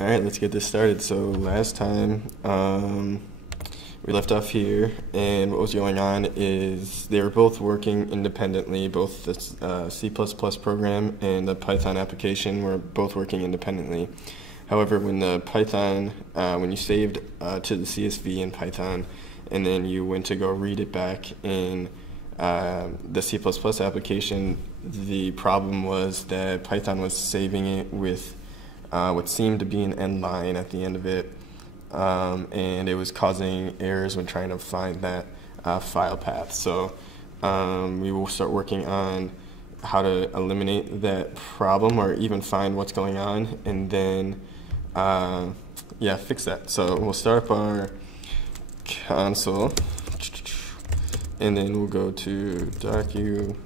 All right, let's get this started. So last time we left off here, and what was going on is they were both working independently. Both the C++ program and the Python application were both working independently. However, when the Python, when you saved to the CSV in Python, and then you went to go read it back in the C++ application, the problem was that Python was saving it with what seemed to be an end line at the end of it, and it was causing errors when trying to find that file path. So we will start working on how to eliminate that problem or even find what's going on, and then fix that. So we'll start up our console, and then we'll go to document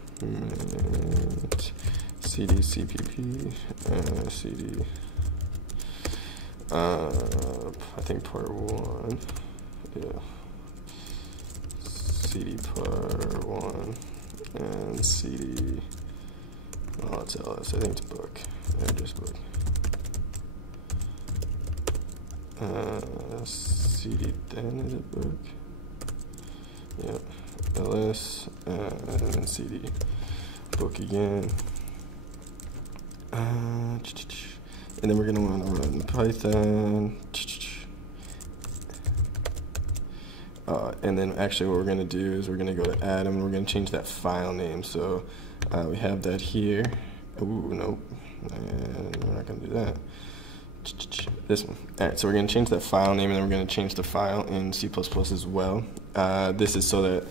cd cpp cd I think part 1, yeah, cd part 1 and cd, oh, it's ls, I think it's book, address book, cd then, is it book? Yeah, ls, and then cd book again. And then we're going to want to run Python. And then actually what we're going to do is we're going to go to add and we're going to change that file name. So we have that here. Ooh, nope. And we're not going to do that. This one. All right, so we're going to change that file name, and then we're going to change the file in C++ as well. This is so that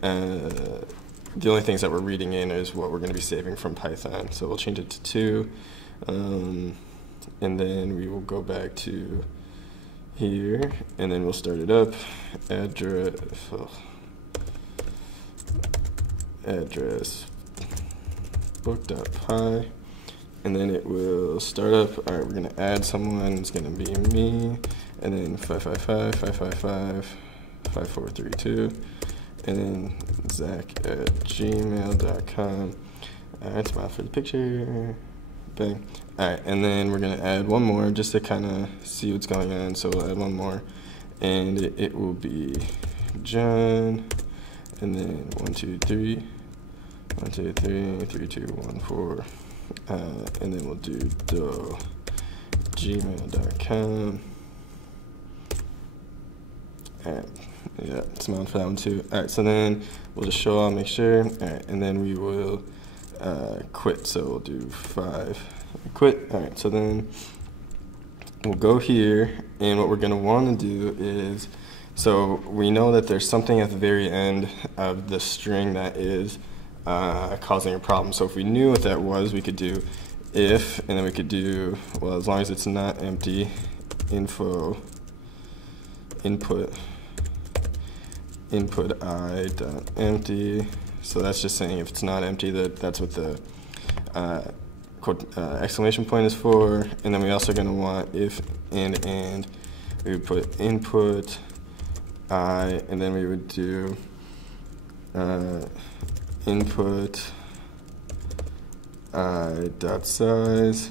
the only things that we're reading in is what we're going to be saving from Python. So we'll change it to 2. And then we will go back to here, and then we'll start it up. Address book.py, and then it will start up. All right, we're going to add someone. It's going to be me, and then 555 555 5432, and then zach@gmail.com. All right, smile for the picture. Bang. All right, and then we're going to add one more just to kind of see what's going on. So we'll add one more, and it will be John, and then 1 2 3 1 2 3 3 2 1 4, and then we'll do gmail.com. All right, yeah, smile for that one too. All right, so then we'll just show all, make sure. All right, and then we will quit. So we'll do 5. Quit. All right, so then we'll go here, and what we're going to want to do is, so we know that there's something at the very end of the string that is causing a problem. So if we knew what that was, we could do if, and then we could do, well, as long as it's not empty, input I dot empty. So that's just saying if it's not empty, that's what the exclamation point is for. And then we also going to want if and we would put input I, and then we would do input I dot size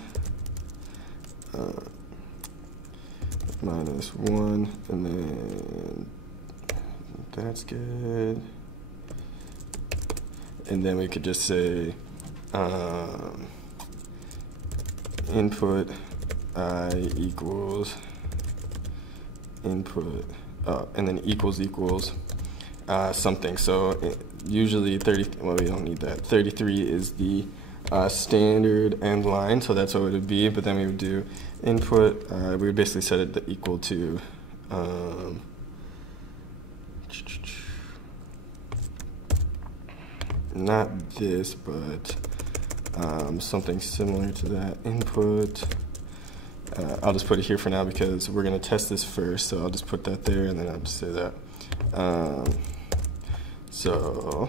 -1, and then that's good. And then we could just say input I equals input, and then equals something. So usually 30, well, we don't need that. 33 is the standard end line, so that's what it would be. But then we would do input, we would basically set it to equal to not this, but something similar to that. Input, I'll just put it here for now because we're going to test this first, so I'll just put that there, and then I'll just say that. So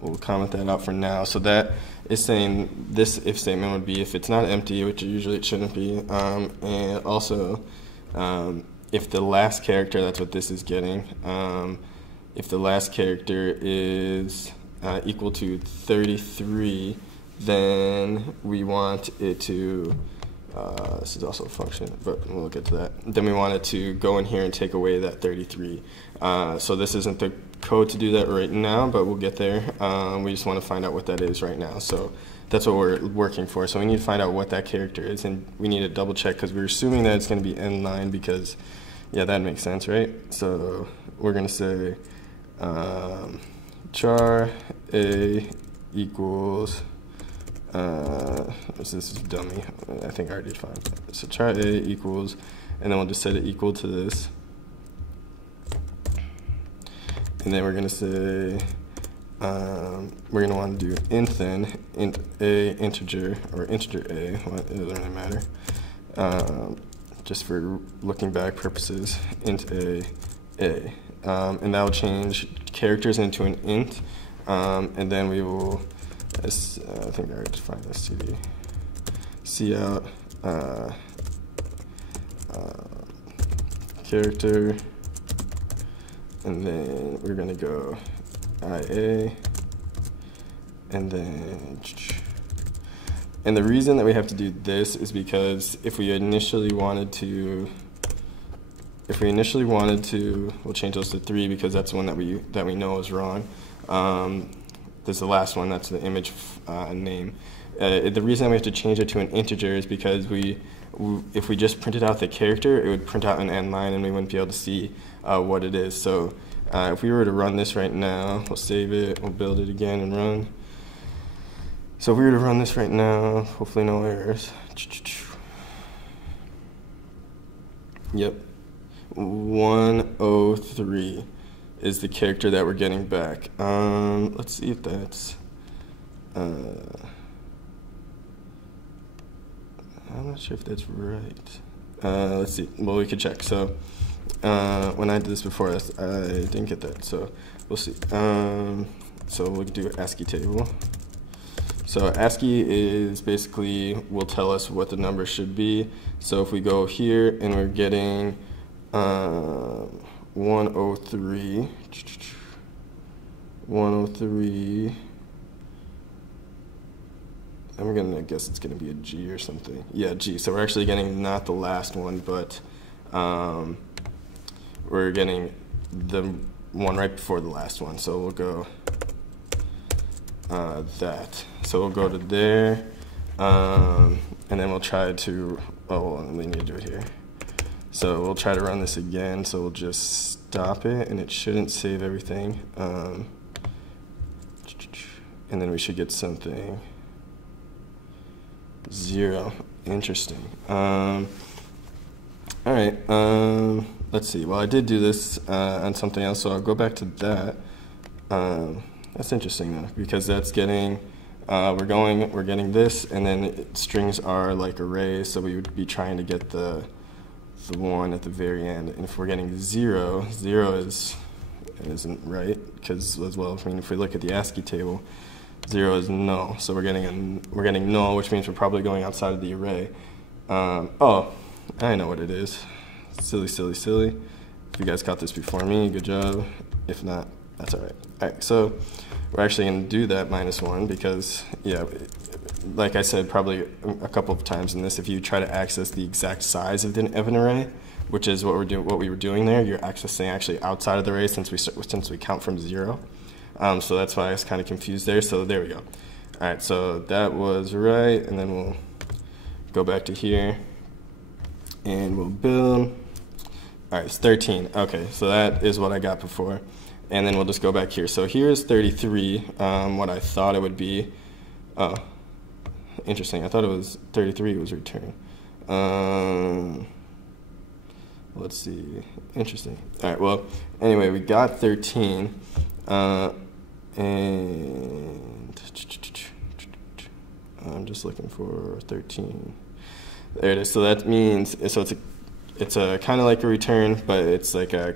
we'll comment that out for now. So that is saying this if statement would be if it's not empty, which usually it shouldn't be, and also if the last character, that's what this is getting, if the last character is equal to 33, then we want it to This is also a function, but we'll get to that. Then we wanted to go in here and take away that 33. So this isn't the code to do that right now, but we'll get there. We just want to find out what that is right now. So that's what we're working for. So we need to find out what that character is, and we need to double check because we're assuming that it's going to be n9 because, yeah, that makes sense, right? So we're going to say char a equals, this is dummy, I think I already defined it. So char a equals, and then we'll just set it equal to this. And then we're going to say, we're going to want to do int then, int a integer, or integer a, well, it doesn't really matter. Just for looking back purposes, int a. And that will change characters into an int, and then we will, I think I already defined this, cout character, and then we're going to go ia, and then, and the reason that we have to do this is because if we initially wanted to, we'll change those to 3 because that's the one that we know is wrong. There's the last one, that's the image name. The reason we have to change it to an integer is because if we just printed out the character, it would print out an n line and we wouldn't be able to see what it is. So if we were to run this right now, we'll save it, we'll build it again and run. So if we were to run this right now, hopefully no errors. Yep. 103 is the character that we're getting back. Let's see if that's, I'm not sure if that's right. Let's see, well, we could check. So when I did this before, I didn't get that, so we'll see. So we'll do ASCII table. So ASCII is basically, will tell us what the number should be. So if we go here and we're getting 103, I'm gonna guess it's gonna be a G or something. Yeah, G. So we're actually getting not the last one, but we're getting the one right before the last one. So we'll go that. So we'll go to there, and then we'll try to, oh, we need to do it here. So we'll try to run this again, so we'll just stop it, and it shouldn't save everything. And then we should get something. 0. Interesting. All right, let's see. Well, I did do this on something else, so I'll go back to that. That's interesting, though, because that's getting, we're getting this, and then strings are like arrays, so we would be trying to get the one at the very end. And if we're getting 0, 0 isn't right, because as well, I mean, if we look at the ASCII table, 0 is null. So we're getting null, which means we're probably going outside of the array. Oh, I know what it is. Silly, silly, silly. If you guys caught this before me, good job. If not, that's all right. All right, so we're actually going to do that -1 because, yeah, like I said probably a couple of times in this, if you try to access the exact size of an array, which is what we were doing there, you're accessing actually outside of the array since we count from 0. So that's why I was kind of confused there. So there we go. All right, so that was right, and then we'll go back to here, and we'll build. All right, it's 13. Okay, so that is what I got before. And then we'll just go back here. So here's 33, what I thought it would be. Oh, interesting. I thought it was 33 was returned. Let's see. Interesting. All right, well, anyway, we got 13. And I'm just looking for 13. There it is. So that means, so it's a kind of like a return, but it's like a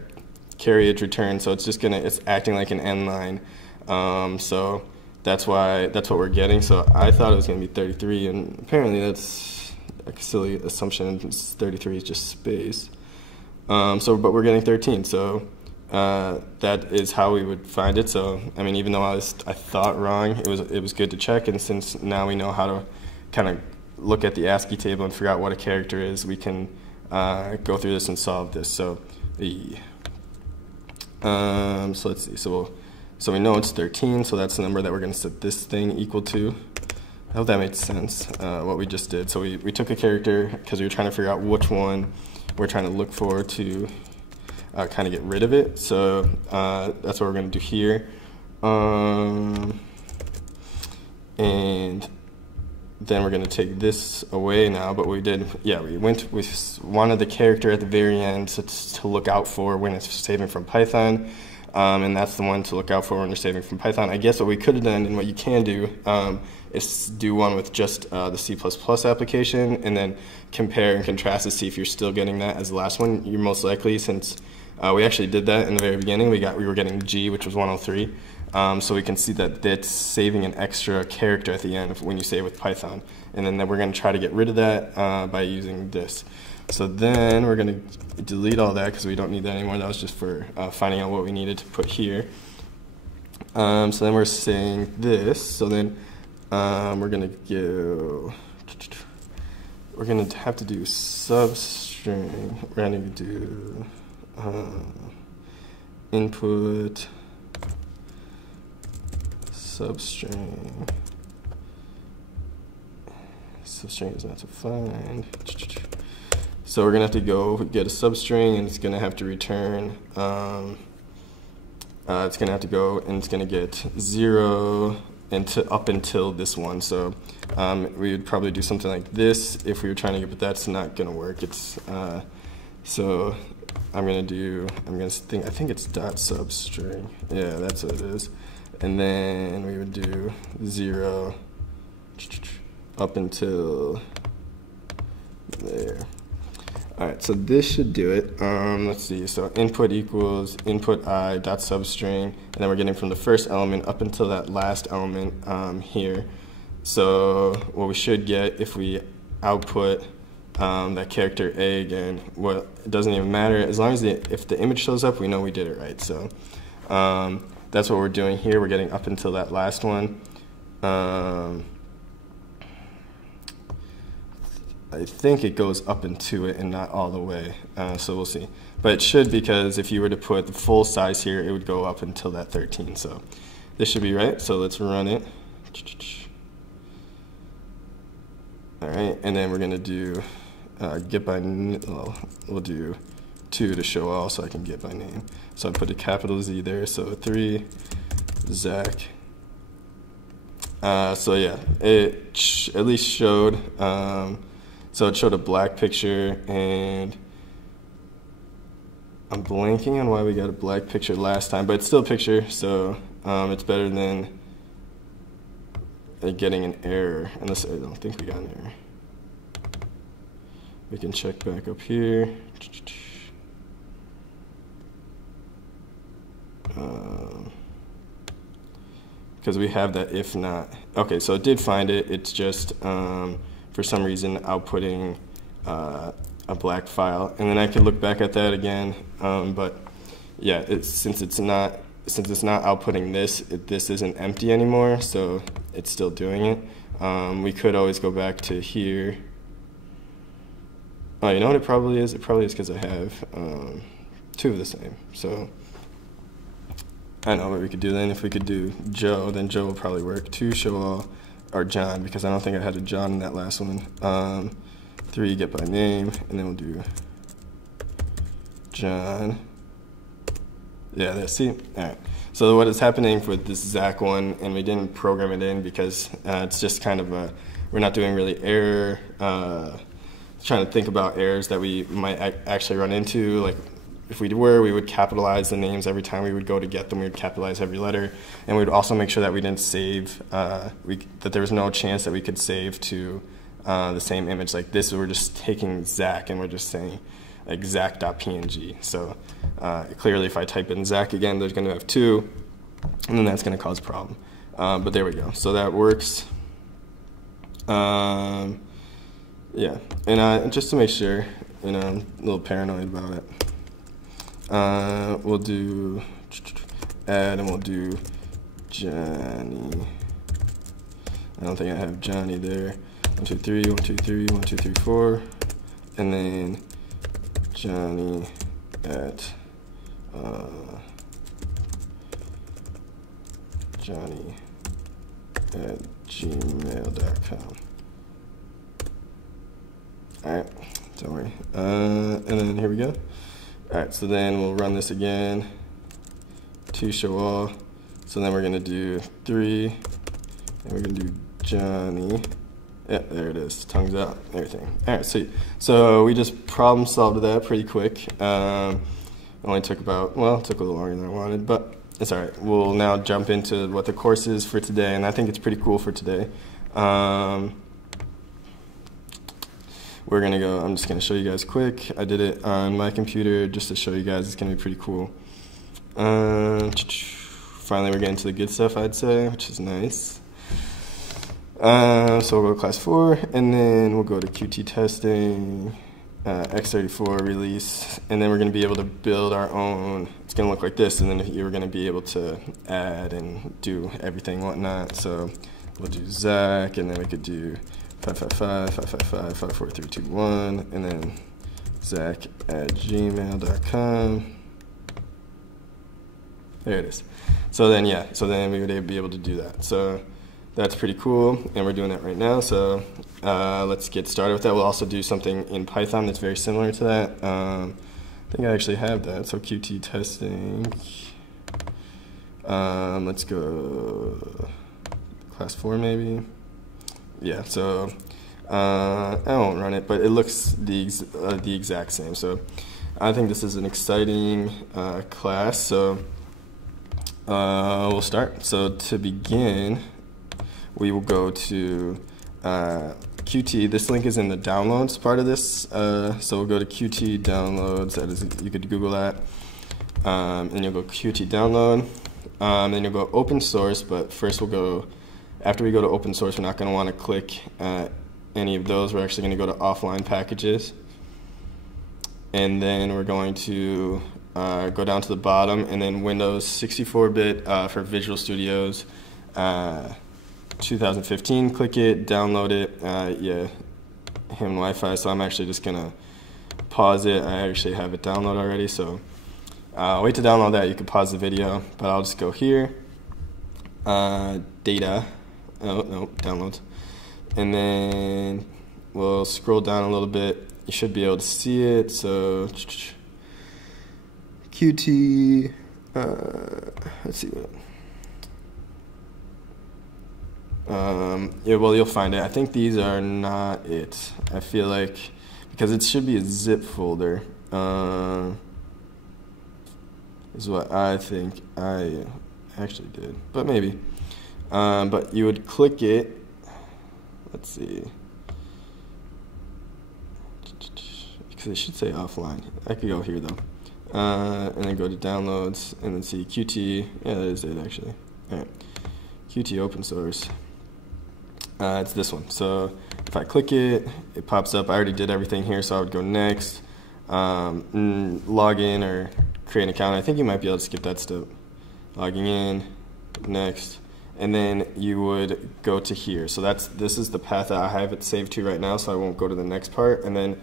carriage return. So it's just it's acting like an n line. So that's what we're getting. So I thought it was going to be 33, and apparently that's a silly assumption. 33 is just space. But we're getting 13. So that is how we would find it. So I mean, even though I thought wrong, it was good to check. And since now we know how to kind of look at the ASCII table and figure out what a character is, we can go through this and solve this. So so let's see. So we know it's 13, so that's the number that we're going to set this thing equal to. I hope that made sense, what we just did. So we took a character because we were trying to figure out which one we're trying to look for to kind of get rid of it. So that's what we're going to do here. And then we're going to take this away now. But we did, yeah, we wanted the character at the very end to look out for when it's saving from Python. And that's the one to look out for when you're saving from Python. I guess what we could have done and what you can do is do one with just the C++ application and then compare and contrast to see if you're still getting that as the last one. You're most likely, since we actually did that in the very beginning. We were getting G, which was 103. So we can see that it's saving an extra character at the end when you save with Python. And then we're going to try to get rid of that by using this. So then we're going to delete all that because we don't need that anymore. That was just for finding out what we needed to put here. So then we're saying this. So then we're going to have to do substring. We're going to do input substring. Substring is not defined. So we're going to have to go get a substring, and it's going to have to return, it's going to have to go, and it's going to get 0 up until this one. So we would probably do something like this if we were trying to get, but that's not going to work. It's so I think it's dot substring. Yeah, that's what it is. And then we would do 0 up until there. All right, so this should do it. Let's see, so input equals input I dot substring, and then we're getting from the first element up until that last element here. So what we should get if we output that character A again, well, it doesn't even matter. As long as if the image shows up, we know we did it right. So that's what we're doing here. We're getting up until that last one. I think it goes up into it and not all the way, so we'll see. But it should, because if you were to put the full size here, it would go up until that 13. So this should be right, so let's run it. All right, and then we're going to do get by, well, we'll do 2 to show all so I can get by name. So I put a capital Z there, so 3, Zach. So yeah, it at least showed, so it showed a black picture, and I'm blanking on why we got a black picture last time, but it's still a picture, so it's better than getting an error, unless I don't think we got an error. We can check back up here. Because we have that if not. Okay, so it did find it. It's just for some reason outputting a black file, and then I can look back at that again. But yeah, since it's not outputting this, this isn't empty anymore, so it's still doing it. We could always go back to here. Oh, you know what it probably is? It probably is because I have 2 of the same. So I know what we could do then. If we could do Joe, then Joe will probably work. 2 show all, or John, because I don't think I had a John in that last one. 3 get by name, and then we'll do John. Yeah, that's, see? All right. So what is happening with this Zach one, and we didn't program it in because it's just kind of we're not doing really error, trying to think about errors that we might actually run into. Like if we were, we would capitalize the names every time we would go to get them. We would capitalize every letter, and we would also make sure that we didn't save, that there was no chance that we could save to the same image. Like this, we're just taking Zach and we're just saying like Zach.png. So clearly if I type in Zach again, there's going to have 2, and then that's going to cause a problem. But there we go. So that works. Yeah, and just to make sure, I'm a little paranoid about it. We'll do add, and we'll do Johnny. I don't think I have Johnny there. 1, 2, 3, 1, 2, 3, 1, 2, 3, 4, and then Johnny at gmail.com. Alright, don't worry. And then here we go. Alright, so then we'll run this again to show all. So then we're going to do 3, and we're going to do Johnny. Yeah, there it is. Tongues out, everything. Alright, sweet. So we just problem solved that pretty quick. Only took about, well, it took a little longer than I wanted, but it's alright. We'll now jump into what the course is for today, and I think it's pretty cool for today. We're going to go, I'm just going to show you guys quick. I did it on my computer just to show you guys. It's going to be pretty cool. Finally, we're getting to the good stuff, I'd say, which is nice. So we'll go to class 4, and then we'll go to Qt testing, x34 release, and then we're going to be able to build our own. It's going to look like this, and then you're going to be able to add and do everything and whatnot. So we'll do Zach, and then we could do 555, 555, 54321, and then Zach at gmail.com. There it is. So then, yeah, so then we would be able to do that. So that's pretty cool, and we're doing that right now. So let's get started with that. We'll also do something in Python that's very similar to that. I think I actually have that. So Qt testing. Let's go class 4 maybe. Yeah, so I won't run it, but it looks the exact same. So I think this is an exciting class. So we'll start. So to begin, we will go to Qt. This link is in the downloads part of this. So we'll go to Qt downloads. That is, you could Google that. And you'll go Qt download. Then you'll go open source, but first we'll go, after we go to open source, we're not going to want to click any of those. We're actually going to go to offline packages. And then we're going to go down to the bottom, and then Windows 64-bit for Visual Studios 2015. Click it, download it. Yeah, him Wi-Fi, so I'm actually just going to pause it. I actually have it downloaded already, so wait to download that. You can pause the video, but I'll just go here. Data. Oh, no, downloads. And then we'll scroll down a little bit. You should be able to see it. So Qt, let's see what. Yeah, well, you'll find it. I think these are not it. I feel like, because it should be a zip folder, is what I think I actually did, but maybe. But you would click it. Let's see. Because it should say offline. I could go here though. And then go to downloads and then see Qt. Yeah, that is it actually. Alright. Qt open source. It's this one. So if I click it, it pops up. I already did everything here, so I would go next. Log in or create an account. I think you might be able to skip that step. Logging in, next. And then you would go to here. So this is the path that I have it saved to right now, so I won't go to the next part. And then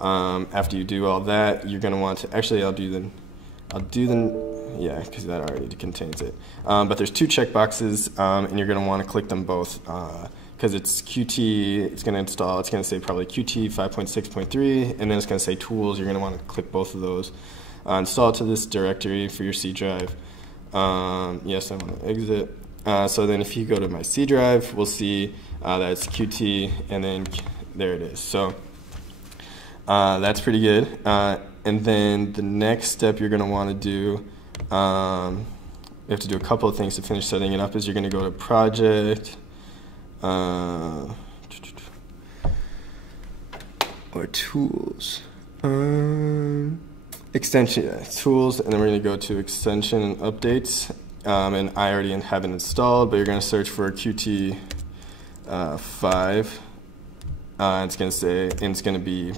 after you do all that, you're going to want to, actually I'll do the, yeah, because that already contains it. But there's 2 checkboxes, and you're going to want to click them both, because it's Qt, it's going to install, it's going to say probably Qt 5.6.3, and then it's going to say tools. You're going to want to click both of those. Install to this directory for your C drive. Yes, I want to exit. So then if you go to my C drive, we'll see that it's Qt, and then there it is. So that's pretty good. And then the next step you're going to want to do, you have to do a couple of things to finish setting it up, is you're going to go to project, or tools, extension, yeah, tools, and then we're going to go to extension and updates. And I already have it installed, but you're going to search for Qt 5. It's going to say, and it's going to be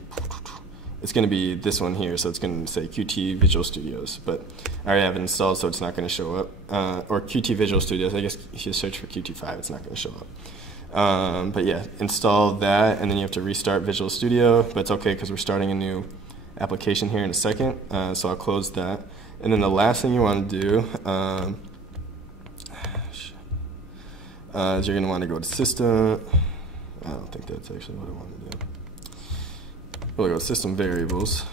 this one here, so it's going to say Qt Visual Studios, but I already have it installed, so it's not going to show up. Or Qt Visual Studios, I guess if you search for Qt 5, it's not going to show up. But yeah, install that, and then you have to restart Visual Studio, but it's okay because we're starting a new application here in a second, so I'll close that. And then the last thing you want to do is you're going to want to go to System. I don't think that's actually what I want to do. We'll go to System Variables.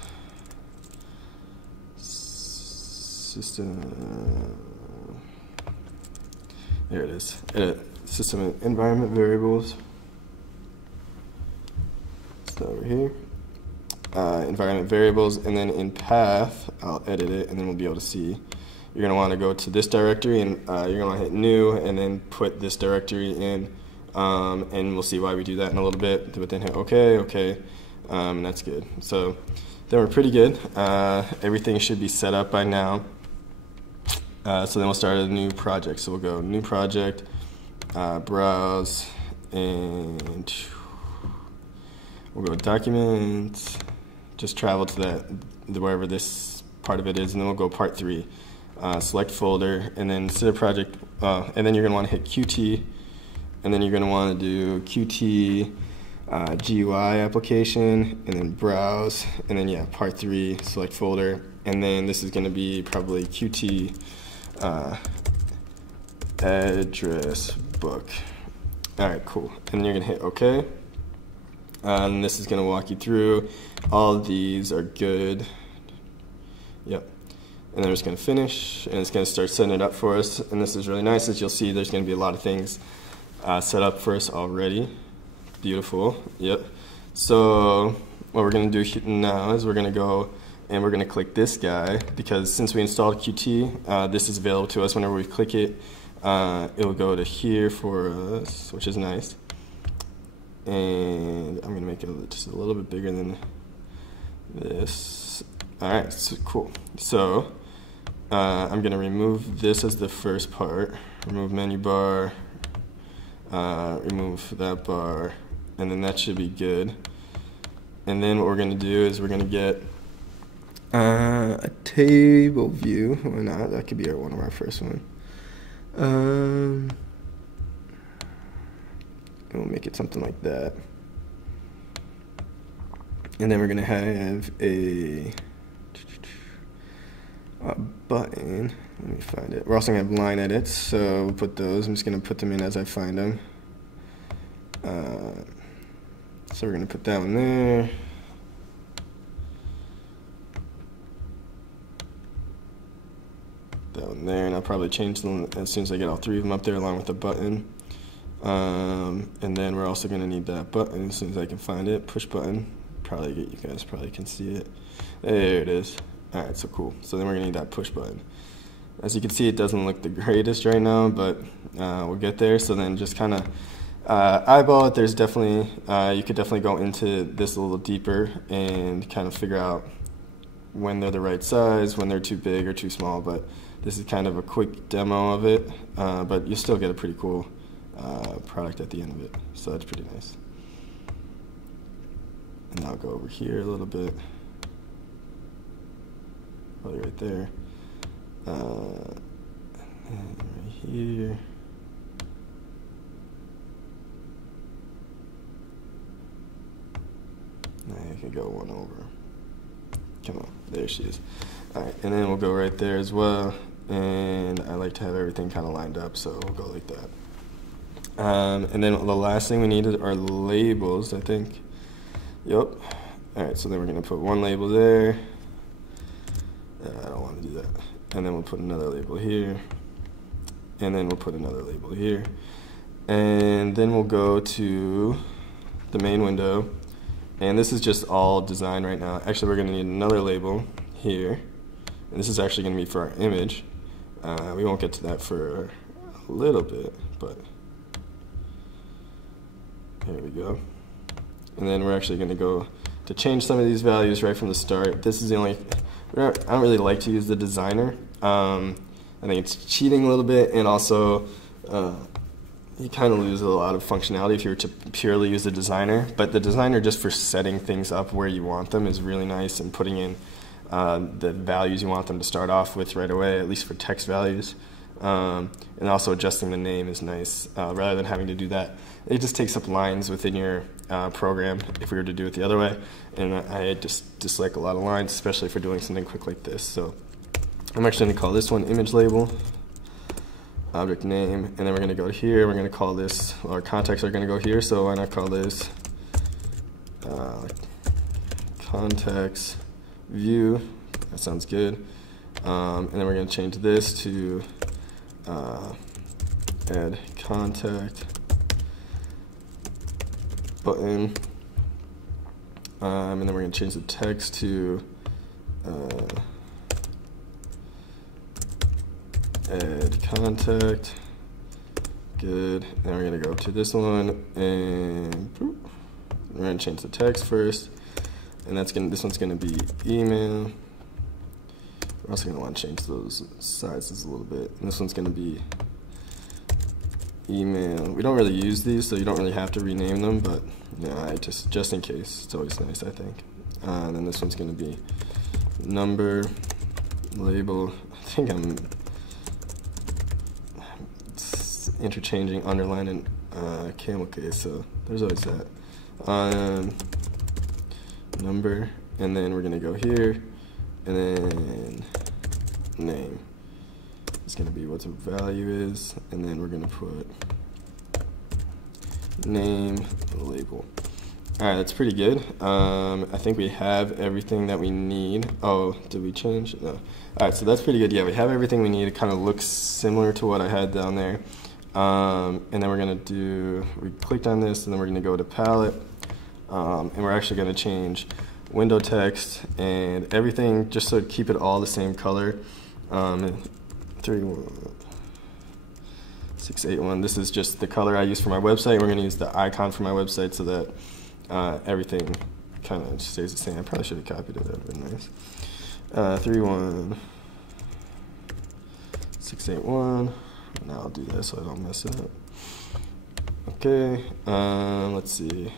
System. There it is. Edit System Environment Variables. It's over here. Environment variables, and then in path, I'll edit it, and then we'll be able to see. You're going to want to go to this directory, and you're going to want to hit new, and then put this directory in, and we'll see why we do that in a little bit, but then hit OK, and that's good. So then we're pretty good. Everything should be set up by now. So then we'll start a new project. So we'll go new project, browse, and we'll go documents, just travel to that, wherever this part of it is, and then we'll go part 3. Select folder, and then instead of project, and then you're going to want to hit Qt, and then you're going to want to do Qt GUI application, and then browse, and then yeah, part 3, select folder, and then this is going to be probably Qt address book. All right, cool. And then you're going to hit OK. And this is going to walk you through. All of these are good. Yep. And then we're just going to finish, and it's going to start setting it up for us. And this is really nice. As you'll see, there's going to be a lot of things set up for us already. Beautiful. Yep. So what we're going to do now is we're going to go and we're going to click this guy, because since we installed Qt, this is available to us whenever we click it. It will go to here for us, which is nice. And I'm going to make it just a little bit bigger than this. All right, so cool. So I'm going to remove this as the first part. Remove menu bar, remove that bar, and then that should be good. And then what we're going to do is we're going to get a table view. Why not? That could be one of our first one. And we'll make it something like that. And then we're going to have a button. Let me find it. We're also going to have line edits, so we'll put those. I'm just going to put them in as I find them. So we're going to put that one there. That one there, and I'll probably change them as soon as I get all 3 of them up there along with the button. And then we're also going to need that button as soon as I can find it. Push button. Probably you guys probably can see it. There it is. All right, so cool. So then we're going to need that push button. As you can see, it doesn't look the greatest right now, but we'll get there. So then just kind of eyeball it. There's definitely, you could definitely go into this a little deeper and kind of figure out when they're the right size, when they're too big or too small, but this is kind of a quick demo of it, but you'll still get a pretty cool product at the end of it, so that's pretty nice. And I'll go over here a little bit, probably right there, and right here. Now I can go one over. Come on, there she is. All right, and then we'll go right there as well. And I like to have everything kind of lined up, so we'll go like that. And then the last thing we need are labels, I think. Yep. All right, so then we're going to put one label there. I don't want to do that. And then we'll put another label here. And then we'll put another label here. And then we'll go to the main window. And this is just all design right now. Actually, we're going to need another label here. And this is actually going to be for our image. We won't get to that for a little bit, but here we go. And then we're actually going to go to change some of these values right from the start. This is the only, I don't really like to use the designer. I think it's cheating a little bit, and also you kind of lose a lot of functionality if you were to purely use the designer. But the designer, just for setting things up where you want them, is really nice, and putting in the values you want them to start off with right away, at least for text values. And also adjusting the name is nice rather than having to do that. It just takes up lines within your program if we were to do it the other way. And I just dislike a lot of lines, especially for doing something quick like this. So I'm actually going to call this one image label, object name, and then we're going to go here. We're going to call this, our contacts are going to go here, so why not call this contacts view. That sounds good. And then we're going to change this to add contact button. And then we're going to change the text to add contact. Good. Then we're going to go to this one, and we're going to change the text first. And that's going. This one's going to be email. We're also going to want to change those sizes a little bit. And this one's going to be email. We don't really use these, so you don't really have to rename them, but yeah, just in case, it's always nice, I think. And then this one's going to be number label. I think I'm interchanging underline and camel case, so there's always that. Number, and then we're going to go here, and then name. It's going to be what the value is, and then we're going to put name label. All right, that's pretty good. I think we have everything that we need. Oh, did we change? No. All right, so that's pretty good. Yeah, we have everything we need. It kind of looks similar to what I had down there. And then we're going to do, we clicked on this, and then we're going to go to palette, and we're actually going to change window text and everything just so to keep it all the same color. 681. This is just the color I use for my website. We're going to use the icon for my website so that everything kind of stays the same. I probably should have copied it. That would have been nice. 31681. Now I'll do that so I don't mess it up. Okay. Let's see.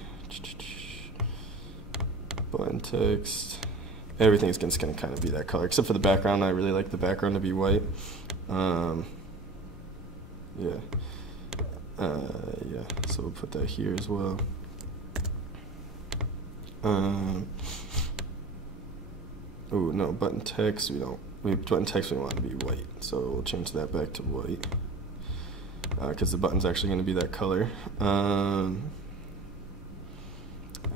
Button text. Everything's just going to kind of be that color, except for the background. I really like the background to be white. Yeah. So we'll put that here as well. Oh no, button text button text we want to be white, so we'll change that back to white because the button's actually going to be that color. I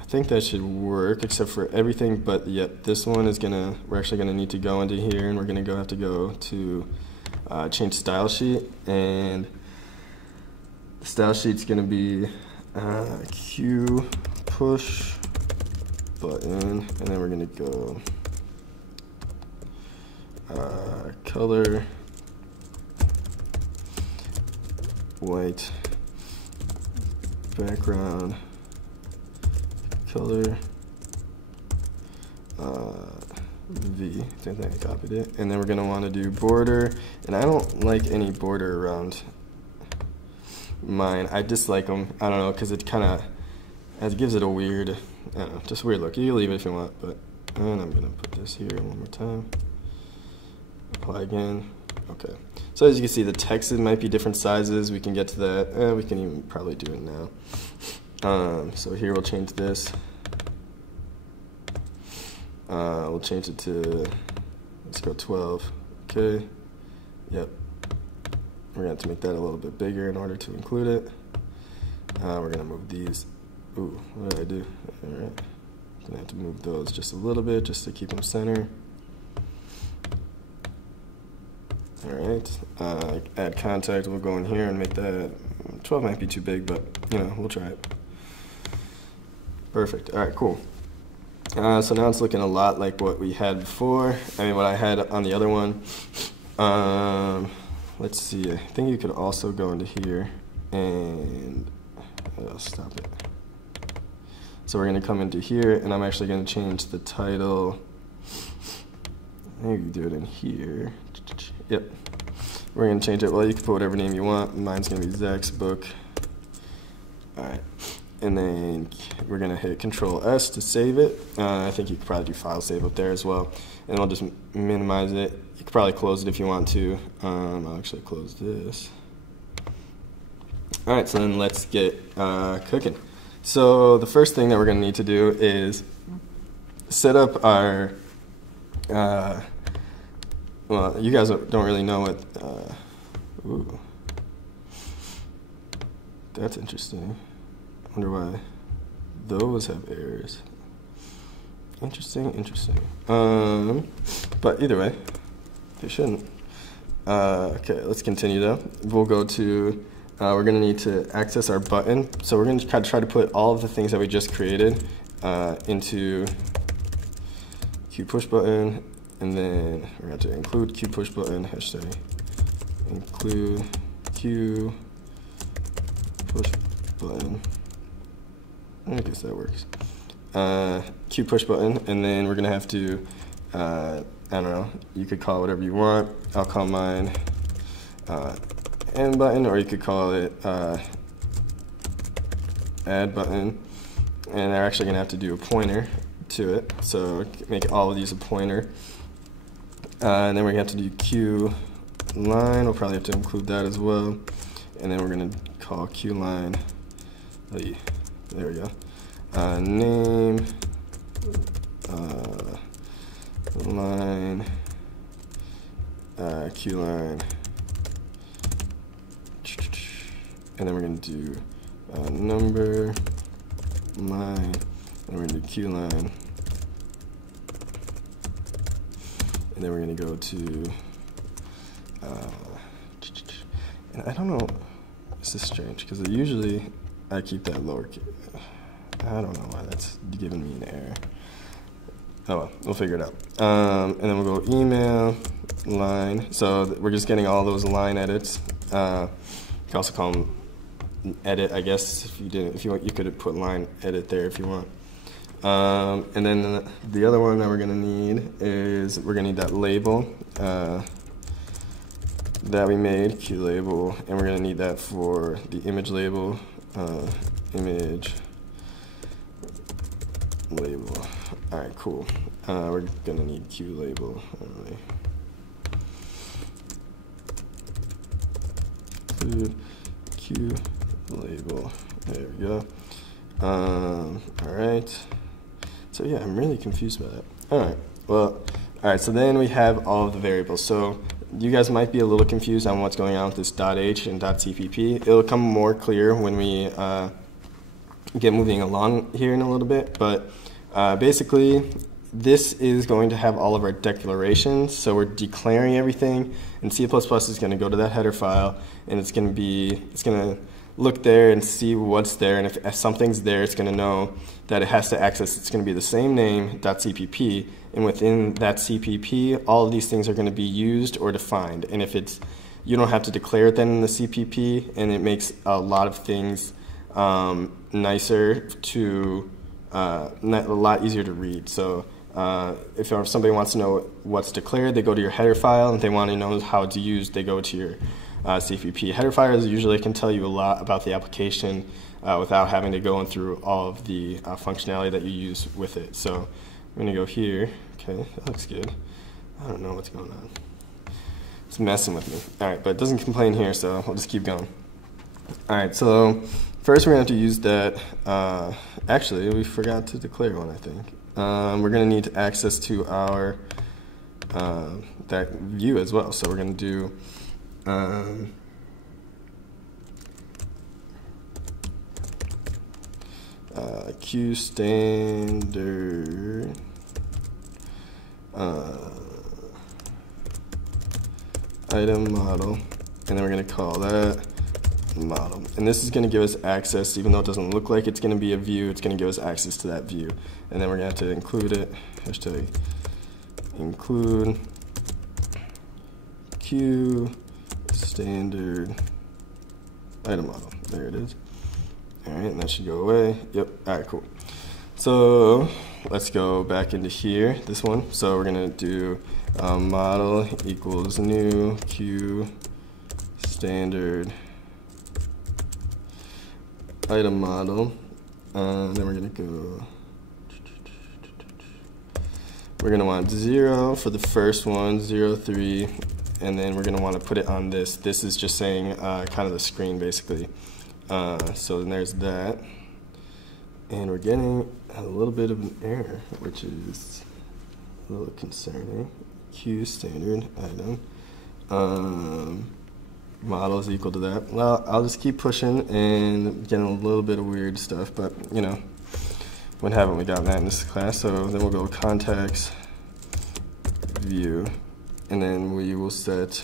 think that should work, except for everything but yet this one is we're actually gonna need to go into here, and we're gonna have to go to change style sheet, and the style sheet's gonna be Q push button, and then we're gonna go color white, background color V. I think I copied it. And then we're gonna want to do border, and I don't like any border around mine. I dislike them. I don't know, because it gives it a weird, I don't know, just weird look. You can leave it if you want, but and I'm gonna put this here one more time. Apply again. Okay. So as you can see, the text might be different sizes. We can get to that. We can even probably do it now. So here we'll change this. We'll change it to, let's go 12. Okay. Yep. We're going to have to make that a little bit bigger in order to include it. We're going to move these. Ooh, what did I do? All right. Going to have to move those just a little bit just to keep them center. All right. Add contact. We'll go in here and make that. 12 might be too big, but we'll try it. Perfect. All right, cool. So now it's looking a lot like what we had before. I mean, what I had on the other one. Let's see. I think you could also go into here and stop it. So we're going to come into here, and I'm actually going to change the title. I think you can do it in here. Yep. We're going to change it. Well, you can put whatever name you want. Mine's going to be Zach's book. All right. and then we're going to hit Control S to save it. I think you could probably do file save up there as well. And I'll just minimize it. You could probably close it if you want to. I'll actually close this. All right, so then let's get cooking. So the first thing that we're going to need to do is set up our, well, you guys don't really know what, ooh, that's interesting. I wonder why those have errors. Interesting. But either way, they shouldn't. Okay, let's continue though. We'll go to, we're going to need to access our button. So we're going to try to put all of the things that we just created into Q push button, and then we're going to include Q push button, hashtag include Q push button. I guess that works. Q push button, and then we're going to have to, I don't know, you could call it whatever you want. I'll call mine end button, or you could call it add button, and they're actually going to have to do a pointer to it, so make all of these a pointer. And then we're going to have to do Q line. We'll probably have to include that as well, and then we're going to call Q line, there we go, name line, Q line, and then we're going to do number line, and we're going to do Q line, and then we're going to go to, and I don't know, this is strange, because usually I keep that lowercase. I don't know why that's giving me an error. Oh well, we'll figure it out. And then we'll go email line. So we're just getting all those line edits. You can also call them edit, I guess. If you didn't, if you want, you could put line edit there if you want. And then the other one that we're gonna need is we're gonna need that label that we made, Q label, and we're gonna need that for the image label, image label. All right, cool. We're gonna need Q label. Include Q label. There we go. All right. So yeah, I'm really confused by that. All right. Well, all right. So then we have all of the variables. So you guys might be a little confused on what's going on with this .h and .cpp. It'll come more clear when we get moving along here in a little bit, but basically this is going to have all of our declarations. So we're declaring everything, and C++ is going to go to that header file, and it's going to look there and see what's there, and if something's there, it's going to know that it has to access. It's going to be the same name .cpp, and within that CPP, all of these things are going to be used or defined. And if it's, you don't have to declare it then in the CPP, and it makes a lot of things nicer to, a lot easier to read. So if somebody wants to know what's declared, they go to your header file, and if they want to know how it's used, they go to your CPP. Header files usually can tell you a lot about the application without having to go through all of the functionality that you use with it. So I'm going to go here. Okay, that looks good. I don't know what's going on. It's messing with me. All right, but it doesn't complain here, so we'll just keep going. All right, so first we're going to have to use that. Actually, we forgot to declare one, I think. We're going to need access to our that view as well. So we're going to do Q standard item model, and then we're going to call that model. And this is going to give us access, even though it doesn't look like it's going to be a view, it's going to give us access to that view. And then we're going to have to include it, hashtag include Q standard item model. There it is. All right, and that should go away. Yep. All right, cool. So let's go back into here, this one. So we're going to do model equals new Q standard item model, Then we're gonna want 0 for the first one, 0, 3, and then we're gonna want to put it on this. This is just saying kind of the screen basically. So then there's that, and we're getting a little bit of an error, which is a little concerning. Q standard item. Model is equal to that. Well, I'll just keep pushing and getting a little bit of weird stuff, but you know, when haven't we gotten that in this class? So then we'll go contacts, view, and then we will set,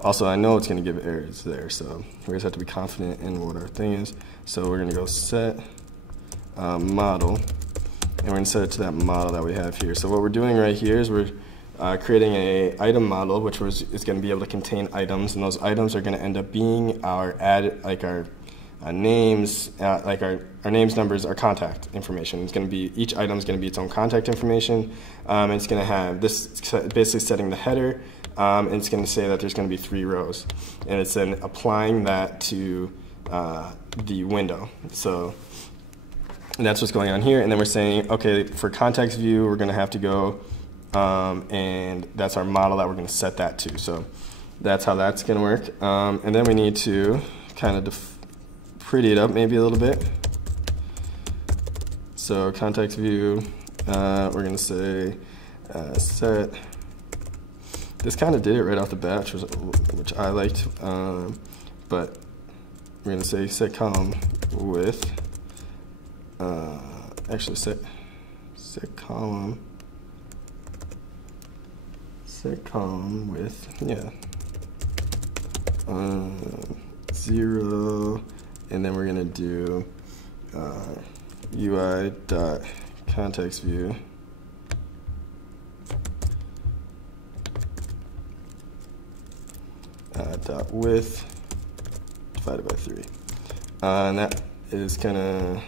also I know it's going to give errors there, so we just have to be confident in what our thing is. So we're going to go set model, and we're going to set it to that model that we have here. So what we're doing right here is we're creating a item model, which is going to be able to contain items, and those items are going to end up being our names, like our names, numbers, our contact information. It's going to be, each item is going to be its own contact information. And it's going to have this, basically setting the header, and it's going to say that there's going to be 3 rows, and it's then applying that to the window. So that's what's going on here. And then we're saying, okay, for context view, we're going to have to go, and that's our model that we're going to set that to. So that's how that's going to work. And then we need to kind of pretty it up maybe a little bit. So context view, we're going to say set. This kind of did it right off the bat, which I liked, but we're going to say set column width. Actually set column width, yeah, 0, and then we're gonna do UI dot context view dot width divided by 3, and that is gonna,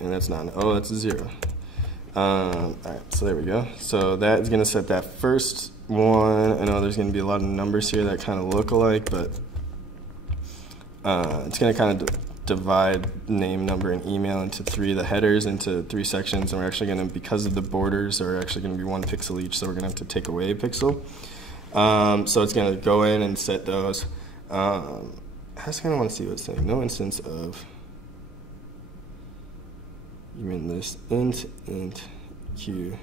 and that's not, oh, that's a 0. All right, so there we go. So that is going to set that first one. I know there's going to be a lot of numbers here that kind of look alike, but it's going to kind of divide name, number, and email into 3, the headers into 3 sections, and we're actually going to, because of the borders, are actually going to be 1 pixel each, so we're going to have to take away a pixel. So it's going to go in and set those. I just kind of want to see what it's saying. No instance of, you mean this int q.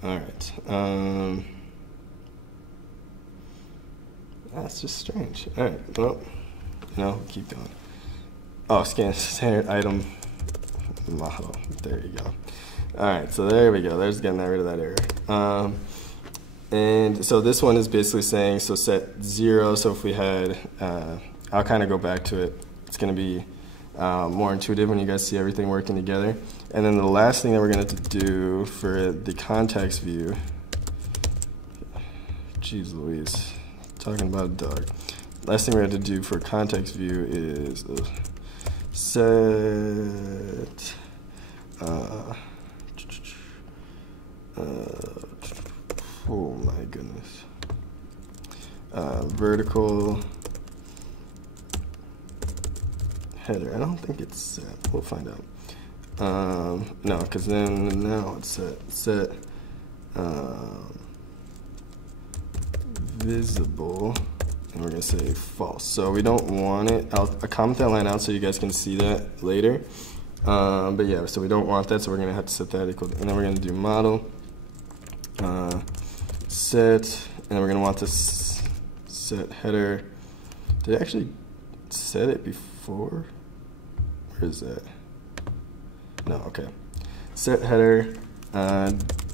All right. That's just strange. All right. Well, keep going. Oh, scan standard item model. There you go. All right. So there we go. There's getting rid of that error. And so this one is basically saying, so set 0. So if we had, I'll kind of go back to it. It's going to be more intuitive when you guys see everything working together. And then the last thing that we're going to do for the context view, jeez Louise, talking about a dog. Last thing we have to do for context view is set oh my goodness, vertical header. I don't think it's set. We'll find out. No, because then now it's set visible, and we're gonna say false. So we don't want it. I'll comment that line out so you guys can see that later. But yeah, so we don't want that, so we're gonna have to set that equal, and then we're gonna do model set, and then we're gonna want this set header. Did I actually set it before? Where is that? No, okay. Set header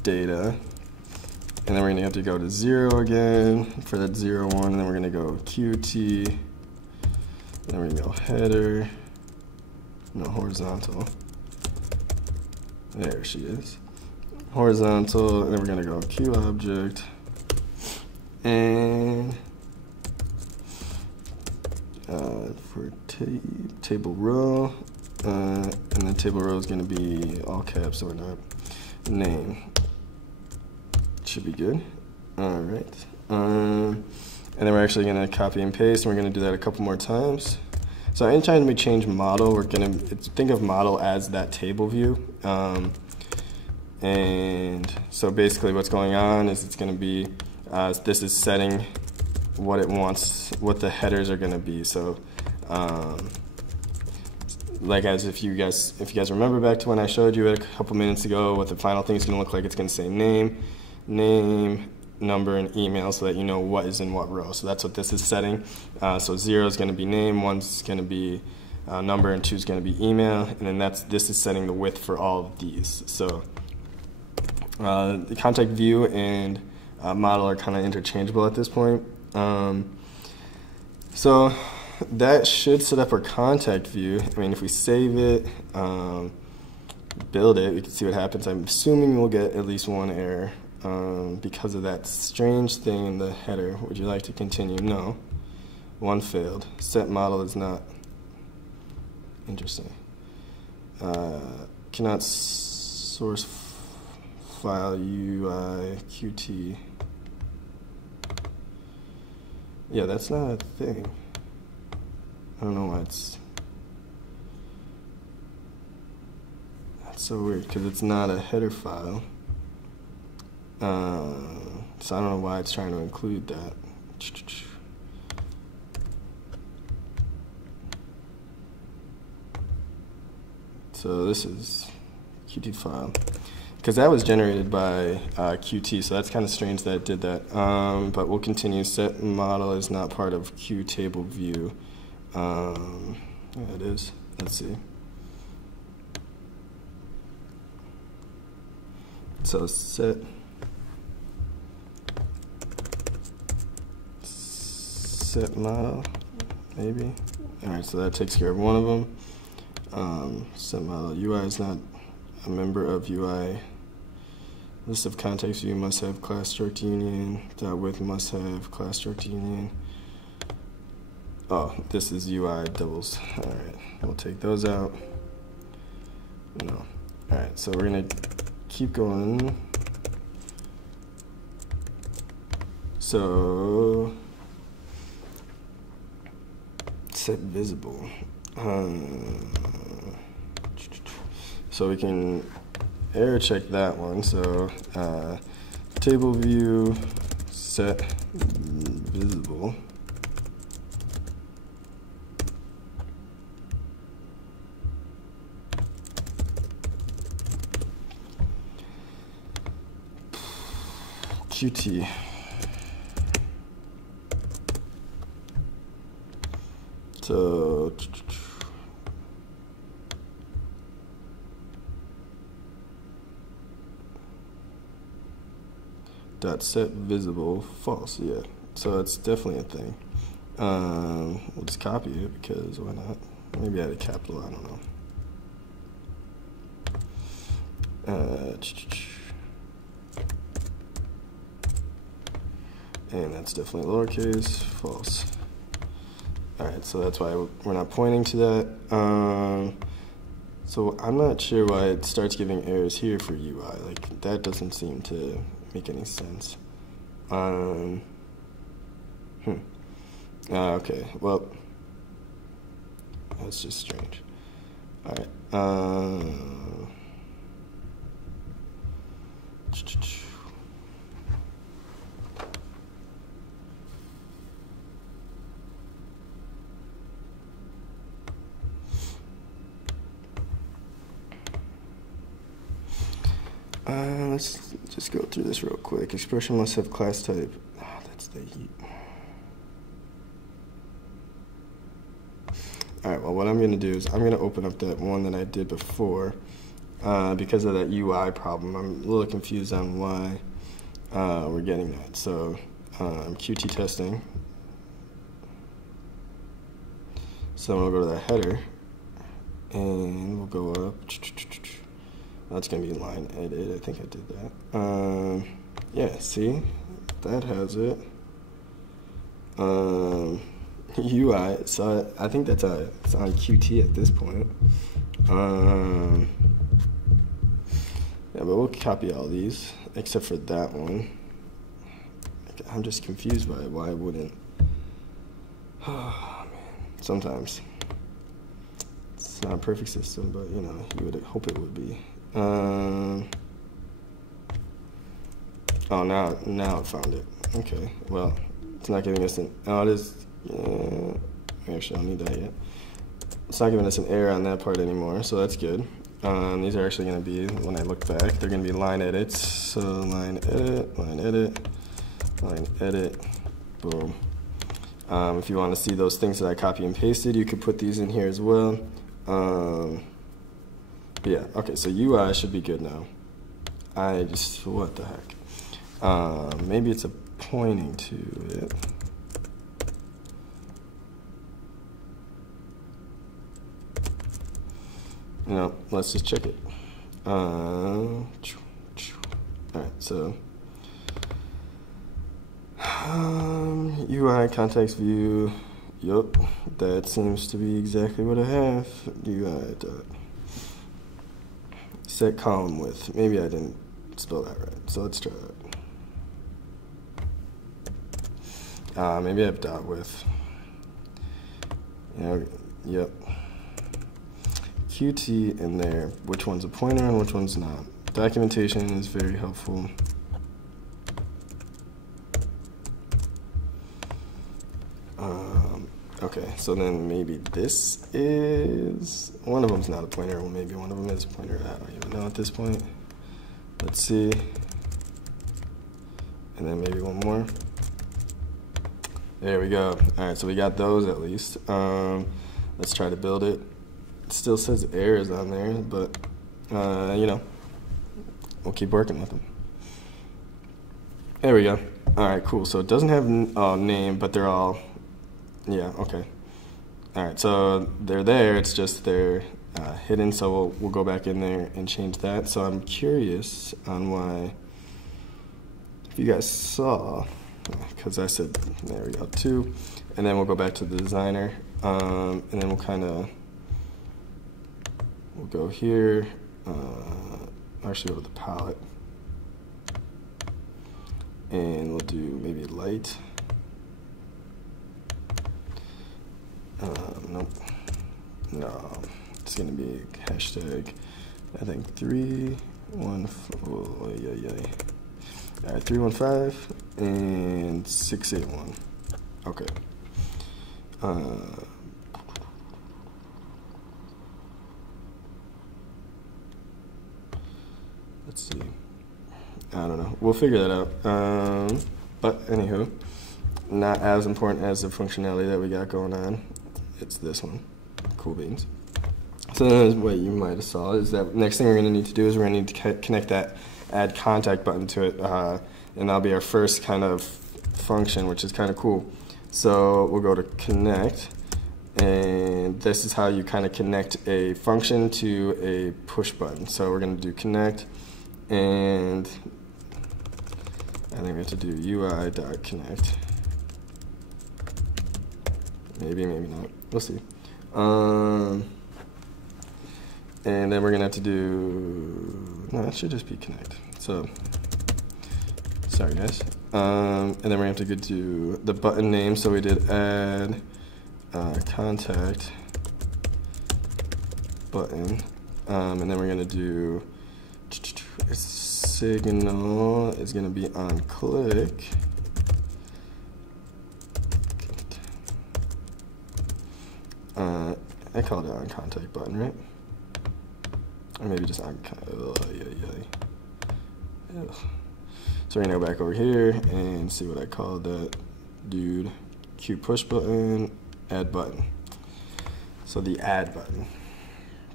data, and then we're gonna have to go to 0 again for that 0, 1, and then we're gonna go qt, and then we're gonna go header, no, horizontal. There she is. Horizontal, and then we're gonna go q object, and for table row, and the table row is going to be all caps or not. Name should be good. All right, and then we're actually going to copy and paste, and we're going to do that a couple more times. So anytime we change model, we're gonna think of model as that table view. And so basically what's going on is it's gonna be, this is setting what it wants, what the headers are gonna be. So like as if you guys remember back to when I showed you it a couple minutes ago, what the final thing is gonna look like, it's gonna say name, number, and email, so that you know what is in what row. So that's what this is setting. So 0 is going to be name, 1 is going to be number, and 2 is going to be email, and then this is setting the width for all of these. So the contact view and model are kind of interchangeable at this point. So that should set up our contact view. I mean, if we save it, build it, we can see what happens. I'm assuming we'll get at least one error. Because of that strange thing in the header. Would you like to continue? No. One failed. Set model is not. Interesting. Cannot source file UI Qt. Yeah, that's not a thing. I don't know why that's so weird, because it's not a header file. So I don't know why it's trying to include that. So this is Qt file, because that was generated by Qt, so that's kind of strange that it did that. But we'll continue. Set model is not part of QTable view. Yeah, it is. Let's see. So set model, maybe. All right, so that takes care of one of them. Set model UI is not a member of UI. List of context view must have class struct union. Width must have class struct union. Oh, this is UI doubles. All right, we'll take those out. No. All right, so we're gonna keep going. So set visible. So we can error check that one. So table view set visible. Qt. So dot set visible false. Yeah, so it's definitely a thing. We'll just copy it, because why not? Maybe add a capital, I don't know. And that's definitely lowercase, false. Alright, so that's why we're not pointing to that. So I'm not sure why it starts giving errors here for UI. Like, that doesn't seem to make any sense. Okay, well, that's just strange. Alright. Let's just go through this real quick. Expression must have class type. Oh, that's the heat. Alright, well, what I'm going to do is I'm going to open up that one that I did before. Because of that UI problem, I'm a little confused on why we're getting that. So Qt testing. So we'll go to the header, and we'll go up. That's going to be line edit. I think I did that. Yeah, see? That has it. UI, so I think it's on Qt at this point. Yeah, but we'll copy all these, except for that one. I'm just confused by why it wouldn't. Oh, man. Sometimes. It's not a perfect system, but you know, you would hope it would be. Oh, now it found it. Okay, well, it's not giving us an, oh, it is, actually, I don't need that yet. It's not giving us an error on that part anymore, so that's good. These are actually going to be, when I look back, they're going to be line edits. So line edit, line edit, line edit, boom. If you want to see those things that I copy and pasted, you could put these in here as well. Yeah, okay, so UI should be good now. What the heck? Maybe it's a pointing to it. No, let's just check it. Alright, so UI context view. Yup, that seems to be exactly what I have. UI dot set column width. Maybe I didn't spell that right, so let's try that. Maybe I have dot width. Yep. QT in there. Which one's a pointer and which one's not? Documentation is very helpful. Okay, so then maybe this is, one of them's not a pointer, well maybe one of them is a pointer, I don't even know at this point. Let's see. And then maybe one more. There we go. Alright, so we got those at least. Let's try to build it. It still says errors on there, but you know, we'll keep working with them. There we go. Alright, cool. So it doesn't have name, but they're all, yeah, okay. Alright, so they're there, it's just they're hidden, so we'll go back in there and change that. So I'm curious on why, if you guys saw, because I said, there we go, 2, and then we'll go back to the designer, and then we'll kind of, we'll go here, actually go to the palette, and we'll do maybe light. Nope. No, it's gonna be hashtag, I think 315, oh, yeah. All right, 315 and 681. Okay. Let's see. I don't know. We'll figure that out. But anywho, not as important as the functionality that we got going on. It's this one. Cool beans. So then what you might have saw is that next thing we're going to need to do is we're going to need to connect that add contact button to it, and that'll be our first kind of function, which is kind of cool. So we'll go to connect, and this is how you kind of connect a function to a push button. So we're going to do connect, and I think we have to do UI.connect. Maybe, maybe not. We'll see. And then we're gonna have to do, no, that should just be connect. So, sorry guys. And then we're gonna have to go to the button name. So we did add contact button. And then we're gonna do signal is gonna be on click. I called it on contact button, right? Or maybe just on, So we're gonna go back over here and see what I called that dude. Q push button, add button. So the add button.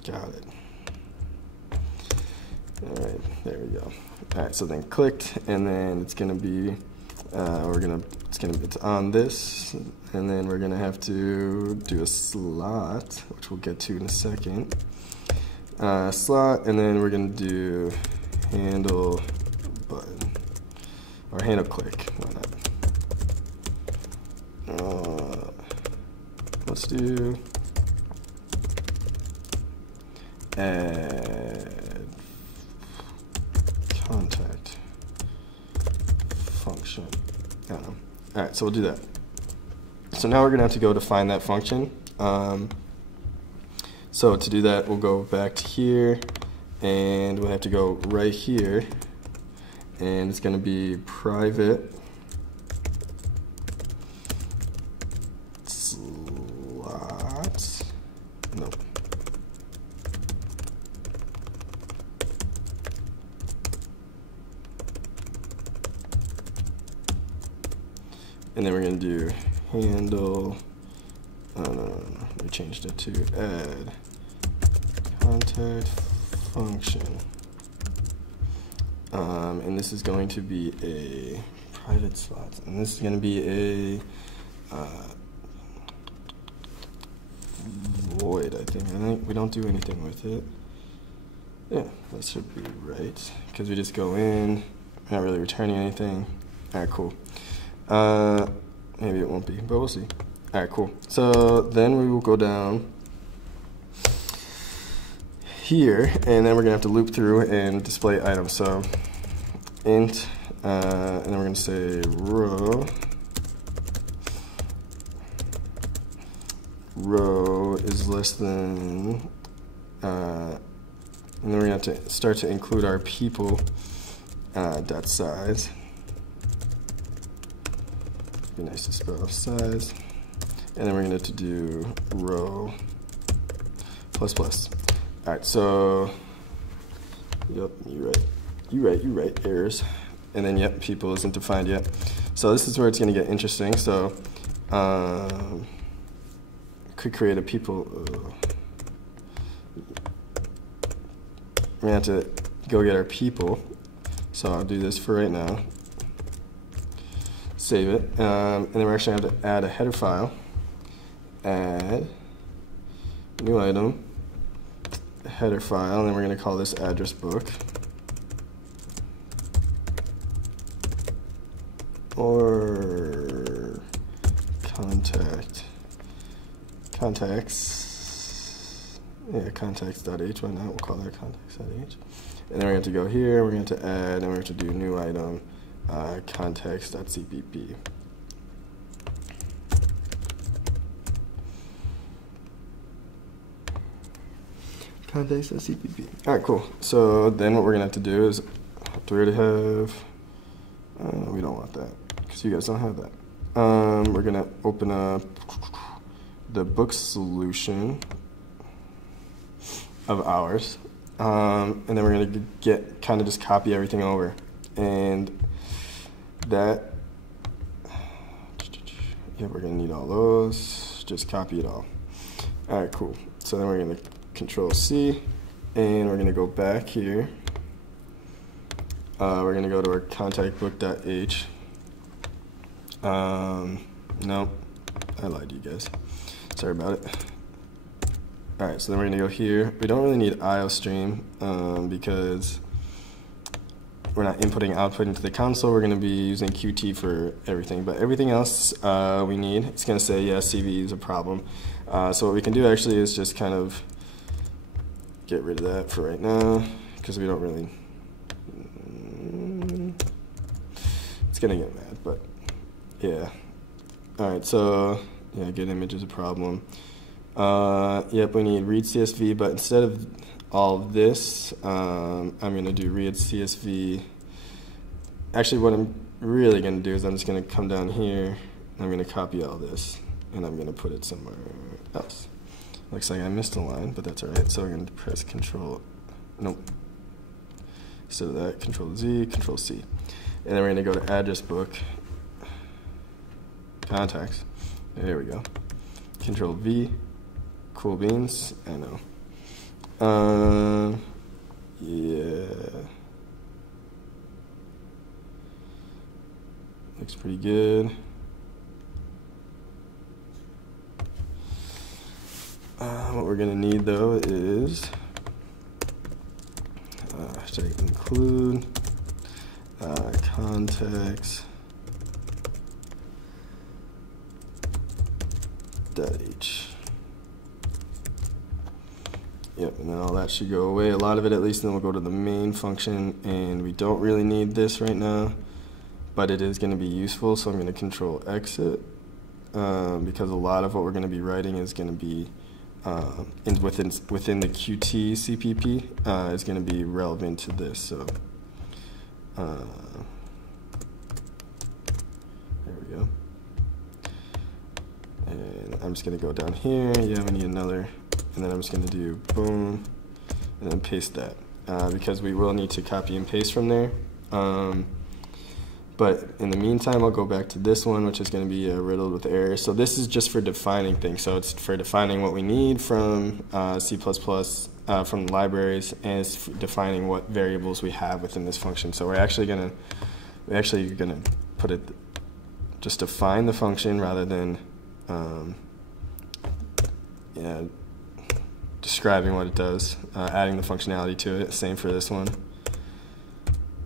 Got it. All right, there we go. All right, so then clicked, and then it's gonna be, it's on this, and then we're gonna have to do a slot, which we'll get to in a second. Slot, and then we're gonna do handle button, or handle click, why not? Let's do add contact function. I don't know. All right, so we'll do that. So now we're gonna have to go define that function. So to do that, we'll go back to here, and we'll have to go right here, and it's going to be private slots. Nope. And then we're going to do handle, no, we changed it to add contact function. And this is going to be a private slots, and this is going to be a void, I think we don't do anything with it. Yeah, that should be right, because we just go in, we're not really returning anything. Alright, cool. Maybe it won't be, but we'll see. Alright, cool. So then we will go down here, and then we're going to have to loop through and display items. So int, and then we're going to say row is less than, and then we're going to have to start to include our people dot size. Be nice to spell size, and then we're going to have to do row plus plus. All right, so yep, you're right, errors, and then yep, people isn't defined yet. So this is where it's going to get interesting. So could create a people. We're going to have to go get our people. So I'll do this for right now. Save it, and then we're actually going to have to add a header file. Add new item, header file, and then we're going to call this address book. Or contacts, yeah, contacts.h, why not? We'll call that contacts.h. And then we're going to go here, we're going to add, and we're going to do new item. Contacts.cpp. Contacts.cpp. All right, cool. So then what we're gonna have to do is, do we already have? We don't want that because you guys don't have that. We're gonna open up the book solution of ours, and then we're gonna get kind of just copy everything over, and that, yeah, we're gonna need all those. Just copy it all. All right, cool. So then we're gonna Control C, and we're gonna go back here. We're gonna go to our contactbook.h. No, I lied to you guys. Sorry about it. All right, so then we're gonna go here. We don't really need IOStream because we're not inputting output into the console. We're gonna be using Qt for everything, but everything else we need. It's gonna say, yeah, CV is a problem. So what we can do actually is just kind of get rid of that for right now, because we don't really, it's gonna get mad, but yeah. All right, so yeah, get image is a problem. Yep, we need read CSV, but instead of all of this, I'm gonna do read CSV. Actually, what I'm really gonna do is I'm just gonna come down here, and I'm gonna copy all this, and I'm gonna put it somewhere else. Looks like I missed a line, but that's all right. So we're going to press Control, nope. Instead of that, Control Z, Control C. And then we're going to go to address book, contacts. There we go. Control V, cool beans, I know. Yeah. Looks pretty good. What we're going to need though is should I include contacts .h. Yep, and then all that should go away, a lot of it at least, and then we'll go to the main function, and we don't really need this right now, but it is going to be useful, so I'm going to Control exit, because a lot of what we're going to be writing is going to be within the Qt CPP is going to be relevant to this. So there we go. And I'm just going to go down here. Yeah, we need another. And then I'm just going to do boom, and then paste that. Because we will need to copy and paste from there. But in the meantime, I'll go back to this one, which is going to be riddled with errors. So this is just for defining things. So it's for defining what we need from C++, from the libraries, and it's for defining what variables we have within this function. So we're actually gonna put it, just define the function rather than describing what it does, adding the functionality to it. Same for this one.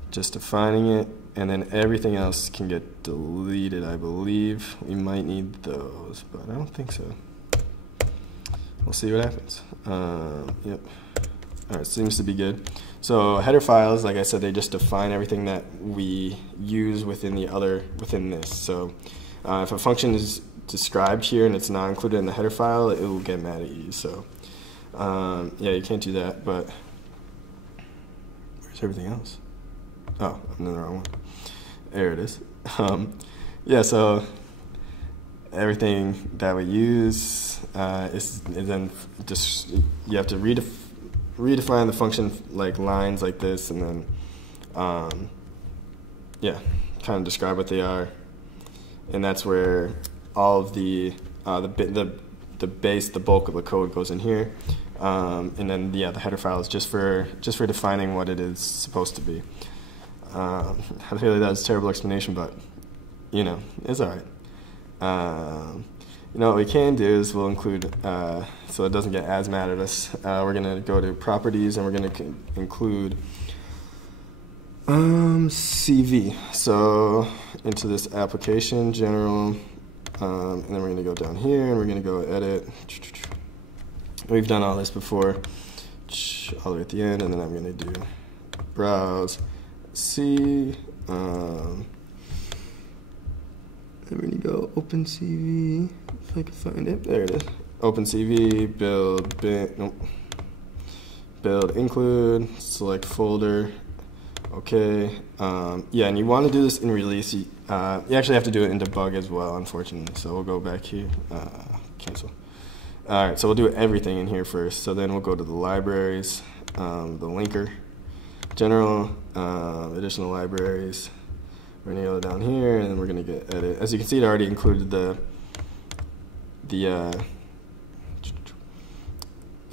Just defining it, and then everything else can get deleted, I believe. We might need those, but I don't think so. We'll see what happens. Yep. All right, seems to be good. So header files, like I said, they just define everything that we use within this. So if a function is described here and it's not included in the header file, it will get mad at you. So yeah, you can't do that, but where's everything else? Oh, I'm in the wrong one. There it is. Yeah, so everything that we use is then just, you have to redefine the function like lines like this, and then yeah, kind of describe what they are, and that's where all of the base, the bulk of the code goes in here, and then yeah, the header file is just for defining what it is supposed to be. I feel like that was a terrible explanation, but you know, it's all right. You know what we can do is we'll include, so it doesn't get as mad at us, we're going to go to properties and we're going to include CV. So into this application, general, and then we're going to go down here and we're going to go edit. We've done all this before, all the way at the end, and then I'm going to do browse, C, and we're going to go opencv, if I can find it. There it is. Opencv, build, build, include, select folder. Okay. Yeah, and you want to do this in release. You actually have to do it in debug as well, unfortunately. So we'll go back here. Cancel. All right, so we'll do everything in here first. So then we'll go to the libraries, the linker, general, additional libraries. We're going to go down here, and then we're going to get edit. As you can see, it already included the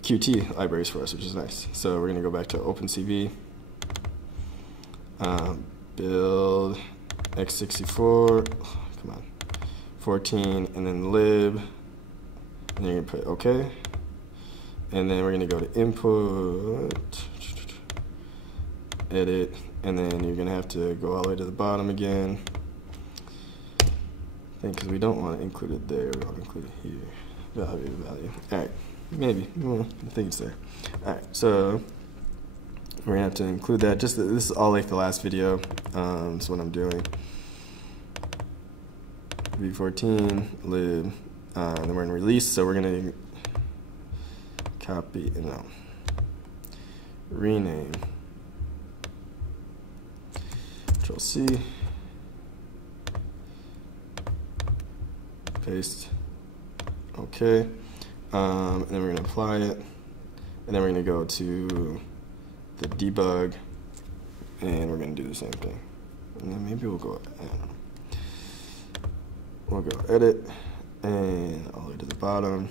Qt libraries for us, which is nice. So we're going to go back to opencv, build x64, come on, 14, and then lib, and then you're going to put OK. And then we're going to go to input, edit, and then you're going to have to go all the way to the bottom again. I think because we don't want to include it there, we want to include it here. Value. All right, maybe. Well, I think it's there. All right, so we're going to have to include that. Just this is all like the last video. That's what I'm doing. v14, lib, and then we're going to release. So we're going to copy, rename. Control C, paste, okay, and then we're going to apply it, and then we're going to go to the debug, and we're going to do the same thing, and then maybe we'll go, we'll go edit, and all the way to the bottom.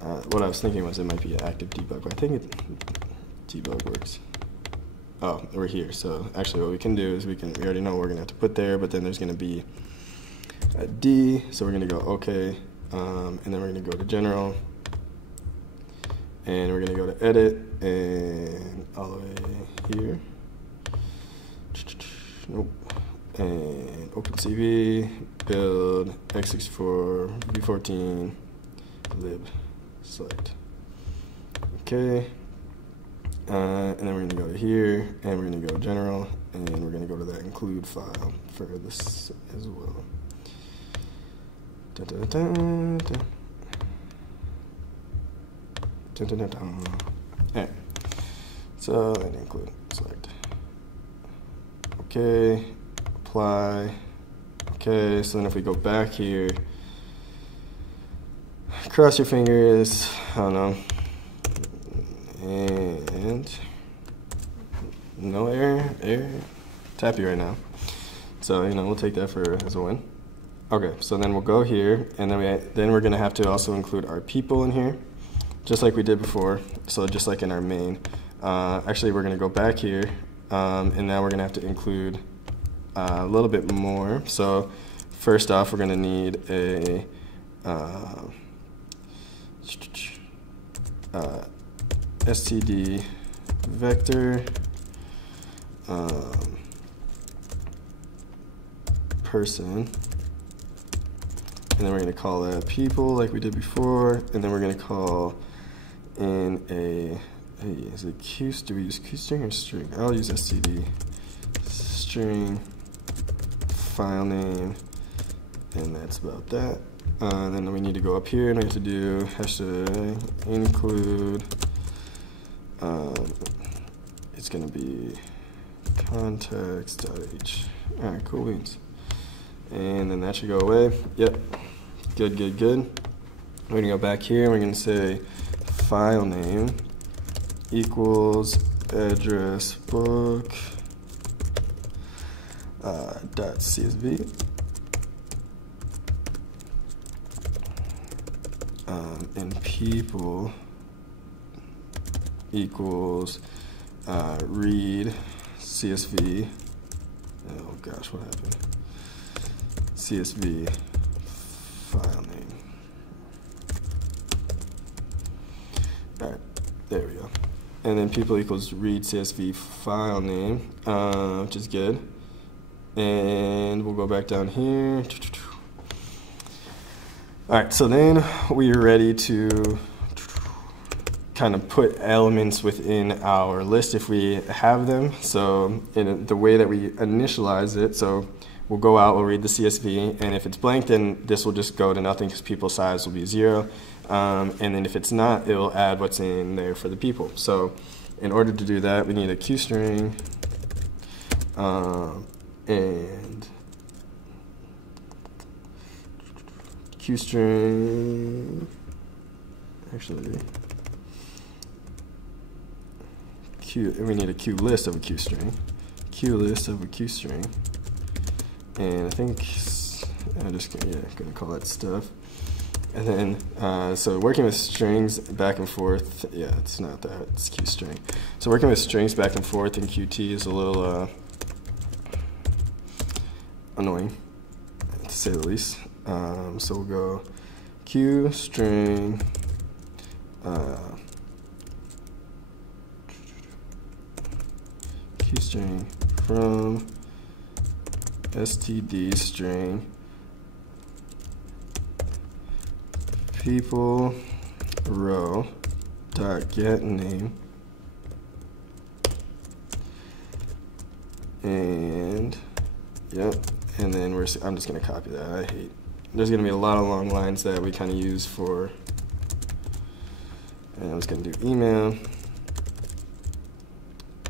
What I was thinking was it might be an active debug, but I think debug works. Oh, we're here. So actually what we can do is we already know what we're going to have to put there, but then there's going to be a D, so we're going to go OK, and then we're going to go to general, and we're going to go to edit, and all the way here. Nope. And opencv, build, x64, v14, lib, select. Okay. And then we're going to go to here, and we're going to go general, and we're going to go to that include file for this as well. Dun, dun, dun, dun. All right. So and include select. Okay. Apply. Okay. So then if we go back here, cross your fingers. I don't know. And no error. Tappy right now. So we'll take that as a win. Okay, so then we'll go here, and then we're gonna have to also include our people in here, just like we did before. So just like in our main. Actually, we're gonna go back here, and now we're gonna have to include a little bit more. So first off, we're gonna need a std vector person. And then we're going to call that people like we did before. And then we're going to call in is it Q? Do we use Q string or string? I'll use std string file name. And that's about that. And then we need to go up here and we have to do hashtag include. It's going to be context.h. All right, cool beans. And then that should go away. Yep. Good. We're going to go back here and we're going to say file name equals address book .csv. And people equals read CSV. Oh gosh, what happened? CSV file name. All right, there we go. And then people equals read CSV file name, which is good. And we'll go back down here. All right, so then we are ready to kind of put elements within our list if we have them. So in the way that we initialize it, so we'll go out, we'll read the CSV, and if it's blank, then this will just go to nothing because people size will be 0. And then if it's not, it will add what's in there for the people. So in order to do that, we need a QString and QString, actually, we need a QList of a QString, QList of a QString, and I think I'm just gonna call that stuff. And then, so working with strings back and forth, yeah, it's not that, it's QString. So working with strings back and forth in Qt is a little annoying, to say the least. So we'll go QString QString from std string people row dot get name, and yep, and then I'm just gonna copy that. There's gonna be a lot of long lines that we kind of use for, and I'm just gonna do email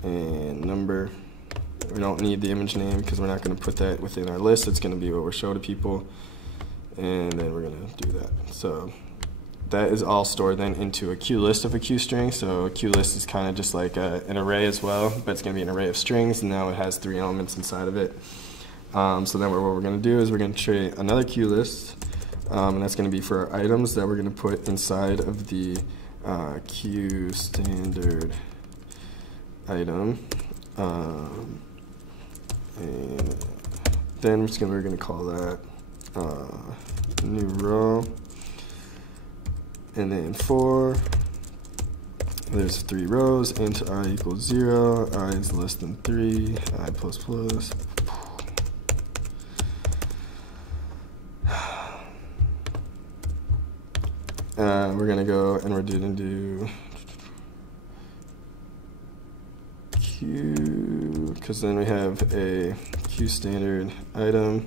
and number. We don't need the image name because we're not going to put that within our list. It's going to be what we're showing to people, and then we're going to do that. So that is all stored then into a QList of a QString. So a QList is kind of just like an array as well, but it's going to be an array of strings, and now it has 3 elements inside of it. So then what we're going to do is we're going to create another QList, and that's going to be for our items that we're going to put inside of the Q standard item. And then we're going to call that new row, and then there's 3 rows, int I equals 0, I is less than 3, I plus plus. We're going to go and we're going to do Q, because then we have a Q standard item,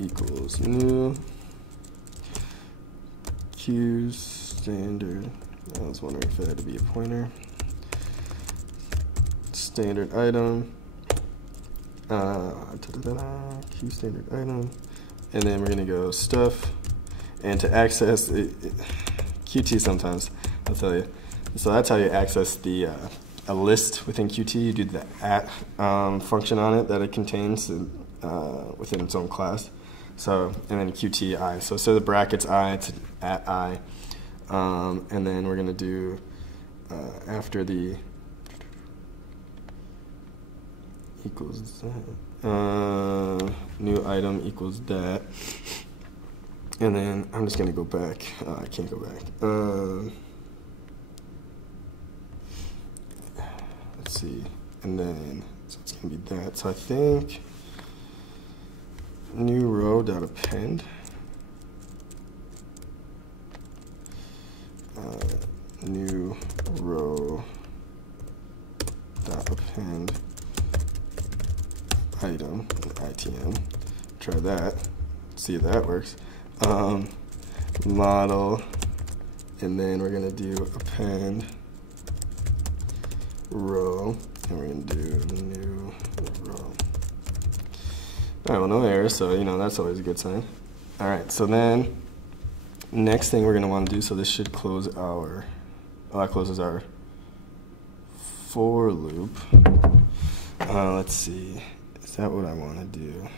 equals new Q standard. I was wondering if it had to be a pointer. Standard item. Q standard item. And then we're going to go stuff. And to access Qt sometimes, I'll tell you. So that's how you access the a list within Qt. You do the at function on it that it contains within its own class. So, and then Qt I. So instead of the brackets I, it's at I. And then we're going to do after the equals new item equals that. And then I'm just going to go back. I can't go back. Let's see. And then, so it's going to be that. So I think new row dot append. New row dot append item, ITM. Try that. See if that works. Model, and then we're gonna do append row, and we're gonna do new row. All right, well, no errors, so you know that's always a good sign. All right, so then next thing we're gonna want to do, so this should close our, that closes our for loop. Let's see, is that what I want to do?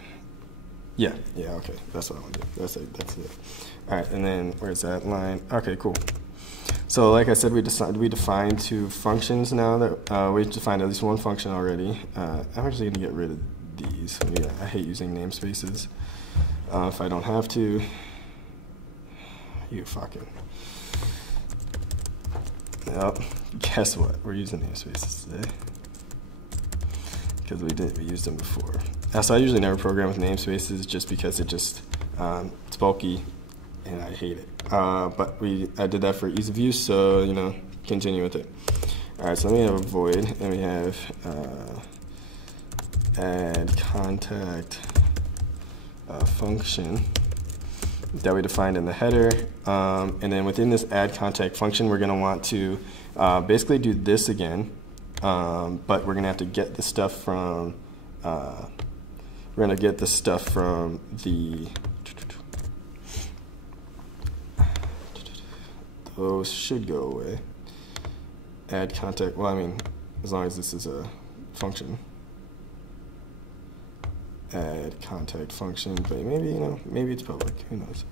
Yeah, okay, that's what I want to do. That's it. All right, and then where's that line? Okay, cool. So like I said, we defined two functions now that we defined at least one function already. I'm actually going to get rid of these. Yeah, I hate using namespaces. If I don't have to, you fucking. Yep. Guess what? We're using namespaces today because we used them before. So I usually never program with namespaces just because it's bulky and I hate it. But I did that for ease of use, so you know, continue with it. All right, so then we have a void, and we have add contact function that we defined in the header, and then within this add contact function, we're going to want to basically do this again, but we're going to have to get the stuff from. We're going to get the stuff from the. Those should go away. Add contact. Well, I mean, as long as this is a function. Add contact function, but maybe, you know, maybe it's public. Who knows?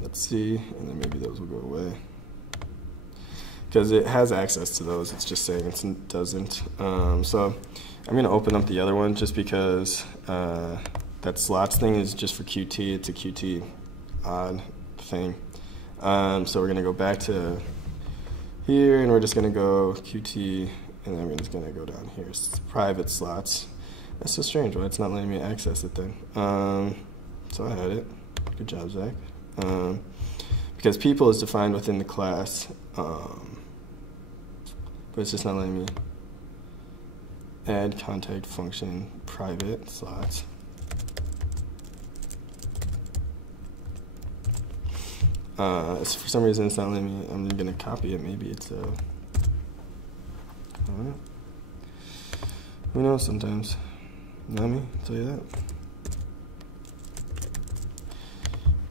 Let's see, and then maybe those will go away. Because it has access to those, it's just saying it doesn't. So I'm going to open up the other one just because that slots thing is just for Qt. It's a Qt odd thing. So we're going to go back to here, and we're just going to go Qt, and then we're just going to go down here. It's private slots. That's so strange. Why it's not letting me access it then? So I had it. Good job, Zach. Because people is defined within the class, but it's just not letting me add contact function private slots. For some reason it's not letting me. I'm gonna copy it. Maybe it's I don't know. Who knows sometimes? Not me, I'll tell you that.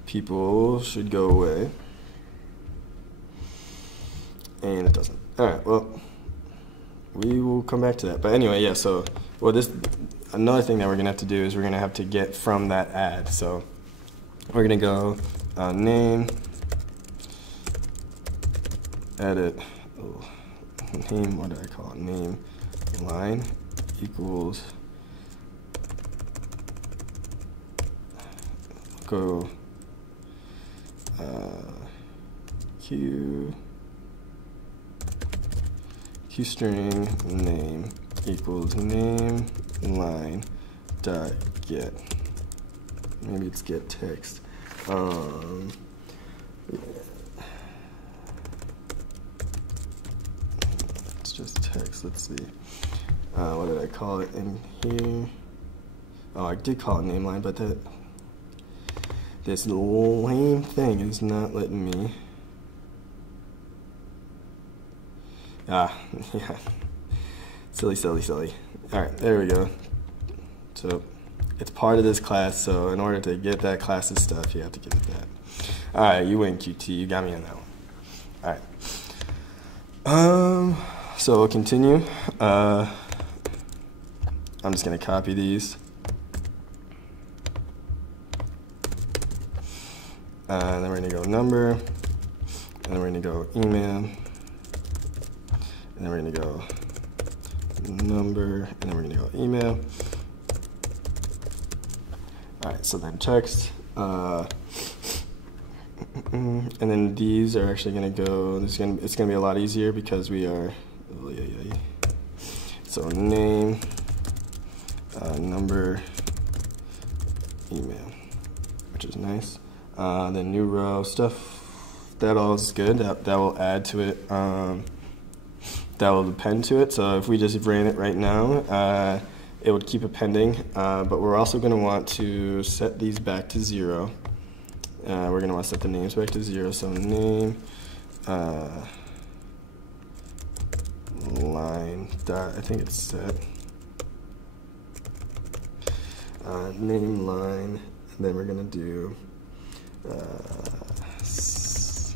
People should go away. And it doesn't. Alright, well, we will come back to that. But anyway, yeah, so another thing that we're gonna have to do is we're gonna have to get from that add. So we're gonna go name, edit, name, what do I call it? Name line equals go Q string name equals name line dot get. Maybe it's get text. It's just text. Let's see. what did I call it in here? Oh, I did call it name line, but this lame thing is not letting me. Yeah. Silly. Alright, there we go. So, it's part of this class, so in order to get that class's stuff, you have to give it that. Alright, you win, QT. You got me on that one. Alright. So we'll continue. I'm just going to copy these. And then we're going to go number. And then we're going to go email. And then we're going to go number. And then we're going to go email. Alright, so then text. And then these are actually going to go, it's going to be a lot easier because we are, so name, number, email, which is nice. Then new row stuff, that all is good. That will add to it, that will append to it. So if we just ran it right now, it would keep appending, but we're also going to want to set these back to 0. We're going to want to set the names back to 0, so name line dot, I think it's set, name line, and then we're going to do,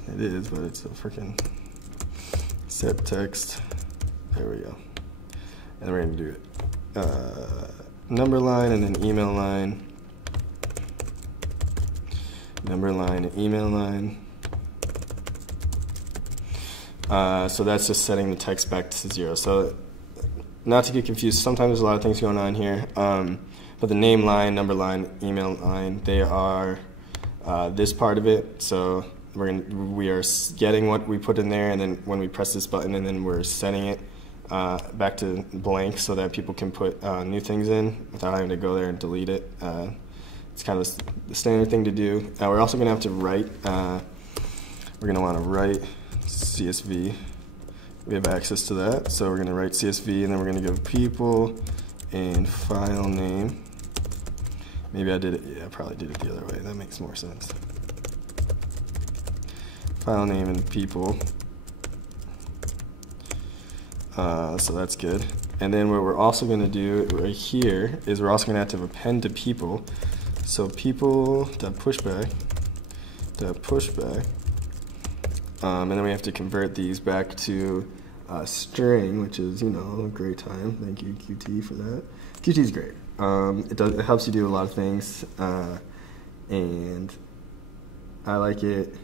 it is, but it's a freaking set text, there we go, and we're going to do it, number line and then email line, number line, email line. So that's just setting the text back to 0. So not to get confused, sometimes there's a lot of things going on here. But the name line, number line, email line, they are this part of it. So we are getting what we put in there, and then when we press this button, and then we're setting it back to blank so that people can put new things in without having to go there and delete it. It's kind of the standard thing to do. We're also going to have to write, we're going to want to write CSV. We have access to that, so we're going to write CSV, and then we're going to go people and file name. Maybe I did it, yeah, I probably did it the other way. That makes more sense. File name and people. So that's good. And then what we're also going to do right here is we're also going to have to append to people. So people.pushback, and then we have to convert these back to string, which is, a great time. Thank you, QT, for that. QT is great. It helps you do a lot of things, and I like it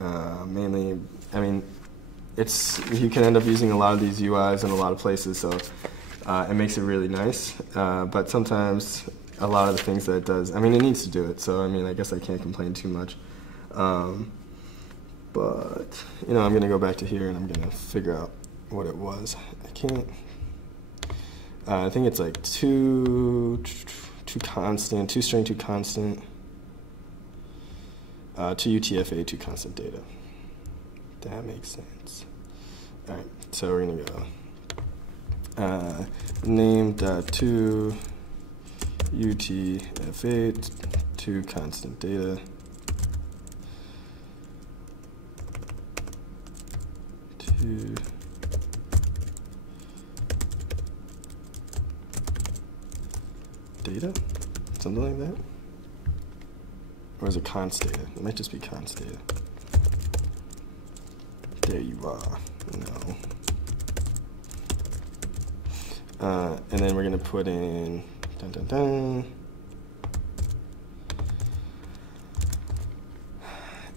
mainly. I mean, you can end up using a lot of these UIs in a lot of places, so it makes it really nice. But sometimes a lot of the things that it does, it needs to do it, so I guess I can't complain too much. But, I'm going to go back to here and I'm going to figure out what it was. I can't, I think it's like two constant, two string, two constant, two UTF-8, two constant data. That makes sense. All right, so we're going to go name.to UTF-8, two constant data. To data? Something like that? Or is it const data? It might just be const data. There you are. No. And then we're going to put in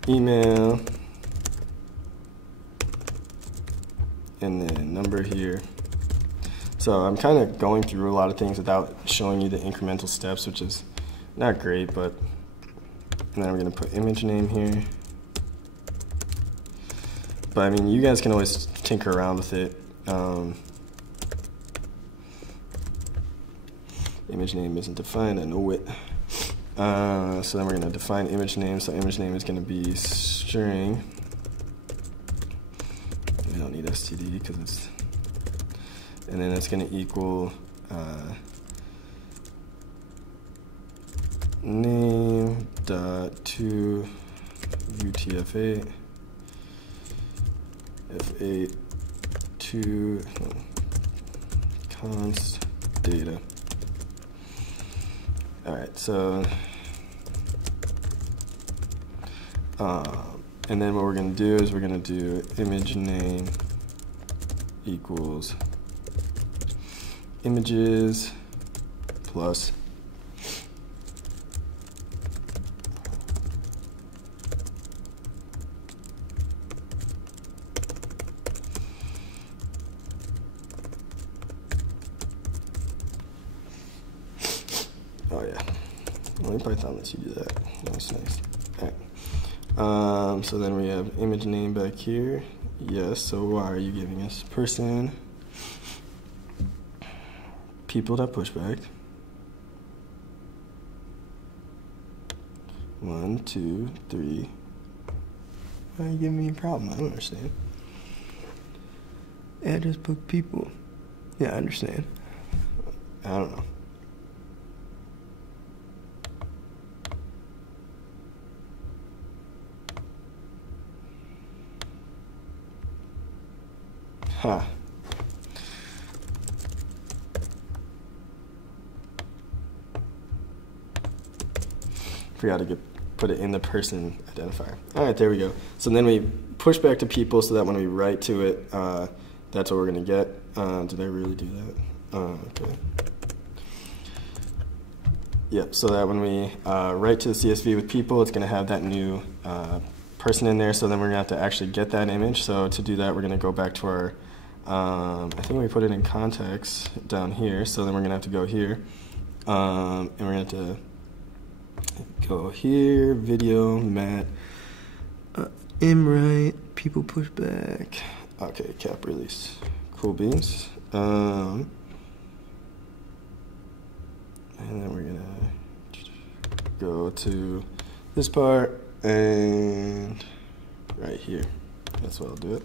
email, and then number here. So I'm kind of going through a lot of things without showing you the incremental steps, which is not great, but, and then we're going to put image name here. But you guys can always tinker around with it. Image name isn't defined, I know it. So then we're going to define image name. So image name is going to be string. We don't need std because it's, and then it's going to equal name dot to UTF-8 F8 to const data. All right, so and then what we're going to do is we're going to do image name equals images plus oh yeah, only Python lets you do that. That's nice. All right. So then we have image name back here. Yes, so why are you giving us person people.pushback 1, 2, 3. Why are you giving me a problem? I don't understand. Address book people. Yeah, I understand. I don't know. Huh. Forgot to put it in the person identifier. All right, there we go. So then we push back to people so that when we write to it, that's what we're going to get. Did I really do that? Okay. Yep, so that when we write to the CSV with people, it's going to have that new person in there. So then we're going to have to actually get that image. So to do that, we're going to go back to our I think we put it in context down here, so then we're going to have to go here, and we're going to have to go here, video, mat, mWrite, people push back, okay, cap release, cool beans, and then we're going to go to this part, and right here, that's what I'll do it.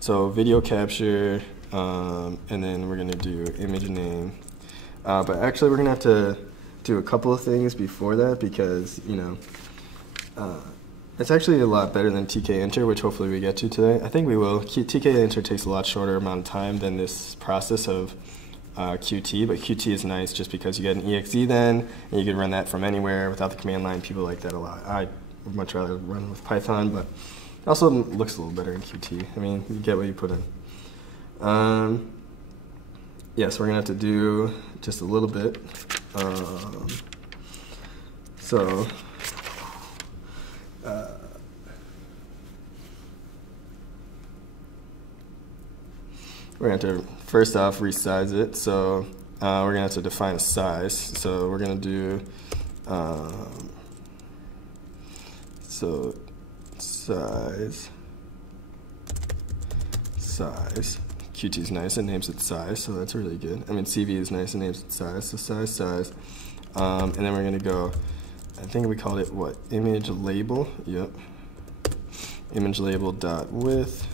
So video capture, and then we're going to do image name. But actually, we're going to have to do a couple of things before that because, you know, it's actually a lot better than Tkinter, which hopefully we get to today. I think we will. Tkinter takes a lot shorter amount of time than this process of Qt, but Qt is nice just because you get an exe then, and you can run that from anywhere without the command line. People like that a lot. I would much rather run with Python, but it also looks a little better in Qt. I mean, you get what you put in. Yeah, so we're going to have to do just a little bit. We're going to have to, first off, resize it. So we're going to have to define a size. So we're going to do, size. Qt is nice, it names it size, so that's really good. I mean, CV is nice, it names it size, so size. And then we're going to go, I think we called it, what, image label? Yep. Image label dot width.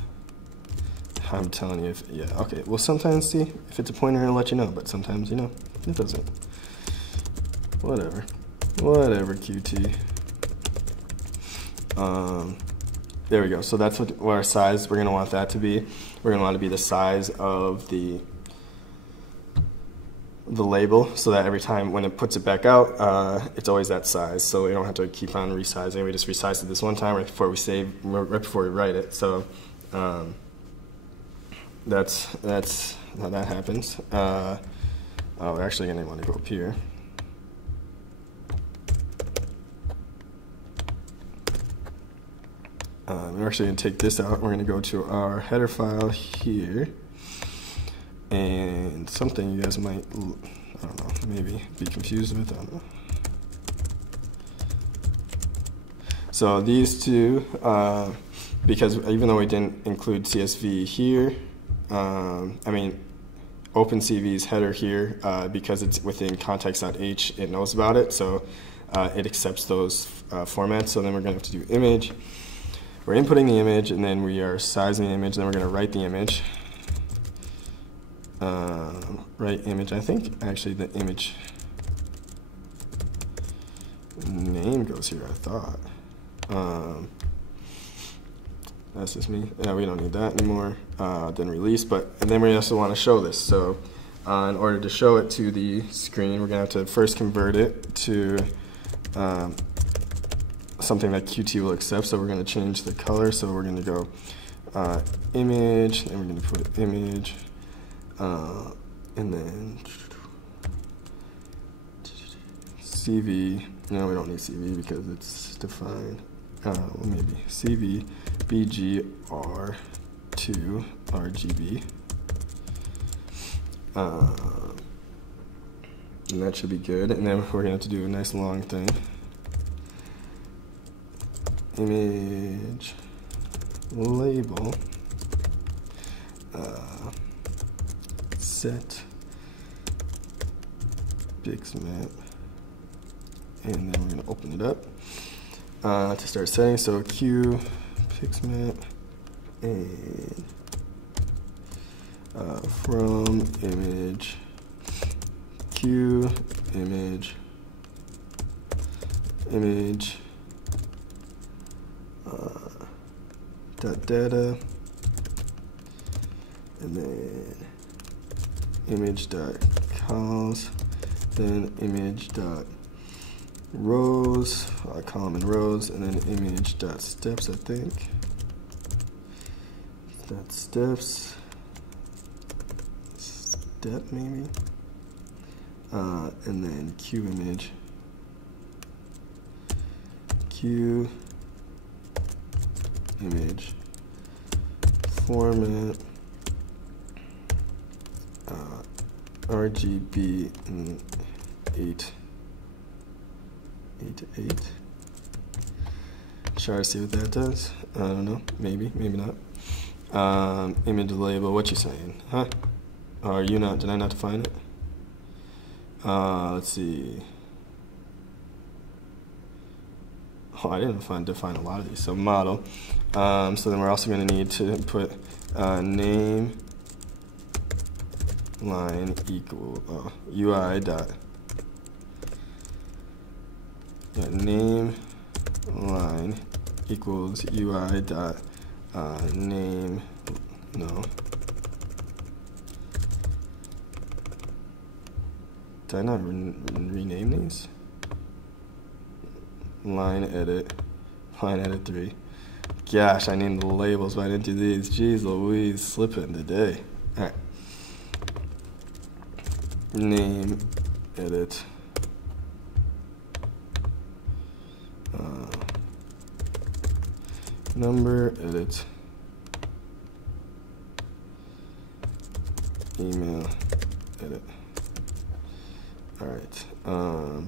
I'm telling you, yeah, okay. Well, sometimes, see, if it's a pointer, it'll let you know, but sometimes, you know, it doesn't. Whatever, Qt. There we go. So that's what our size, we're going to want that to be. We're going to want it to be the size of the label so that every time when it puts it back out, it's always that size. So we don't have to keep on resizing. We just resized it this one time right before we write it. So that's how that happens. Oh, we're actually going to want to go up here. We're actually going to take this out. We're going to go to our header file here. And something you guys might, I don't know, maybe be confused with. I don't know. So these two, because even though we didn't include CSV here, I mean, opencv's header here, because it's within context.h, it knows about it. So it accepts those formats. So then we're going to have to do image. We're inputting the image, and then we are sizing the image, then we're going to write the image. right image. I think actually the image name goes here, I thought. That's just me. Yeah, we don't need that anymore. Then release, and then we also want to show this. So in order to show it to the screen, we're going to have to first convert it to something that Qt will accept. So we're going to change the color. So we're going to go image, and we're going to put image, and then CV. No, we don't need CV because it's defined. Well, maybe CV BGR2 RGB. And that should be good. And then we're going to have to do a nice long thing. Image label set Bixmap. And then we're going to open it up to start setting. So Q Pixmap and from image Q image dot data, and then image dot calls, then image dot rows, column and rows, and then image dot steps, I think. Dot steps, step maybe, and then Q image, Q image format, RGB and 8 to 8. Try to see what that does. I don't know. Maybe not. Image label. What you saying? Huh? Are you not? Did I not define it? Let's see. Oh, I didn't define a lot of these. So model. So then we're also going to need to put name line equal UI dot name line equals UI dot name. No. Did I not rename these? Line edit 3. Gosh, I named the labels, but I didn't do these. Jeez Louise, slipping today. All right. Name edit number edit email edit. All right. All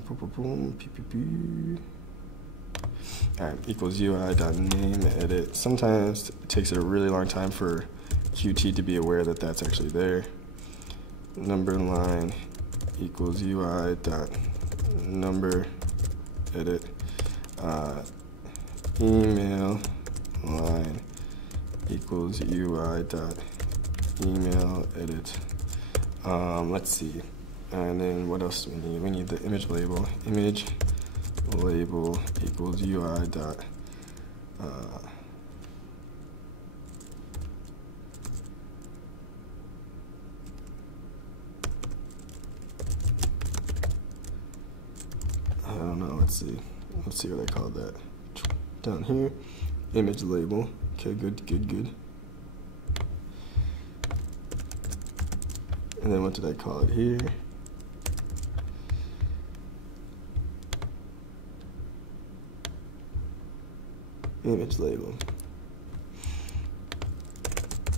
right, equals UI dot name edit. Sometimes it takes a really long time for Qt to be aware that that's actually there. Number line equals UI dot number edit. Email line equals UI dot email edit. Let's see. And then what else do we need? We need the image label. Image label equals UI dot I don't know, let's see what I call that down here. Image label. Okay, good. And then what did I call it here? Image label.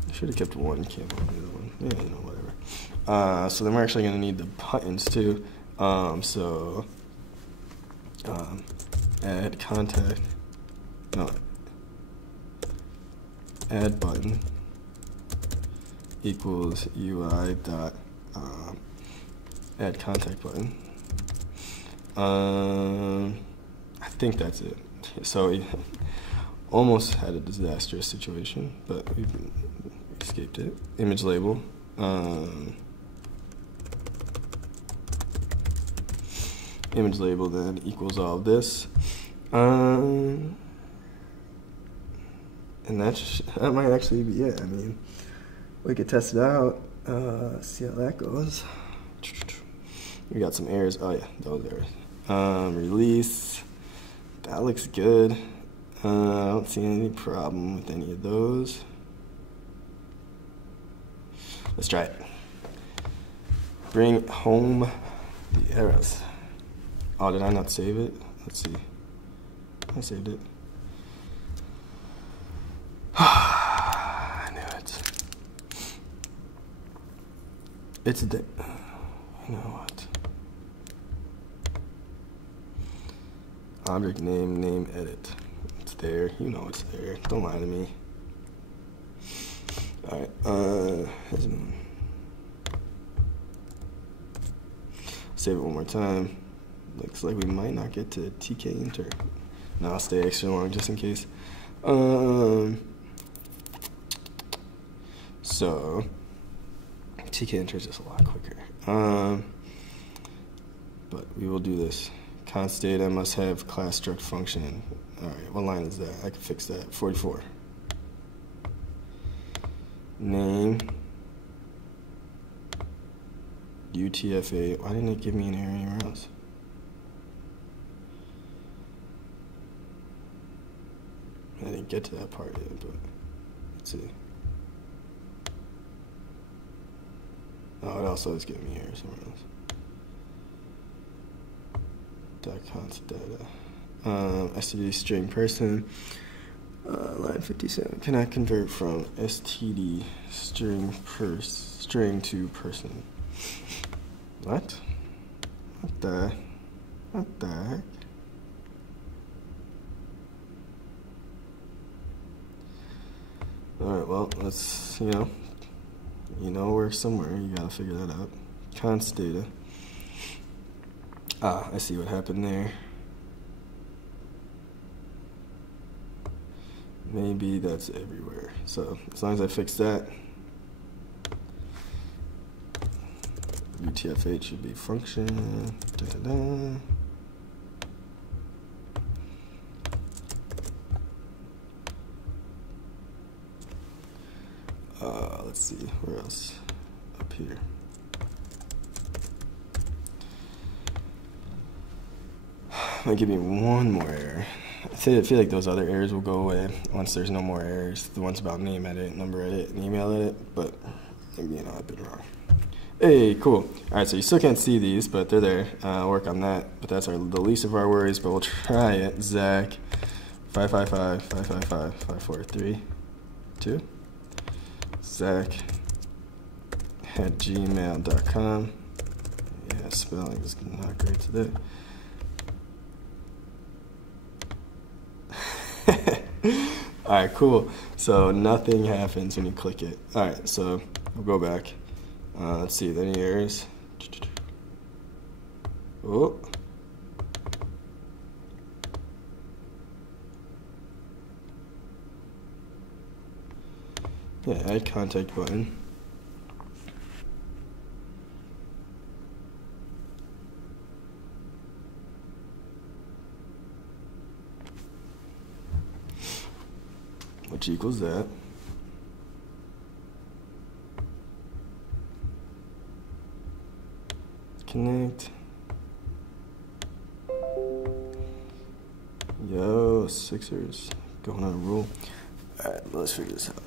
I should have kept one, can't remember the other one. Yeah, whatever. So then we're actually going to need the buttons too. Add contact. No. Add button equals UI dot add contact button. I think that's it. So we almost had a disastrous situation, but we escaped it. Image label Image label then equals all of this. And that might actually be it. I mean, we could test it out, see how that goes. We got some errors. Oh yeah, those errors. Release. That looks good. I don't see any problem with any of those. Let's try it. Bring home the arrows. Oh, did I not save it? Let's see. I saved it. I knew it. It's you know what? Object name, name edit. It's there. You know it's there. Don't lie to me. Alright, save it one more time. Looks like we might not get to Tkinter. No, I'll stay extra long just in case. So Tkinter is just a lot quicker. But we will do this. Const data must have class struct function. Alright, what line is that? I can fix that. 44. Name UTF-8. Why didn't it give me an error anywhere else? I didn't get to that part yet, but let's see. Oh, it also is giving me error somewhere else. Const data. STD string person. Line 57. Can I convert from STD string to person? What? What the heck? Alright, well, let's, you know it works somewhere. You gotta figure that out. Const data. Ah, I see what happened there. Maybe that's everywhere. So as long as I fix that, UTF-8 should be function. Let's see, where else? Up here. Might give me one more error. I feel like those other errors will go away once there's no more errors. The ones about name edit, number edit, and email edit, but maybe, I've been wrong. Hey, cool. All right, so you still can't see these, but they're there. I'll work on that, but that's the least of our worries, but we'll try it. Zach, 555, 555, 543, 2. Zach at gmail.com. Yeah, spelling is not great today. Alright, cool. So nothing happens when you click it. Alright, so we'll go back. Let's see, any errors? Oh. Yeah, add contact button. Which equals that. Connect. Yo, Sixers going on a roll. Alright, let's figure this out.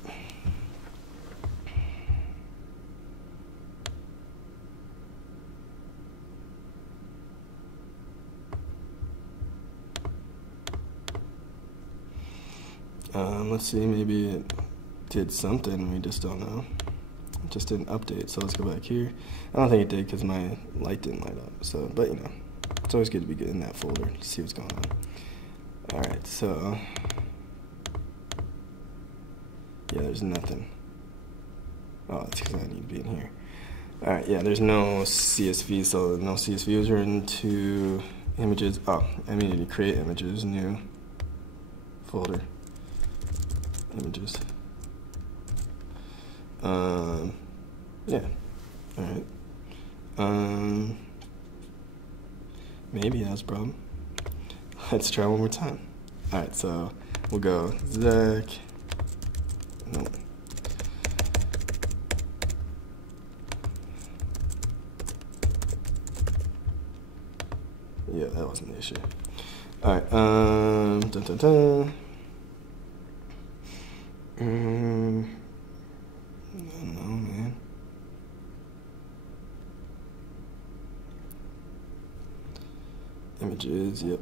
Let's see, maybe it did something, we just don't know. It just didn't update, so let's go back here. I don't think it did because my light didn't light up, so, but it's always good to be in that folder to see what's going on. Alright, so, yeah, there's nothing. Oh, it's because I need to be in here. Alright, yeah, there's no CSV, so no CSV was written to images. Oh, I needed to create images, new folder. Images. Yeah. All right. Maybe that's a problem. Let's try one more time. All right, so we'll go Zach. No. Yeah, that wasn't the issue. All right. Dun, dun, dun. I don't know, man. Images, yep.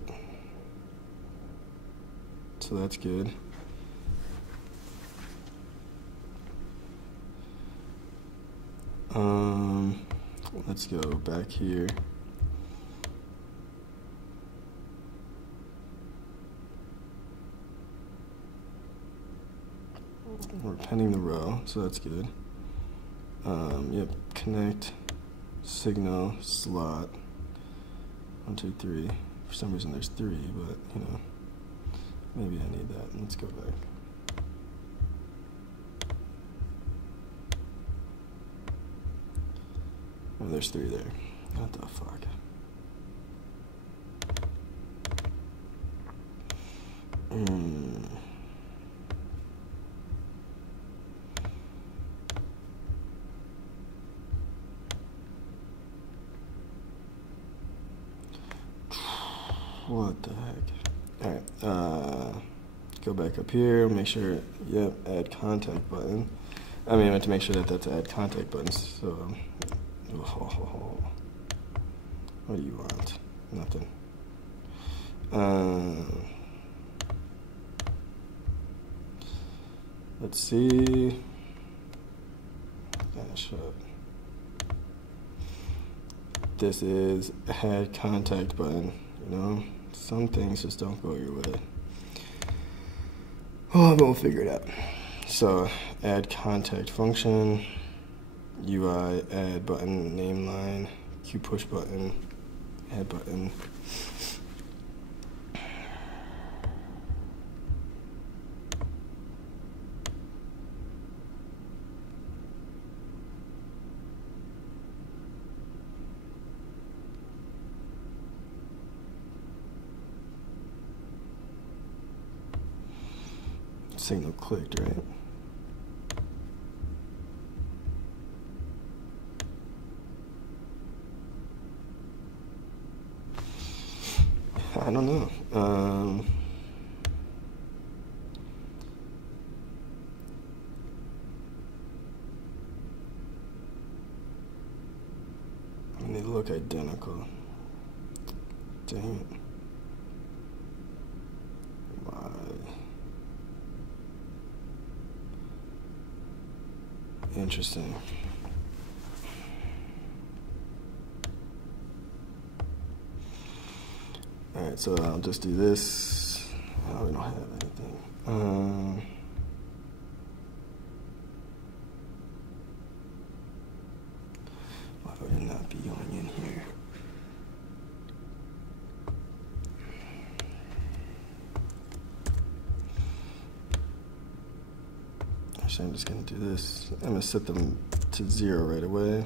So that's good. Let's go back here. We're appending the row, so that's good. Yep, connect, signal, slot. 1, 2, 3. For some reason there's 3, but you know, maybe I need that. Let's go back. Oh, there's 3 there. What the fuck? What the heck? Alright, go back up here, make sure, yep, add contact button. I mean, I meant to make sure that that's add contact button, so, what do you want? Nothing. Let's see. Shut up. This is add contact button, you know? Some things just don't go your way. Oh, but we'll figure it out. So, add contact function, UI, add button, name line, Q push button, add button. Signal clicked, right? I don't know. I mean, they look identical. Dang it. Why? Interesting. Alright, so I'll just do this. Oh, we don't have anything. Why would it not be going in here? Actually, I'm just going to do this. I'm going to set them to 0 right away.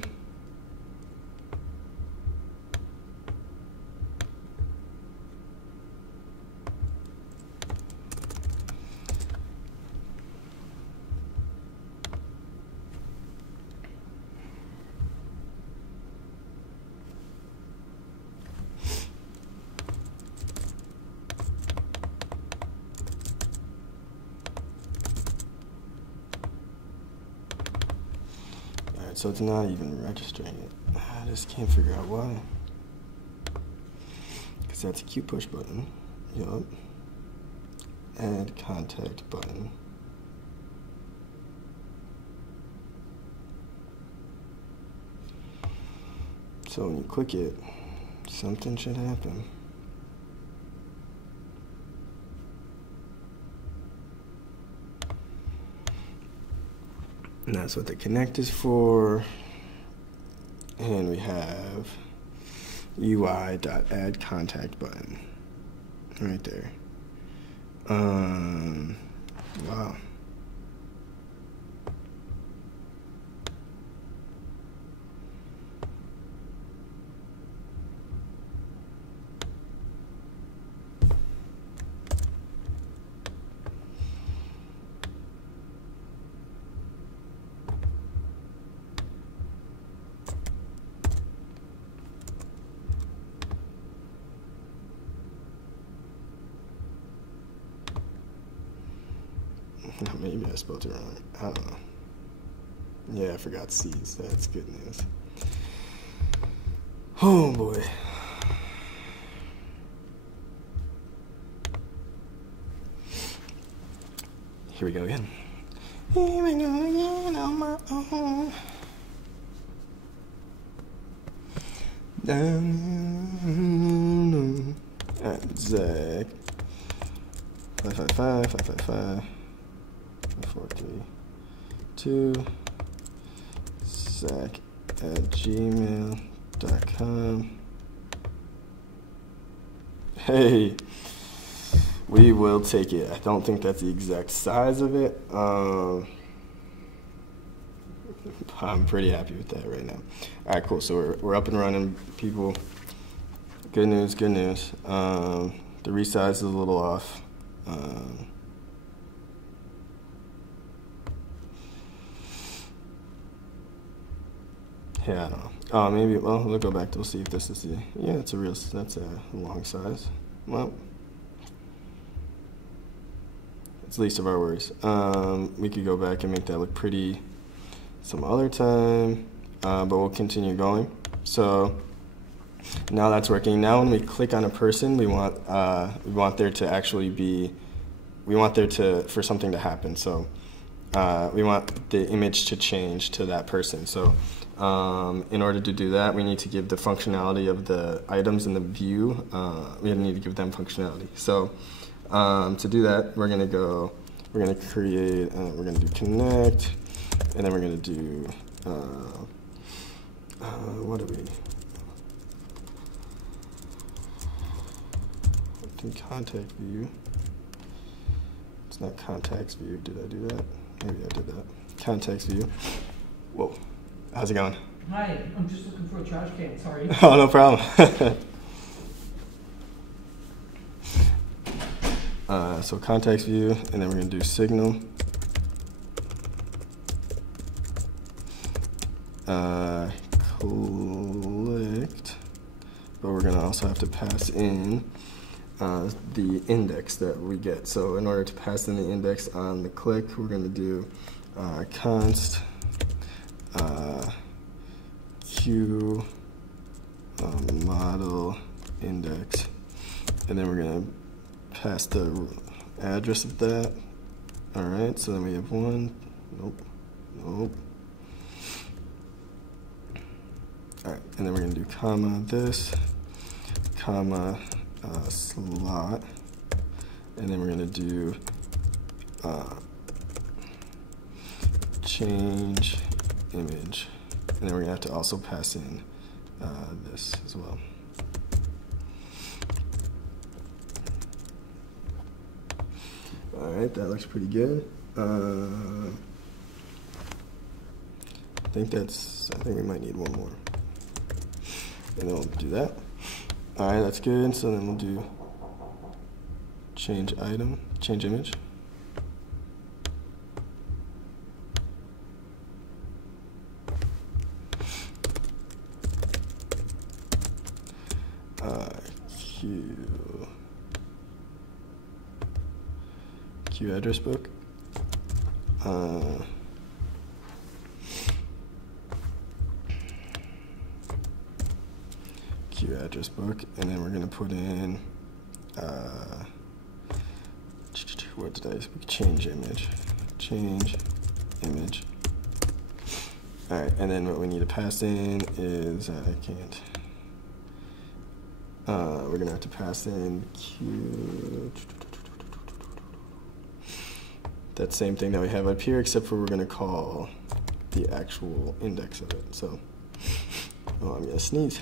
So it's not even registering it. I just can't figure out why. Because that's a Q push button. Yup. Add contact button. So when you click it, something should happen. And that's what the connect is for. And we have UI.add contact button right there. Wow. Maybe I spelled it wrong. I don't know. Yeah, I forgot C's. That's good news. Oh boy. Here we go again. Here we go again on my own. Alright, Zach. 555 432 Zach at gmail.com. Hey, we will take it. I don't think that's the exact size of it. I'm pretty happy with that right now. All right, cool. So we're up and running, people. Good news, good news. The resize is a little off. Yeah, I don't know. Oh, maybe. Well, we'll go back to see if this is the. Yeah, it's a real. That's a long size. Well, it's least of our worries. We could go back and make that look pretty some other time, but we'll continue going. So now that's working. Now when we click on a person, we want there to actually be. We want there to for something to happen. So we want the image to change to that person. So. In order to do that, we need to give the functionality of the items in the view. We need to give them functionality. So to do that, we're going to create, we're going to do connect, and then we're going to do, what do we, I think contact view. It's not contacts view. Did I do that? Maybe I did that. Contacts view. Whoa. How's it going? Hi, I'm just looking for a trash can, sorry. Oh, no problem. So contacts view, and then we're going to do signal. Clicked, but we're going to also have to pass in the index that we get. So in order to pass in the index on the click, we're going to do const Q model index, and then we're going to pass the address of that. All right, so then we have one. Nope. All right, and then we're going to do comma this, comma slot, and then we're going to do change image, and then we're going to have to also pass in this as well. All right, that looks pretty good. I think we might need one more. And then we'll do that. All right, that's good. So then we'll do change item, change image. Q address book. Q address book, and then we're going to put in what did I speak? Change image. Change image. All right, and then what we need to pass in is I can't. We're going to have to pass in Q. That same thing that we have up here, except for we're going to call the actual index of it. So, oh, I'm going to sneeze.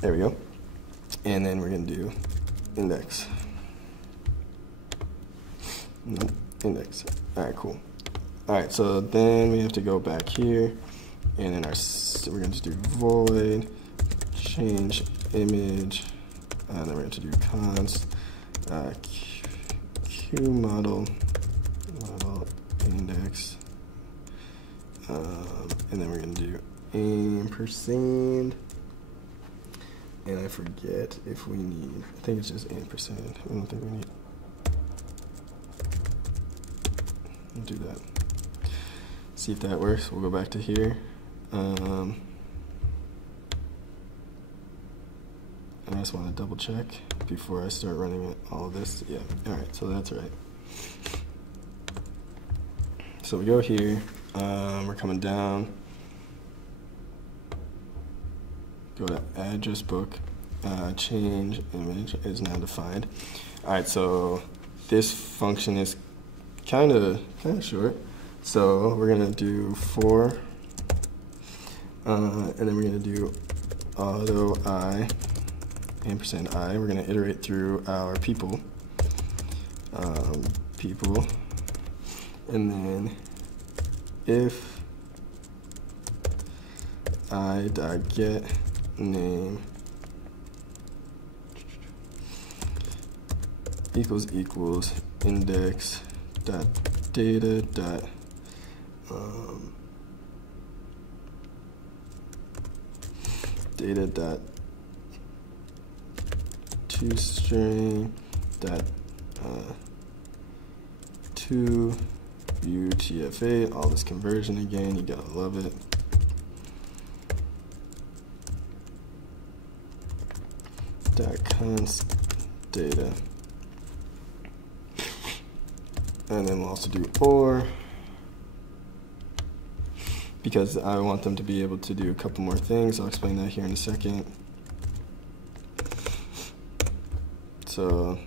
There we go. And then we're going to do index. Nope, index. All right, cool. All right, so then we have to go back here, and then we're going to do void change image, and then we're going to do const Q model index, and then we're going to do ampersand, and I forget if we need, I think it's just ampersand. I don't think we need, do that. See if that works. We'll go back to here. I just want to double check before I start running all of this. Yeah, all right, so that's right. So we go here, we're coming down, go to address book, change image is now defined. All right, so this function is kind of short. So we're gonna do for, and then we're gonna do auto I, ampersand I. We're gonna iterate through our people, and then if I dot get name equals index dot data dot data dot toString dot to UTF-8, all this conversion again, you gotta love it. Dot const data. And then we'll also do or, because I want them to be able to do a couple more things. I'll explain that here in a second. So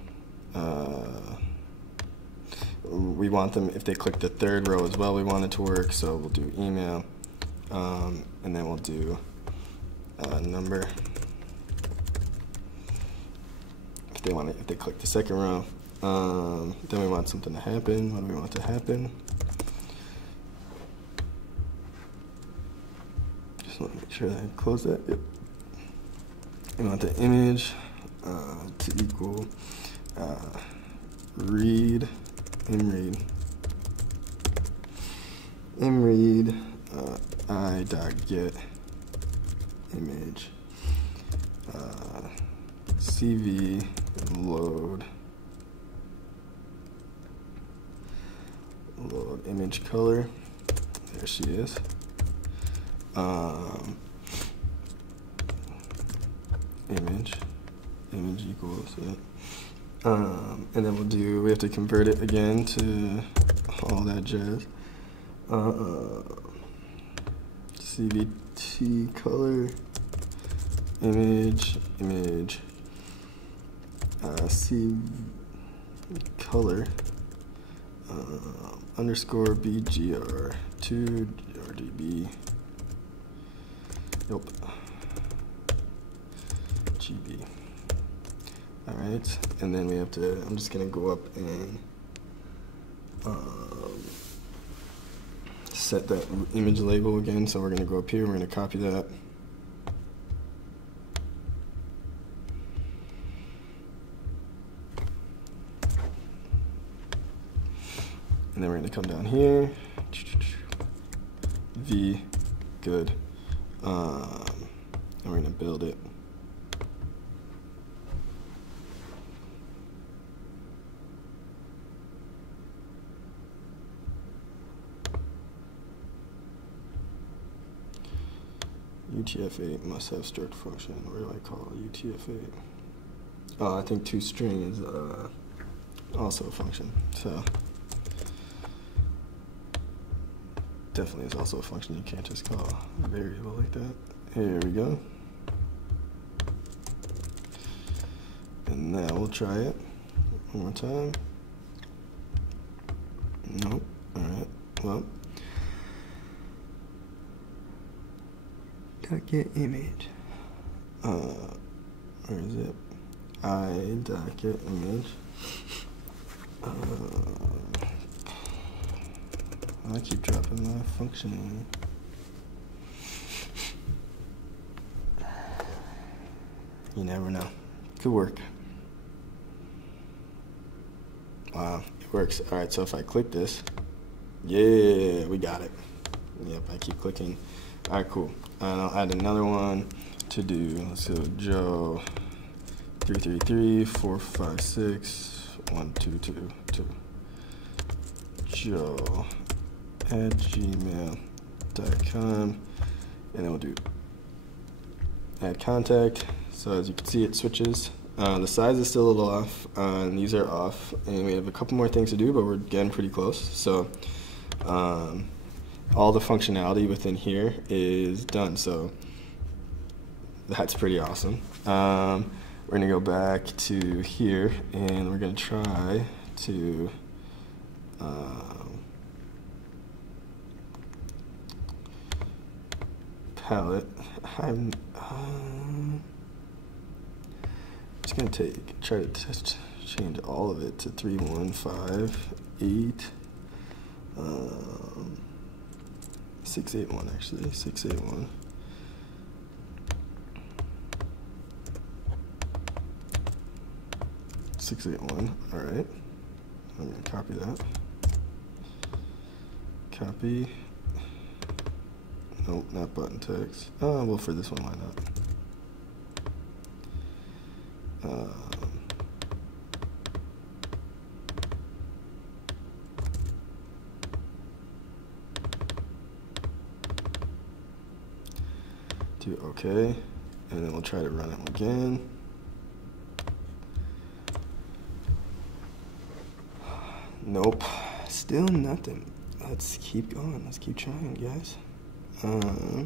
we want them, if they click the third row as well, we want it to work. So we'll do email, and then we'll do number. If they click the second row, then we want something to happen. What do we want to happen? Just want to make sure that I close that. Yep. We want the image to equal read, imread I dot get image CV load image color. There she is. Image equals it. And then we have to convert it again to all that jazz. CVT color, image, CV color, underscore BGR, 2 RGB, nope, GB. All right, and then we have to, I'm just gonna go up and set that image label again. So we're gonna go up here, we're gonna copy that. And then we're gonna come down here, V, good, and we're gonna build it. UTF-8 must have struct function. What do I call UTF-8? Oh, I think toString is also a function. So definitely is also a function. You can't just call a variable like that. Here we go. And now we'll try it one more time. Nope. All right. Well. Get image. Where is it? I get image. I keep dropping my function. You never know. Could work. Wow, it works. All right, so if I click this, yeah, we got it. Yep, I keep clicking. All right, cool. And I'll add another one to do. Let's go Joe 333 456 1222. joe@gmail.com, and then we'll do add contact. So as you can see, it switches. The size is still a little off, and these are off, and we have a couple more things to do, but we're getting pretty close. So all the functionality within here is done, so that's pretty awesome. We're gonna go back to here, and we're gonna try to palette. I'm just gonna try to change all of it to 3158, 681 actually, 681. All right. I'm gonna copy that. Copy. Nope, not button text. Oh, well, for this one, why not? Do OK, and then we'll try to run it again. Nope, still nothing. Let's keep going. Let's keep trying, guys. I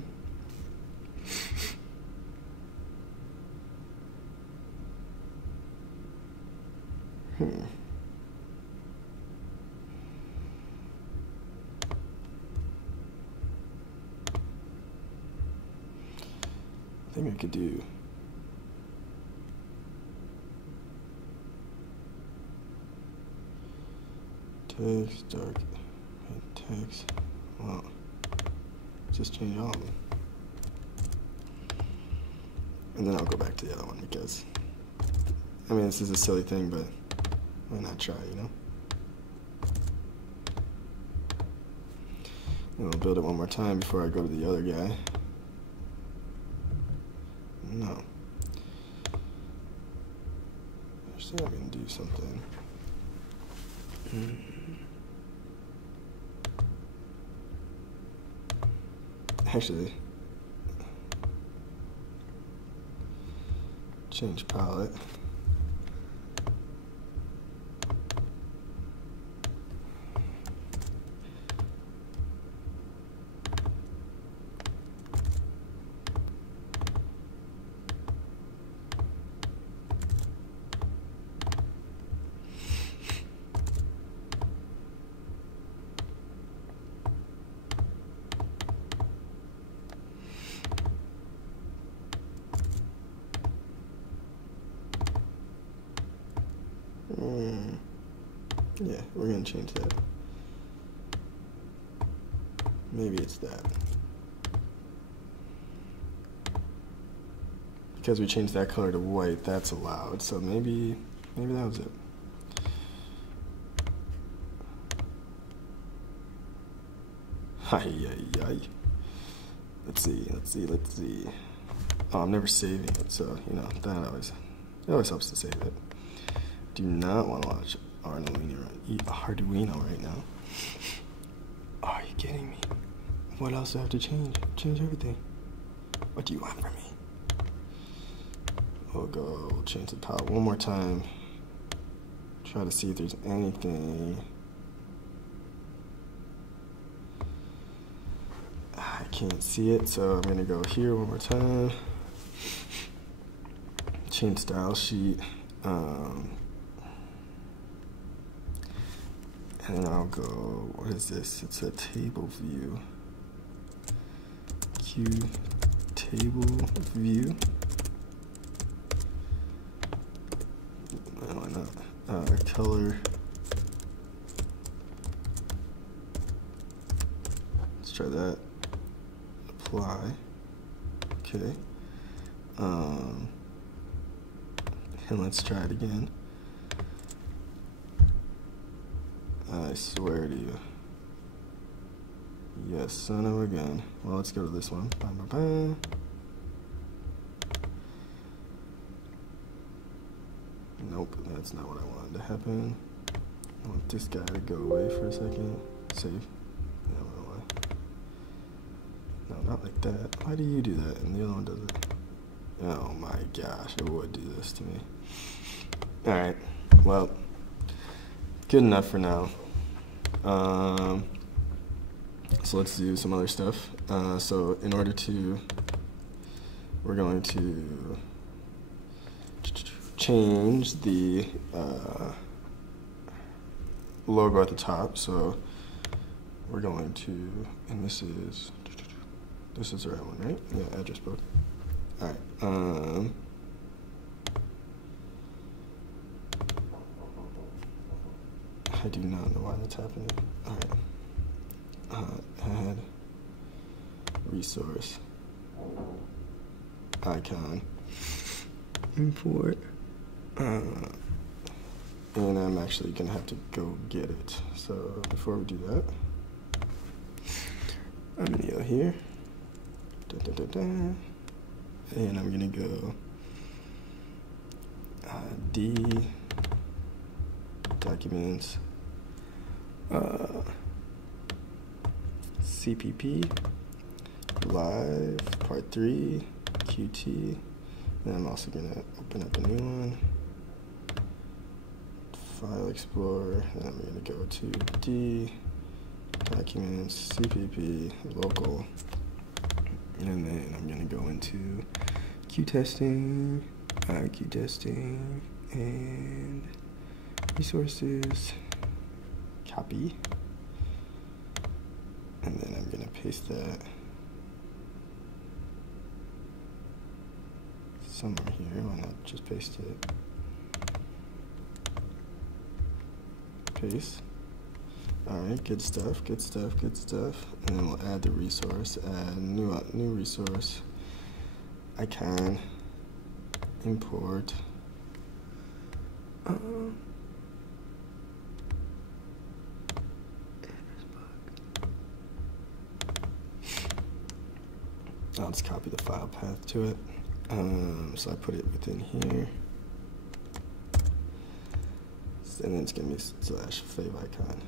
think I could do text, dark, text. Well, just change all of them. And then I'll go back to the other one because, I mean, this is a silly thing, but why not try, you know? And I'll build it one more time before I go to the other guy. No. Actually, I'm going to do something. Actually, change palette. Yeah, we're gonna change that. Maybe it's that. Because we changed that color to white, that's allowed. So maybe that was it. Hi. Let's see. Oh, I'm never saving it, so you know that always helps to save it. Do not want to watch Arduino right now. Are you kidding me? What else do I have to change? Change everything. What do you want from me? We'll change the palette one more time. Try to see if there's anything. I can't see it, so I'm gonna go here one more time. Change style sheet. And then I'll go, what is this? It's a table view. Table view. Why not? Color. Let's try that. Apply. Okay. And let's try it again. I swear to you. Yes, son of a gun. Well, let's go to this one. Nope, that's not what I wanted to happen. I want this guy to go away for a second. Save. I don't know why. No, not like that. Why do you do that and the other one does it? Oh my gosh, it would do this to me. Alright, well, good enough for now. So let's do some other stuff. So in order to, we're going to change the logo at the top. So we're going to, and this is the right one, right? Yeah, address book. All right. I do not know why that's happening. All right. Add resource icon import. And I'm actually gonna have to go get it. So before we do that, I'm gonna go here. And I'm gonna go D documents CPP live part 3 QT. And I'm also gonna open up a new one, file explorer, and I'm gonna go to D documents CPP local. And then I'm gonna go into Q testing, and resources, copy. And then I'm gonna paste that somewhere here. Why not just paste it? Paste. Alright, good stuff. And then we'll add the resource, add new resource, icon, import. I'll just copy the file path to it. So I put it within here. And then it's gonna be /fav icon,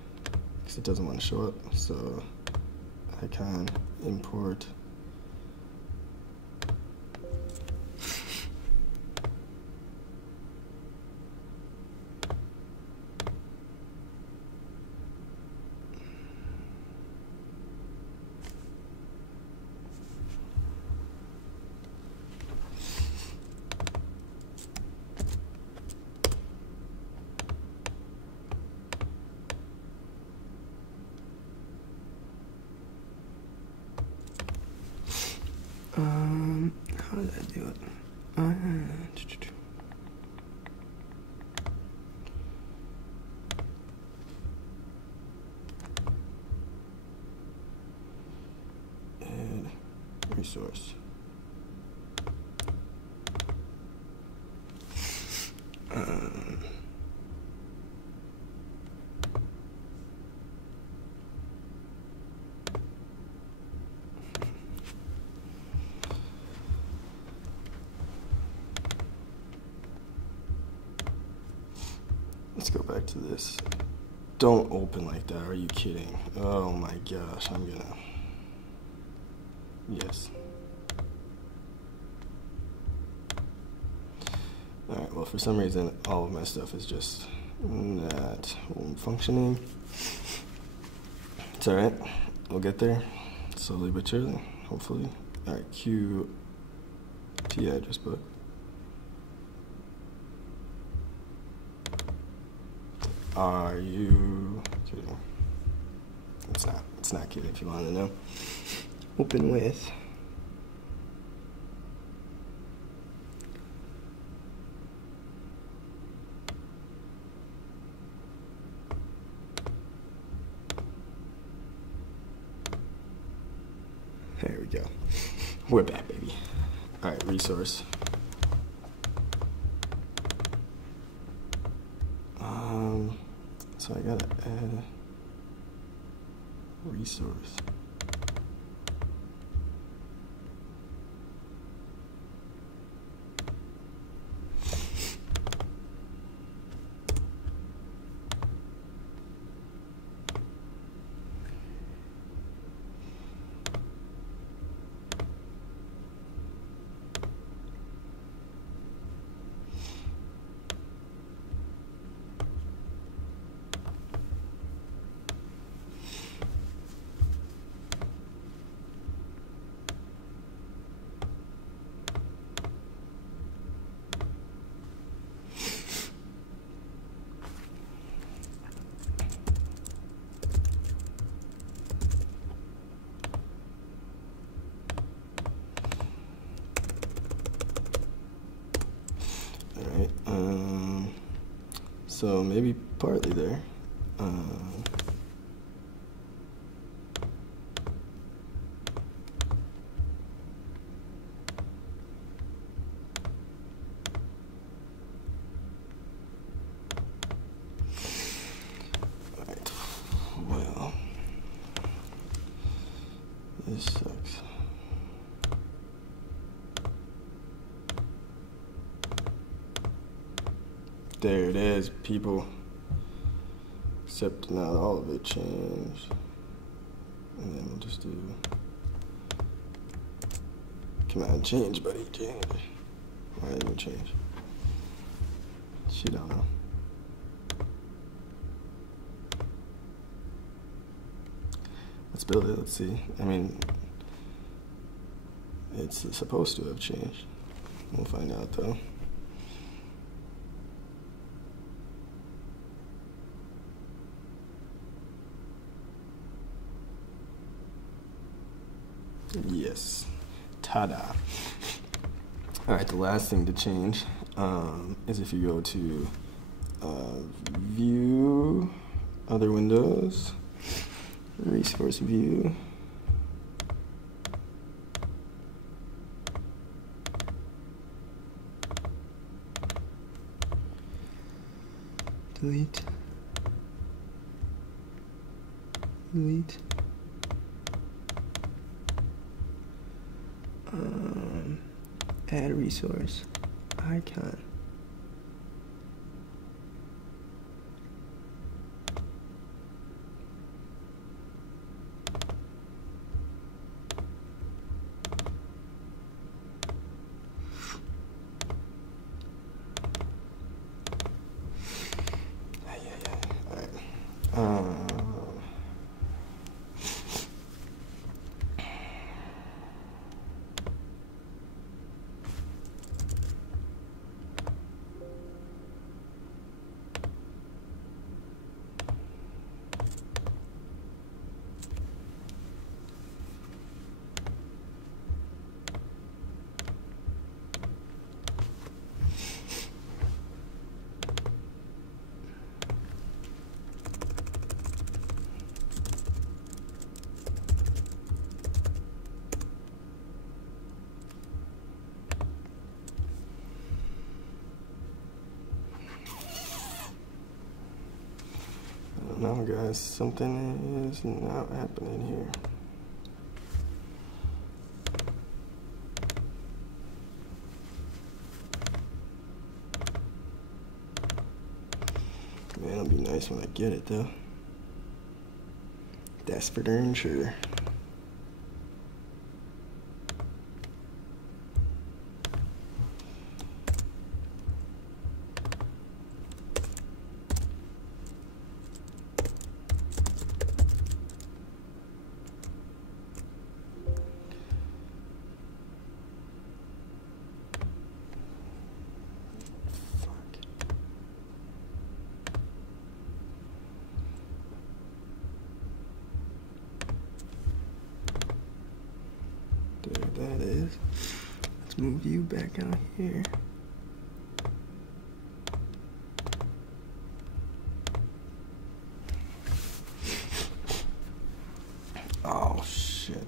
because it doesn't want to show up. So icon, import. How did I do it? Add resource. Let's go back to this. Don't open like that. Are you kidding? Oh my gosh, I'm gonna. Yes. Alright, well, for some reason, all of my stuff is just not functioning. It's alright. We'll get there slowly but surely, hopefully. Alright, QT address book. Are you kidding? It's not kidding if you want to know. Open with. There we go. We're back, baby. All right, resource. So I gotta add resource. So maybe partly there. Alright, well, this sucks. There it is, people. Except not all of it changed. And then we'll just do, come on, change, buddy, change. Why didn't it change? Shit, I don't know. Let's build it, let's see. I mean, it's supposed to have changed. We'll find out though. Yes, ta-da. All right, the last thing to change is if you go to View, Other Windows, Resource View. Delete. Delete. Add resource icon. All right. No, guys, something is not happening here. Man, it'll be nice when I get it, though. That's for darn sure. There that is. Let's move you back out here. Oh shit.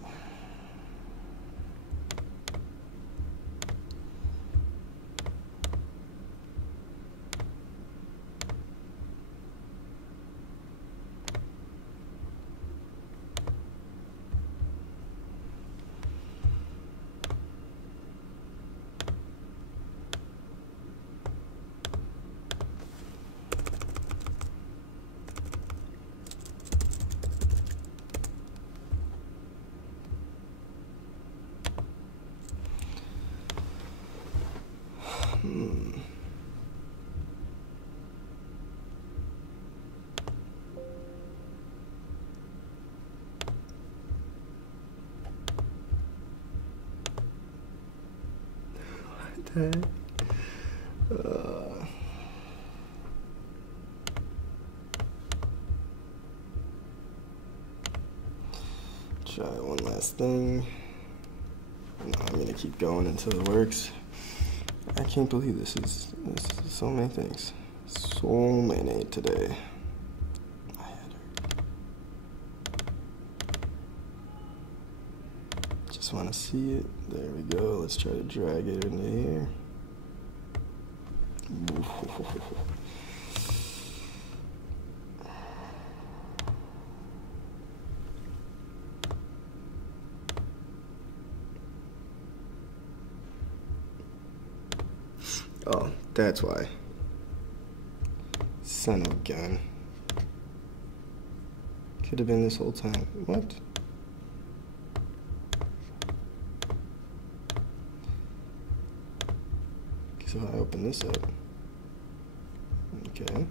What? Try one last thing. No, I'm gonna keep going until it works. I can't believe this is so many things. So many today. Just want to see it. There we go. Let's try to drag it into here. Oh, that's why. Son of a gun. Could have been this whole time. What? So I open this up. Okay.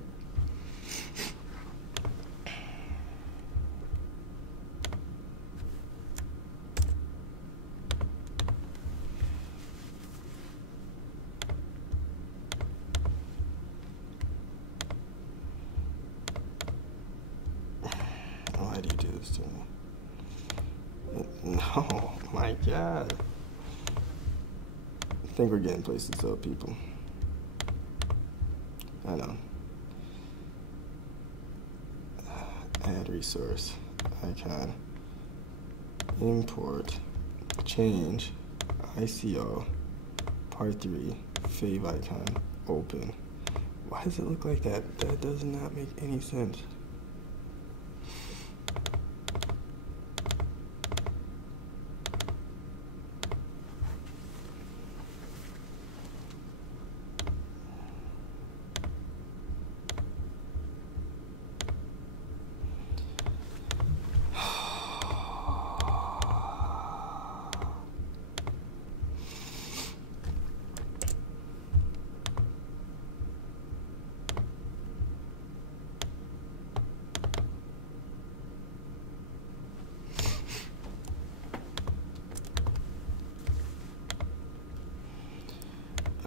Why do you do this to me? No, my God. I think we're getting places though, people. I know. Add resource, icon, import, change, ICO, part 3, fave icon, open. Why does it look like that? That does not make any sense.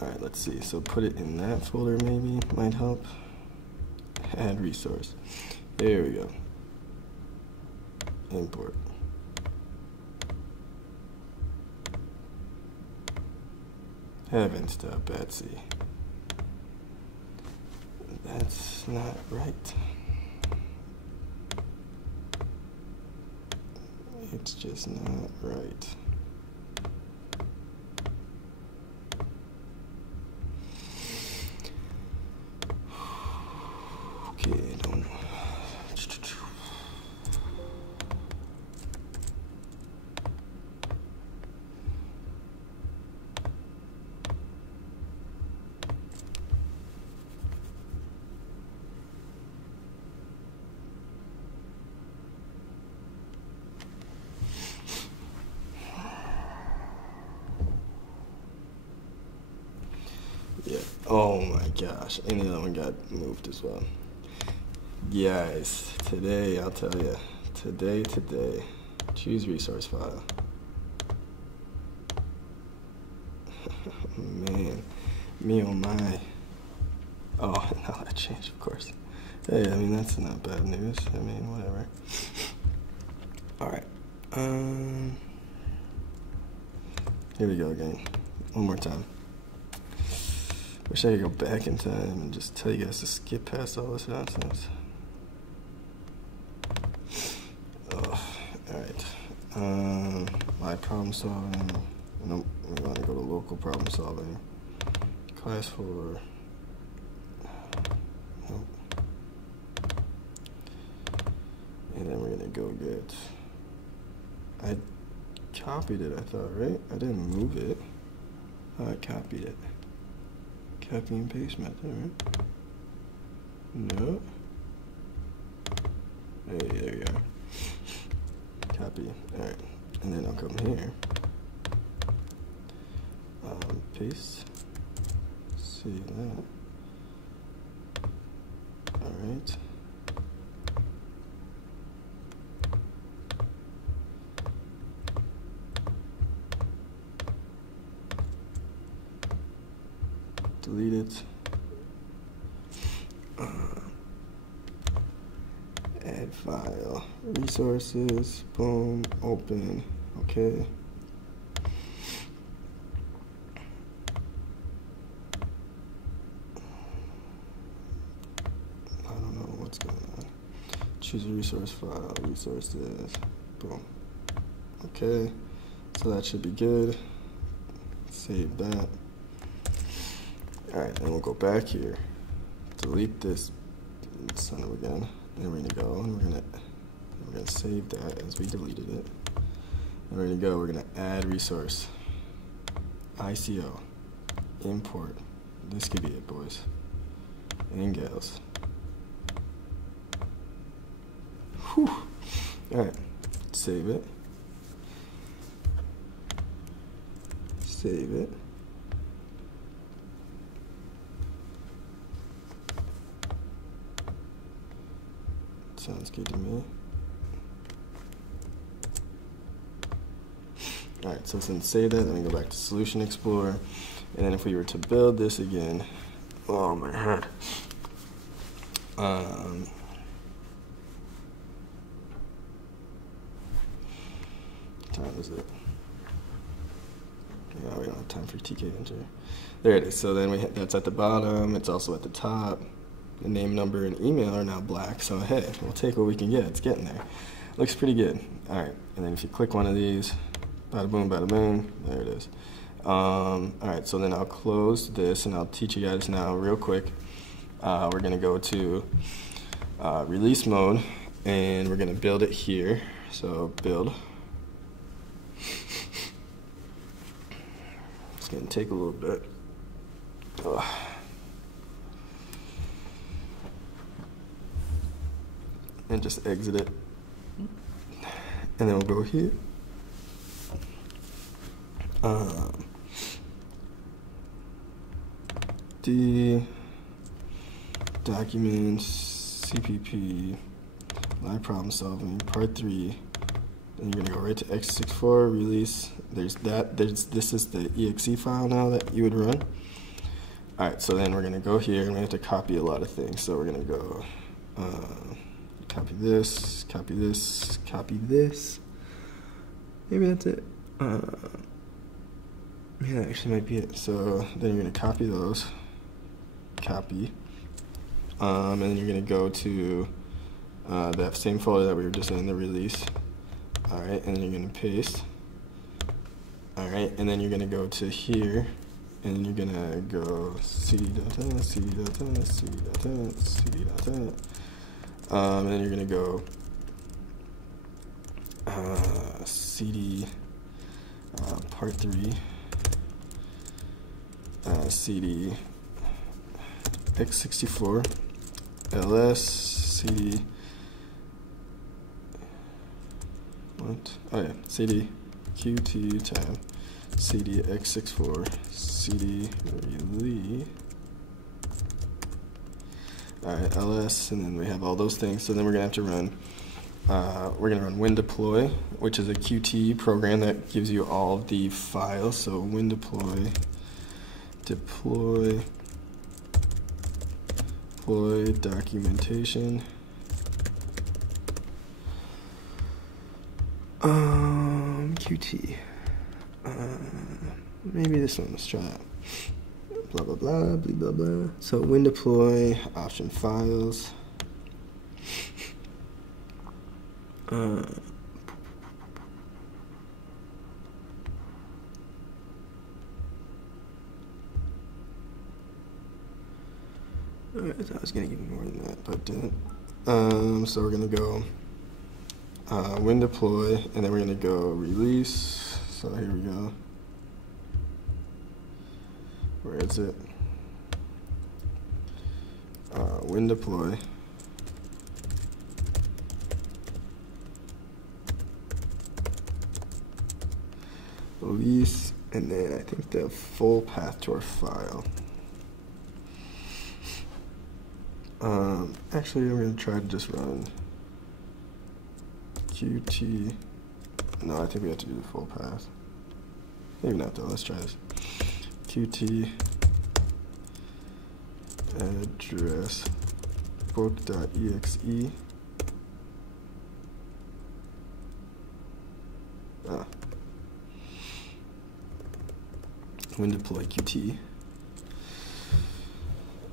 Alright, let's see. So put it in that folder maybe, might help. Add resource. There we go. Import. Heavens to Betsy. That's not right. It's just not right. Okay, don't. Yeah. Oh my gosh. And the other one got moved as well. Guys, today, I'll tell you. Today. Choose resource file. Man. Me oh my. Oh, now that changed, of course. Hey, I mean, that's not bad news. I mean, whatever. Alright. Here we go again. One more time. Wish I could go back in time and just tell you guys to skip past all this nonsense. Oh, alright. My problem solving. Nope, we want to go to local problem solving. Class 4. Nope. And then we're going to go get. I copied it, I thought, right? I didn't move it. Oh, I copied it. Copy and paste method, right? No. Hey, there you are. Copy. Alright. And then I'll come here. Paste. See that. Alright. Delete it. Add file. Resources. Boom. Open. Okay. choose a resource file, resources, boom. Okay, so that should be good. Save that. All right, then we'll go back here, delete this son of a gun. Then we're gonna go and we're gonna save that as we deleted it. And we're gonna go. We're gonna add resource. ICO, import. This could be it, boys and gals. Whew. All right, save it. Save it. Sounds good to me. All right, so since save that, then we go back to Solution Explorer. And then if we were to build this again, oh my head. What time is it? Yeah, we don't have time for Tkinter. There it is. So then that's at the bottom. It's also at the top. The name, number, and email are now black. So hey, we'll take what we can get. It's getting there. Looks pretty good. All right, and then if you click one of these, bada boom, there it is. All right, so then I'll close this and I'll teach you guys now real quick. We're gonna go to release mode and we're gonna build it here. So build. It's gonna take a little bit. Ugh. And just exit it. And then we'll go here. D documents CPP live problem solving part 3. Then you're gonna go right to x64 release. This is the exe file now that you would run. All right, so then we're gonna go here and we have to copy a lot of things. So we're gonna go copy this, copy this, copy this. Maybe that's it. Yeah, that actually might be it. So then you're gonna copy those, copy, and then you're gonna go to that same folder that we were just in, the release. All right, and then you're gonna paste. All right, and then you're gonna go to here, and you're gonna go cd data, cd data, cd data, cd data. And then you're gonna go cd part 3. CD x64 ls cd what? Oh yeah, cd qt tab cd x64 cd release. All right, ls, and then we have all those things. So then we're gonna have to run. We're gonna run win-deploy, which is a Qt program that gives you all of the files. So win-deploy. Deploy documentation. Qt. Maybe this one. Let's try that. Blah blah blah blah blah blah. So win-deploy option files. Alright, I was gonna give you more than that, but didn't. So we're gonna go win-deploy, and then we're gonna go release. So here we go. Where is it? Win-deploy. Release, and then I think the full path to our file. Actually, I'm going to try to just run Qt. No, I think we have to do the full path. Maybe not though, let's try this. Qt address book.exe. Win-deploy Qt.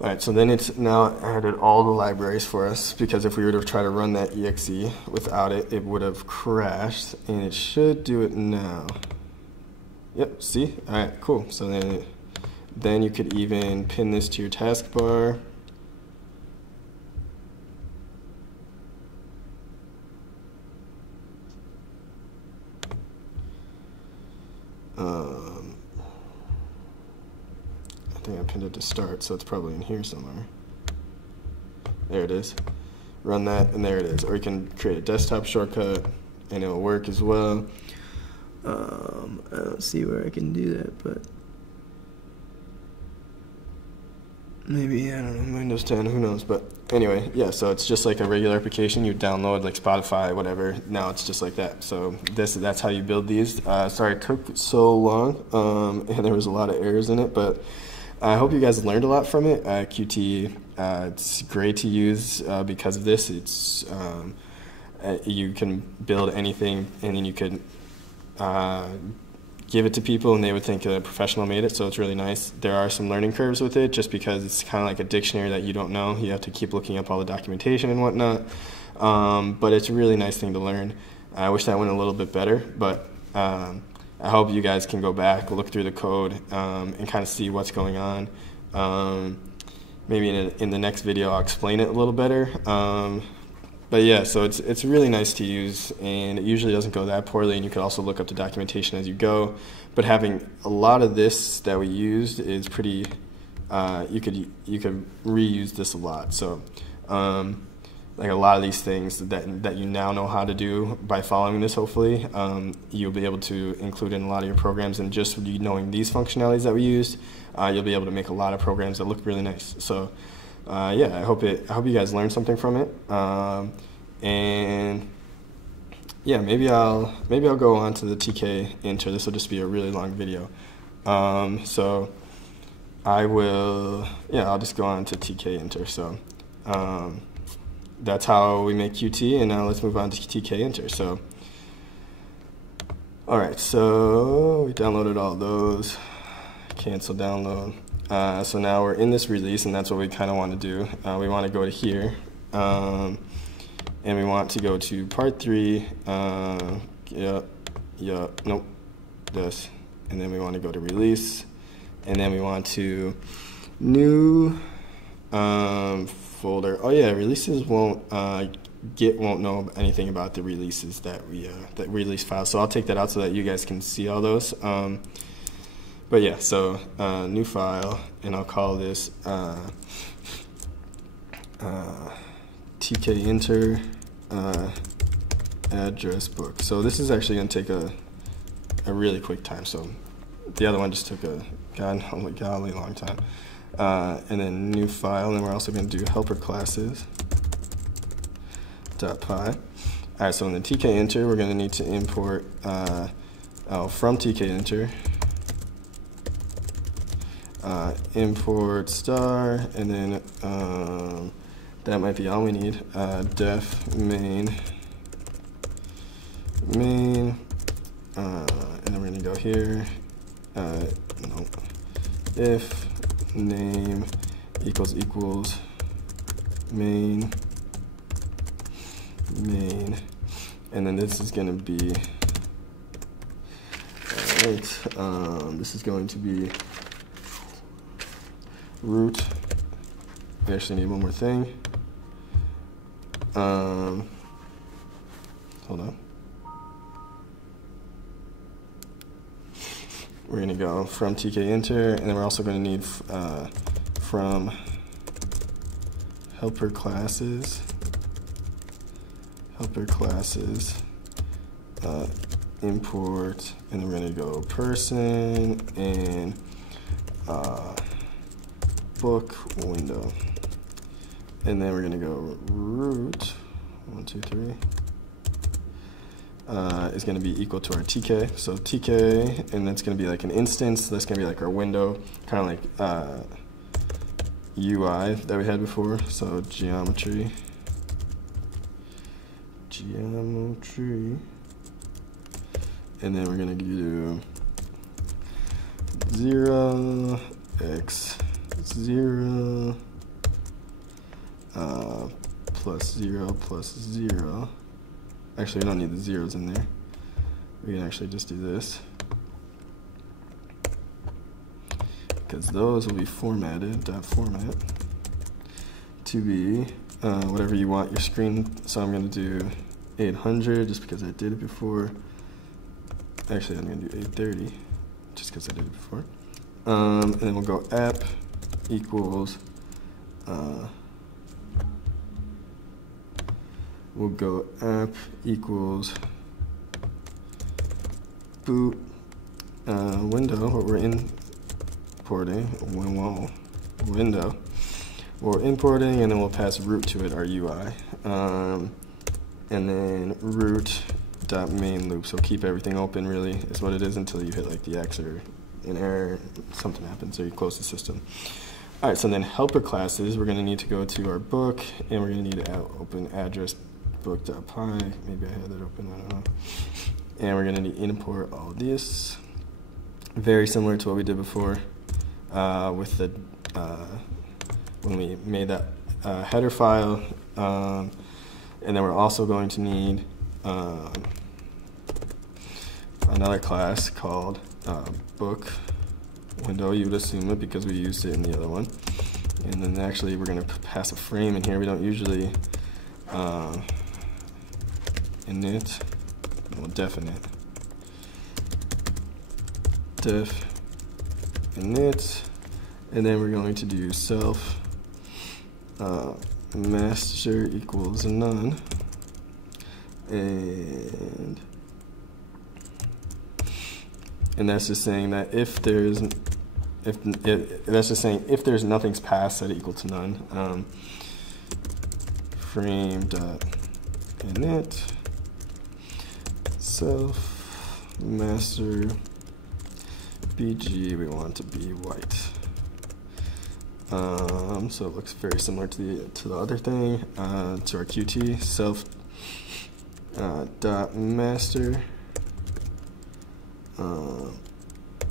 All right, so then it's now added all the libraries for us, because if we were to try to run that exe without it, it would have crashed, and it should do it now. Yep, see? All right, cool. So then you could even pin this to your taskbar. I think I pinned it to start, so it's probably in here somewhere. There it is. Run that, and there it is. Or you can create a desktop shortcut, and it'll work as well. I don't see where I can do that, but maybe, I don't know, Windows 10, who knows. But anyway, yeah, so it's just like a regular application you download, like Spotify, whatever. Now it's just like that. So that's how you build these. Sorry it took so long, and there was a lot of errors in it, but I hope you guys learned a lot from it. Qt, it's great to use because of this. It's you can build anything, and then you could give it to people, and they would think a professional made it, so it's really nice. There are some learning curves with it, just because it's kind of like a dictionary that you don't know. You have to keep looking up all the documentation and whatnot, but it's a really nice thing to learn. I wish that went a little bit better, but I hope you guys can go back, look through the code, and kind of see what's going on. Maybe in the next video I'll explain it a little better. But yeah, so it's really nice to use, and it usually doesn't go that poorly, and you can also look up the documentation as you go. But having a lot of this that we used is pretty, you could reuse this a lot. So like a lot of these things that you now know how to do by following this, hopefully, you'll be able to include in a lot of your programs, and just knowing these functionalities that we used, you'll be able to make a lot of programs that look really nice. So yeah, I hope you guys learned something from it, and yeah, maybe I'll go on to the Tkinter. This will just be a really long video, so I'll just go on to Tkinter. So that's how we make Qt, and now let's move on to Tkinter. So all right, so we downloaded all those. Cancel download. So now we're in this release, and that's what we kind of want to do. We want to go to here, and we want to go to part 3. Nope, this, and then we want to go to release, and then we want to new folder. Oh yeah, releases won't know anything about the releases that release files. So I'll take that out so that you guys can see all those. But yeah, so new file, and I'll call this Tkinter address book. So this is actually going to take a really quick time. So the other one just took a golly long time. And then new file, and then we're also going to do helper classes .py. All right, so in the Tkinter, we're going to need to import from Tkinter. Import star, and then that might be all we need. Def main, and then we're gonna go here. No, if name equals main, and then this is gonna be this is going to be root. We actually need one more thing. Hold on. We're going to go from Tkinter, and then we're also going to need from helper classes, import, and then we're going to go person and book window, and then we're going to go root 1, 2, 3 is going to be equal to our TK. So TK, and that's going to be like an instance. That's going to be like our window, kind of like UI that we had before. So geometry, and then we're going to do 0 x 0 plus 0 plus 0. Actually, we don't need the zeros in there. We can actually just do this, because those will be formatted, .format, to be whatever you want your screen. So I'm going to do 800 just because I did it before. Actually, I'm going to do 830 just because I did it before. And then we'll go app equals, we'll go app equals boot window, what we're importing, window. We're importing, and then we'll pass root to it, our UI. And then root.main loop, so keep everything open really is what it is until you hit like the X or an error, something happens, or you close the system. All right, so then helper classes, we're gonna need to go to our book, and we're gonna need to open address book.py, maybe I had that open, I don't know. And we're gonna need to import all this. Very similar to what we did before with the, when we made that header file. And then we're also going to need another class called book window. You would assume it because we used it in the other one. And then actually we're going to pass a frame in here. We don't usually init, well, definite. Def init, and then we're going to do self master equals none, and that's just saying that if there's nothing's passed, set it equal to none. Frame dot init self master BG, we want to be white. So it looks very similar to the other thing, to our Qt. Self dot master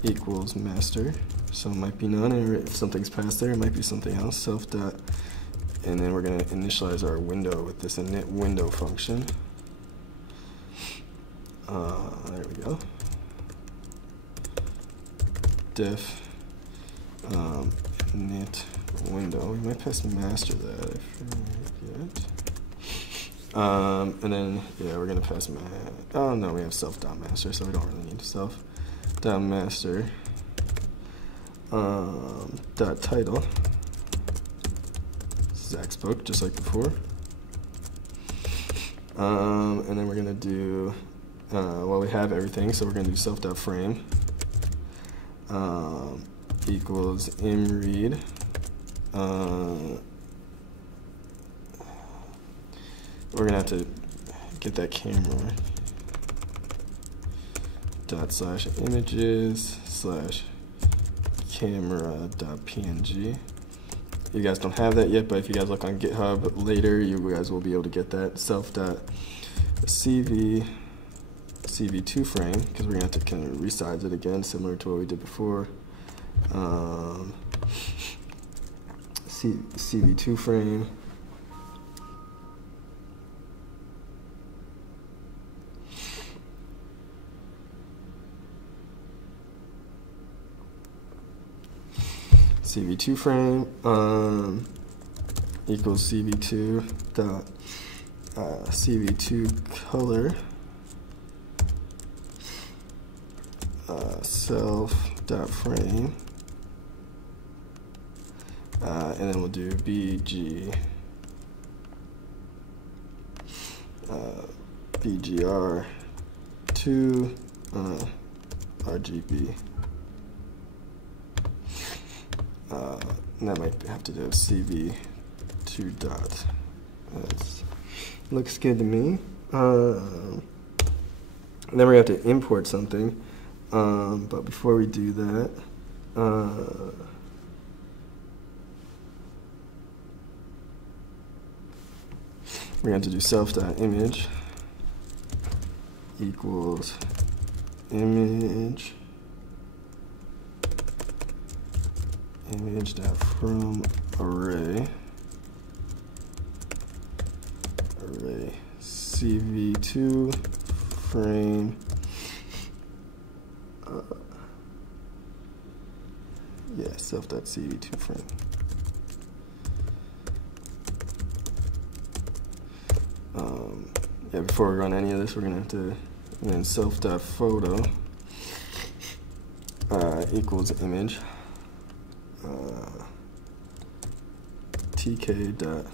equals master. So it might be none, or if something's passed there, it might be something else. Self dot, and then we're going to initialize our window with this init window function. There we go. Def init window. We might pass master that, I forget. And then yeah, we're gonna pass oh no, we have self.master, so we don't really need self.master dot title. Zach's book, just like before. And then we're gonna do well, we have everything, so we're gonna do self.frame equals imread. We're gonna have to get that camera dot slash images slash camera dot png. You guys don't have that yet, but if you guys look on GitHub later, you guys will be able to get that. Self dot cv2 frame, because we're gonna have to kind of resize it again, similar to what we did before. cv2 frame cv2 frame equals cv2 dot cv2 color self dot frame, and then we'll do bg bgr2 RGB. And that might have to do cv2 dot. That looks good to me. And then we have to import something. But before we do that, we're going to do self.image equals image dot from array array cv2 frame self.cv2 frame. Before we run any of this, we're gonna have to then self.photo equals image tk.photo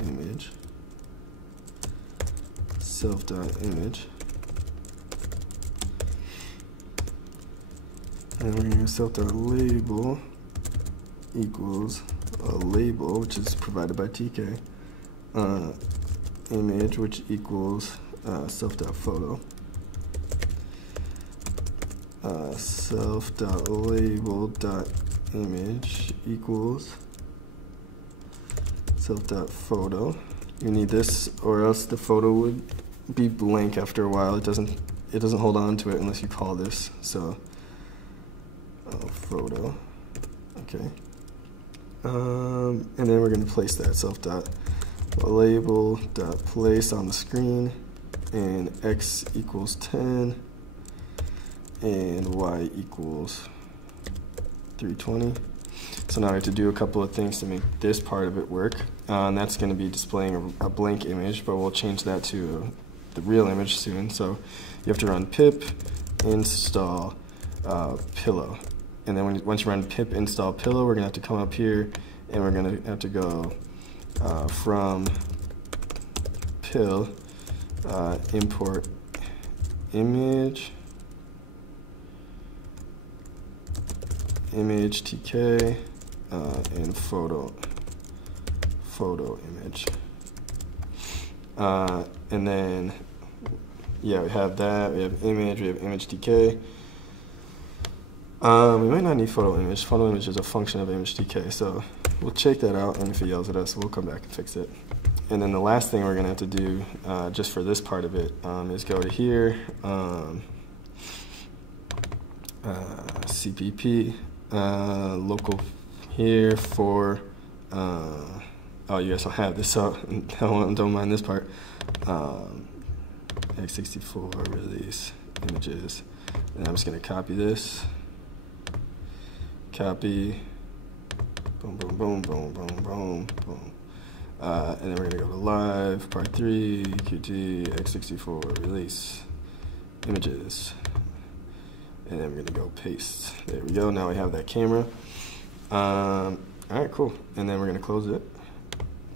image self.image, and we're going to use self.label equals a label, which is provided by tk, image, which equals self.photo, self.label.image equals self.photo. You need this, or else the photo would be blank after a while. It doesn't hold on to it unless you call this. So photo, okay. And then we're going to place that self.label.place on the screen, and x equals 10 and y equals 320. So now we have to do a couple of things to make this part of it work, and that's going to be displaying a blank image, but we'll change that to the real image soon. So you have to run pip install pillow, and then once you run pip install pillow, we're going to have to come up here and we're going to have to go from pill import image tk and photo image, and then we have that, we have image tk. We might not need photo image. Photo image is a function of image tk, so we'll check that out, and if it yells at us, we'll come back and fix it. And then the last thing we're going to have to do just for this part of it is go to here, cpp, local here for, oh, you guys don't have this, so don't mind this part. x64 release images, and I'm just going to copy this, copy, boom, boom, boom, boom, boom, boom, boom. And then we're going to go to live, part 3, qt, x64, release, images. And then we're going to go paste. There we go. Now we have that camera. All right, cool. And then we're going to close it.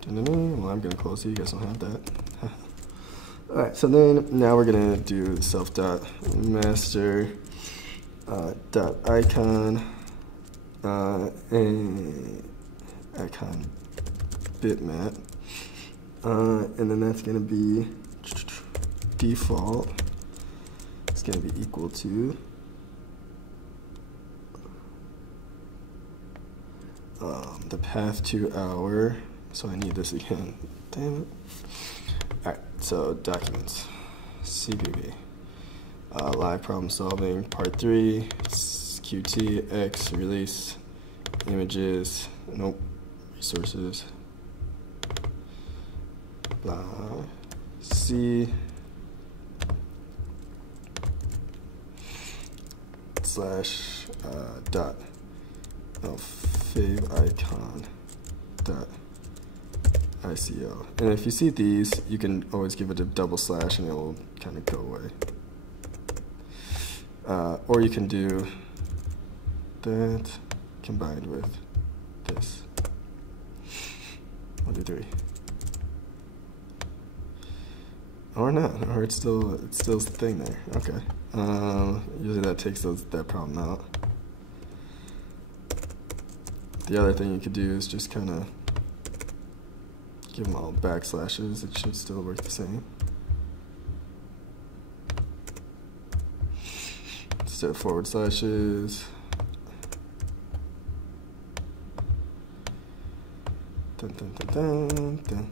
Well, I'm going to close it. You guys don't have that. All right, so then now we're going to do self.master dot icon and icon bitmap, and then that's going to be default. It's going to be equal to the path to our, so I need this again, damn it. Alright, so documents, CBB, live problem solving, part 3, qt, x, release, images, nope, resources, blah, c, slash, dot, fave icon dot ICO. And if you see these, you can always give it a double slash and it will kind of go away. Or you can do that combined with this. 1, 2, 3. Or not, or it's still a thing there. Okay. Usually that takes that problem out. The other thing you could do is just kind of give them all backslashes. It should still work the same. Instead of forward slashes. Dun, dun, dun, dun, dun.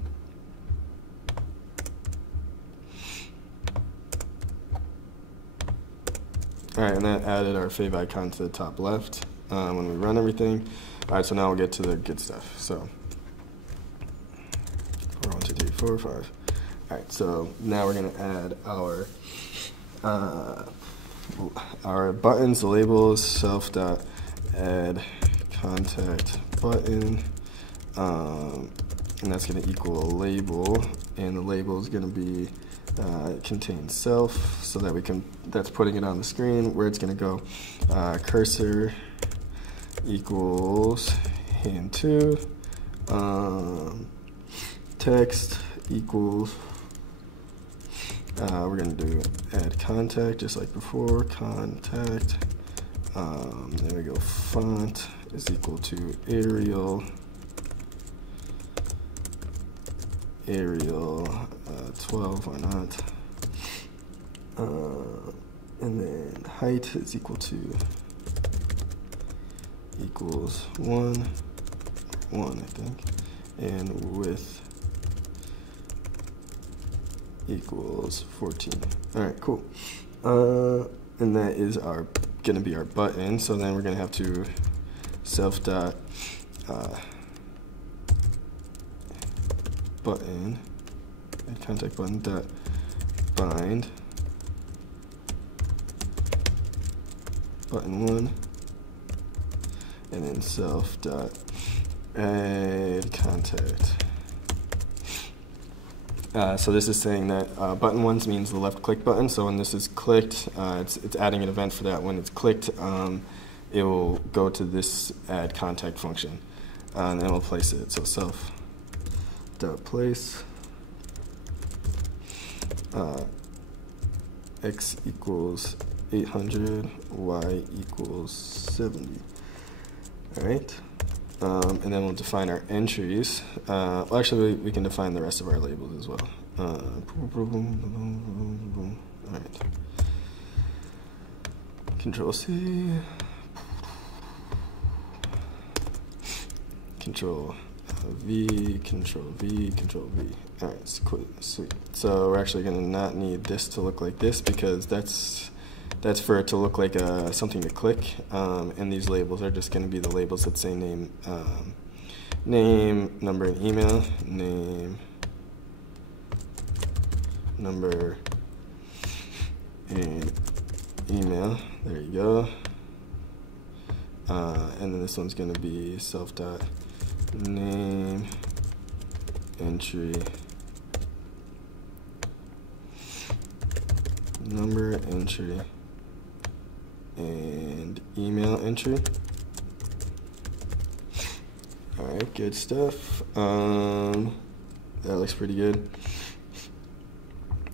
All right, and that added our fave icon to the top left when we run everything. All right, so now we'll get to the good stuff. So 4, 5. All right, so now we're gonna add our buttons, the labels, self dot add contact button, and that's gonna equal a label, and the label is gonna be contain self, so that that's putting it on the screen where it's gonna go. Cursor equals hand 2, text equals, we're going to do add contact just like before, contact, there we go, font is equal to Arial, 12, why not, and then height is equals 1, I think, and width equals 14. All right, cool. And that is gonna be our button. So then we're gonna have to self dot button and contact button dot bind button 1, and then self dot add contact. So this is saying that button 1 means the left click button. So when this is clicked, it's adding an event for that. When it's clicked, it will go to this add contact function, and then we'll place it. So self dot place x equals 800, y equals 70. All right. And then we'll define our entries. Well, actually, we can define the rest of our labels as well. All right. Control C. Control V. Control V. Control V. All right, sweet. So we're actually going to not need this to look like this, because that's for it to look like something to click, and these labels are just going to be the labels that say name, number, and email. Name, number, and email. There you go. And then this one's going to be self dot name entry number entry and email entry. All right, good stuff. That looks pretty good.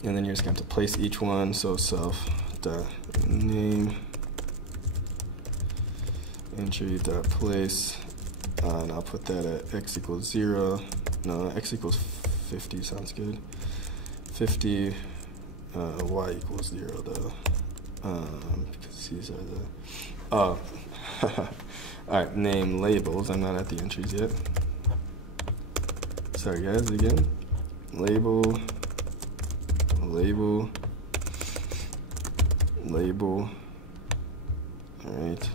And then you're just going to have to place each one. So self dot name entry dot place, and I'll put that at x equals 0. No, x equals 50 sounds good. 50. Y equals 0 though, because these are the, oh, alright, name labels. I'm not at the entries yet. Sorry guys, again. Label, alright.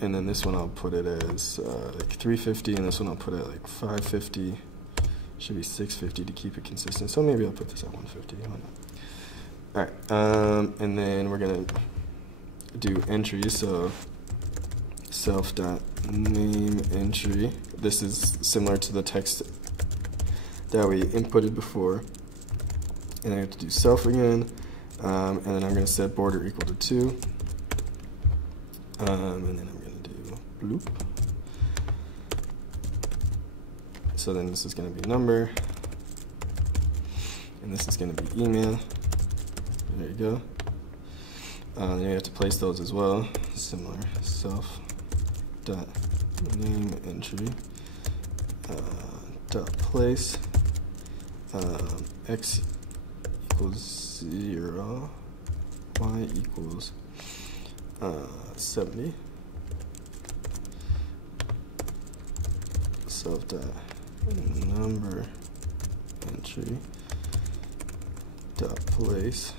And then this one I'll put it as like 350, and this one I'll put it like 550. Should be 650 to keep it consistent. So maybe I'll put this at 150. Why not? All right, and then we're gonna do entries. So self dot name entry. This is similar to the text that we inputted before, and I have to do self again, and then I'm gonna set border equal to 2. And then I'm going to do bloop. So then this is going to be number, and this is going to be email. There you go. Then you have to place those as well. Similar. Self dot name entry dot place x equals 0, y equals 70. Self dot number entry dot place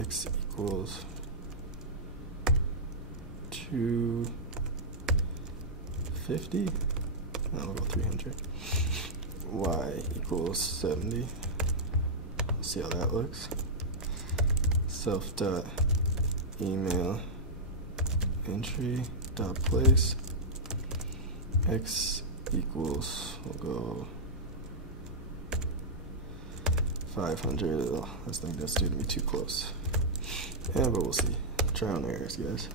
x equals 250. I'll go 300. Y equals 70. See how that looks. Self dot email entry dot place x equals, we'll go 500. Oh, I think that's going to be too close. Yeah, but we'll see. Trial and errors, guys.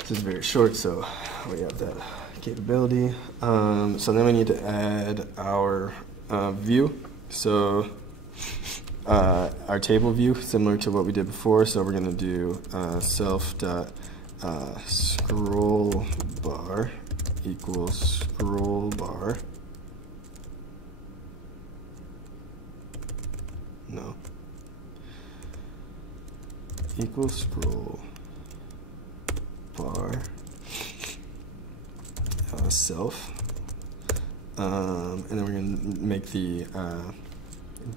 This is very short, so we have that capability. So then we need to add our view. So our table view, similar to what we did before. So we're going to do self dot scroll bar equals scroll bar. No. Equals scroll bar self, and then we're going to make the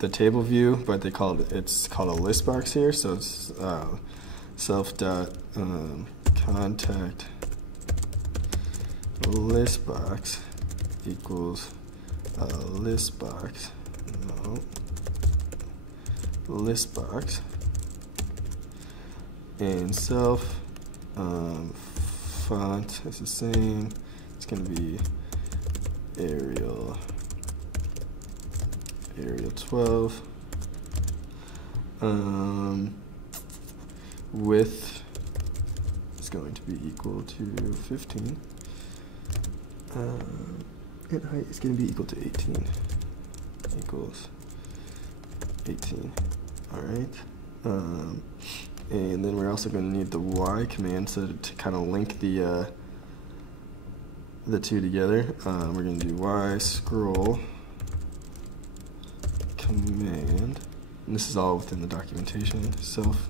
table view, but it's called a list box here. So it's self dot contact list box equals list box. No. List box and self font is the same. It's going to be Arial 12. Width is going to be equal to 15. And height is going to be equal to 18. Equals 18. All right. And then we're also going to need the Y command to kind of link the two together. We're going to do Y scroll command, and this is all within the documentation. Self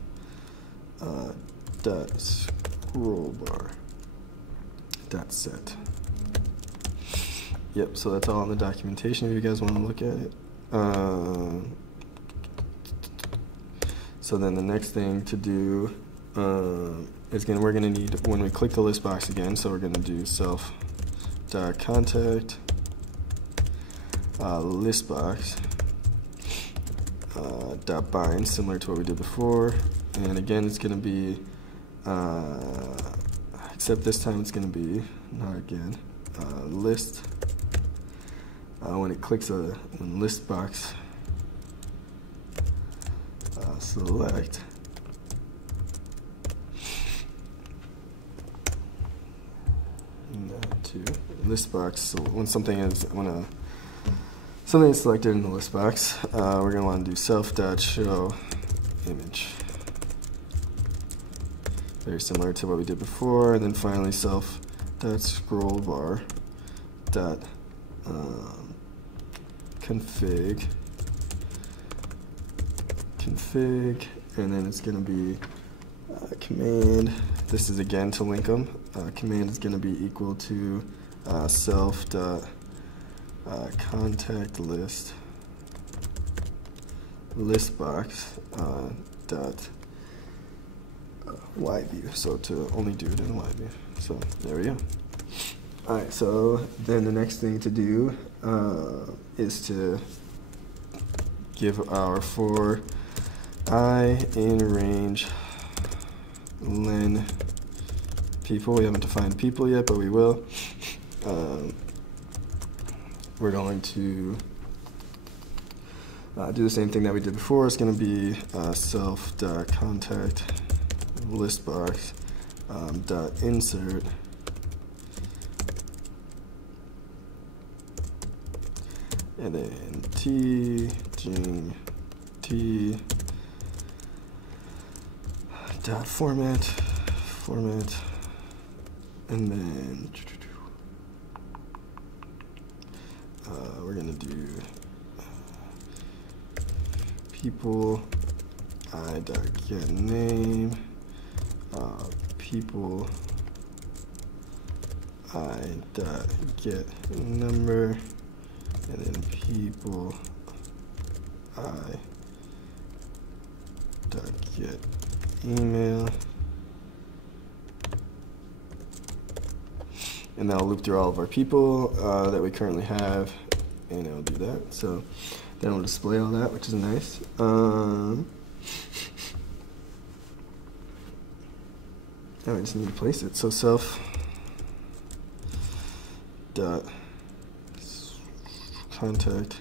dot scroll bar dot set. Yep. So that's all in the documentation. If you guys want to look at it. So then the next thing to do is we're gonna need, when we click the list box again, so we're gonna do self dot contact list box dot bind, similar to what we did before, and again it's gonna be except this time it's gonna be not again list when it clicks when list box select to list box. So when something is something is selected in the list box, we're going to want to do self dot show image. Very similar to what we did before, and then finally self dot scroll bar dot config, and then it's going to be command. This is again to link them. Command is going to be equal to self dot contact list box dot Y view. So to only do it in Y view. So there we go. All right. So then the next thing to do is to give our for I in range len people. We haven't defined people yet, but we will. We're going to do the same thing that we did before. It's going to be self.contact listbox dot insert and then t dot format, and then we're gonna do people I dot get name, people I dot get number, and then people I dot get email, and that'll loop through all of our people that we currently have, and it'll do that. So then it'll display all that, which is nice. Now I just need to place it. So self dot contact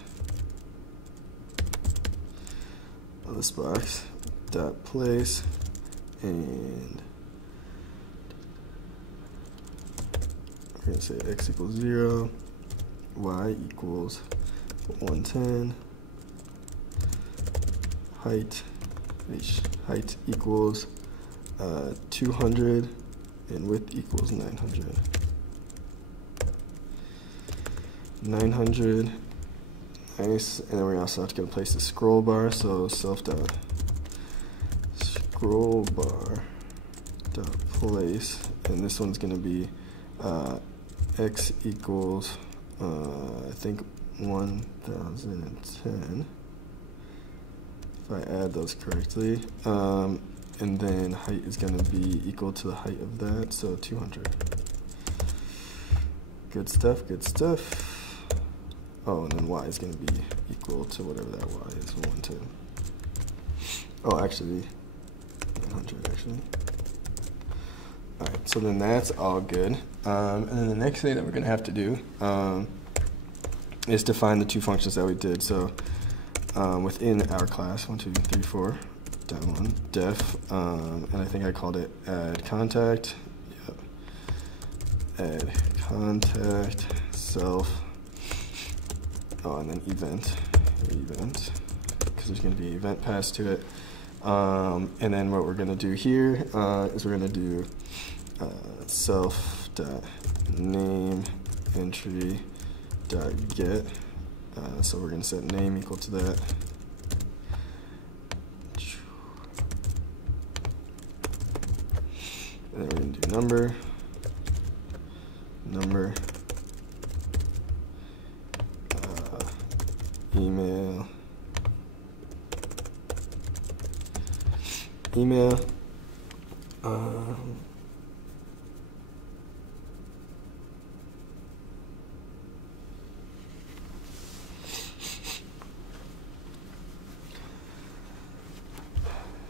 of this box dot place, and we're going to say x equals 0, y equals 110, height equals 200, and width equals 900. 900, nice. And then we also have to get a place to scroll bar, so self dot scroll bar dot place, and this one's going to be x equals I think 1010 if I add those correctly, and then height is going to be equal to the height of that, so 200. Good stuff, good stuff. Oh, and then y is going to be equal to whatever that y is, 110. Oh, actually 900 actually. Alright, so then that's all good. And then the next thing that we're going to have to do is define the two functions that we did. So within our class, 1, 2, 3, 4, down one, def, and I think I called it add contact. Yep. Add contact, self, oh, and then event, because there's going to be an event passed to it. And then what we're going to do here is we're going to do self dot name entry dot get. So we're going to set name equal to that. And then we're going to do number, email,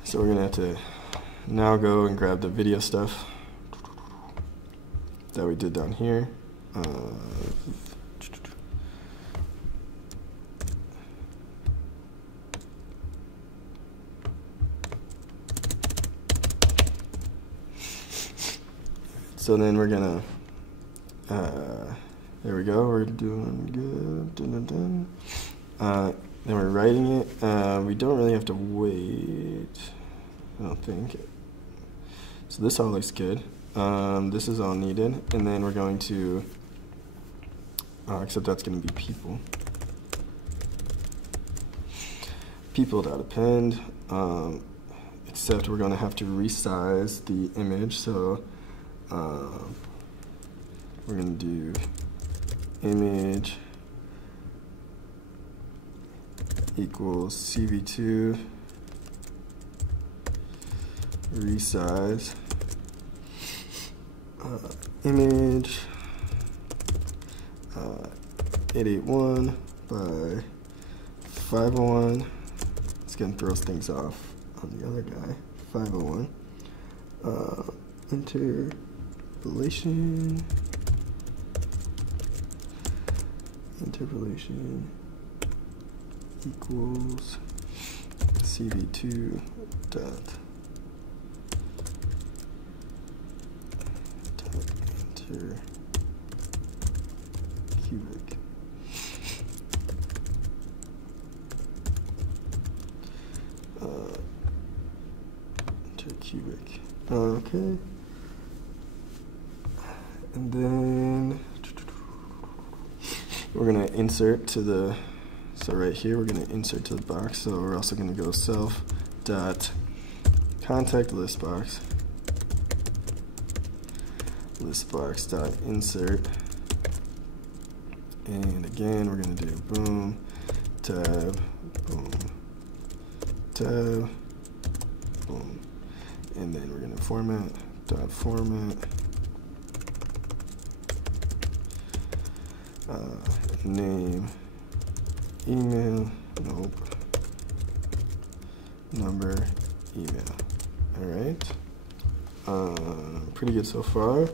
so we're going to have to now go and grab the video stuff that we did down here. So then we're gonna, there we go, we're doing good, then we're writing it. We don't really have to wait, I don't think. So this all looks good. This is all needed, and then we're going to, except that's gonna be people. People.append, except we're gonna have to resize the image, so we're going to do image equals CV2 resize image 881 by 501. It's going to throw things off on the other guy. 501. Interpolation equals CV2 dot enter cubic. Enter cubic. Okay. And then we're going to insert to the, so right here we're going to insert to the box. So we're also going to go self dot contact list box dot insert, and again we're going to do boom tab and then we're gonna format dot format name, email, nope, number, email. All right, pretty good so far.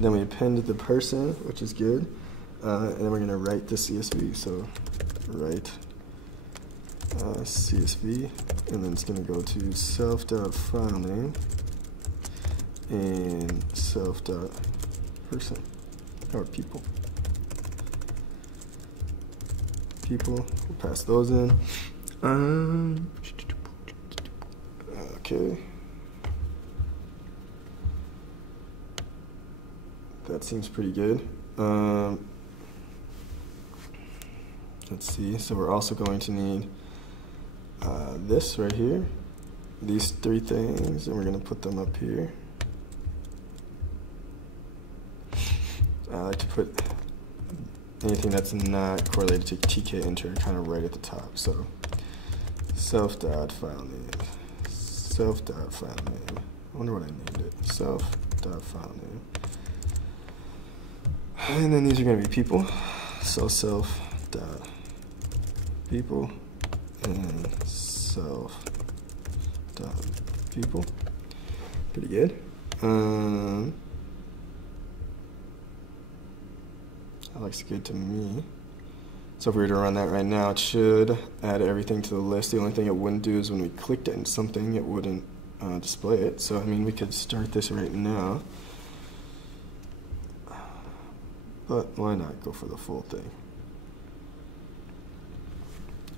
Then we append the person, which is good, and then we're gonna write the CSV. So write CSV, and then it's gonna go to self.filename and self.person or people. We'll pass those in. Okay. That seems pretty good. Let's see. So we're also going to need this right here, these three things, and we're going to put them up here. I like to put anything that's not correlated to Tkinter kind of right at the top. So self.filename, self.filename. I wonder what I named it. Self.filename. And then these are going to be people. So self.people and self.people. Pretty good. That looks good to me. So if we were to run that right now, it should add everything to the list. The only thing it wouldn't do is when we clicked on something, it wouldn't display it. So I mean, we could start this right now. But why not go for the full thing?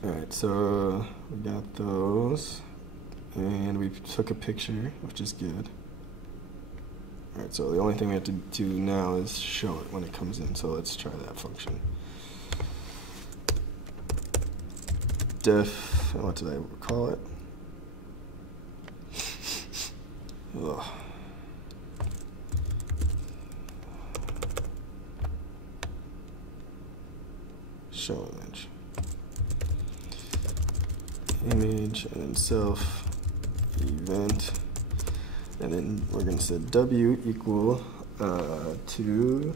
Alright, so we got those, and we took a picture, which is good. Alright, so the only thing we have to do now is show it when it comes in, so let's try that function. Def, what did I call it? Ugh. Show image, and then self event, and then we're going to set w equal to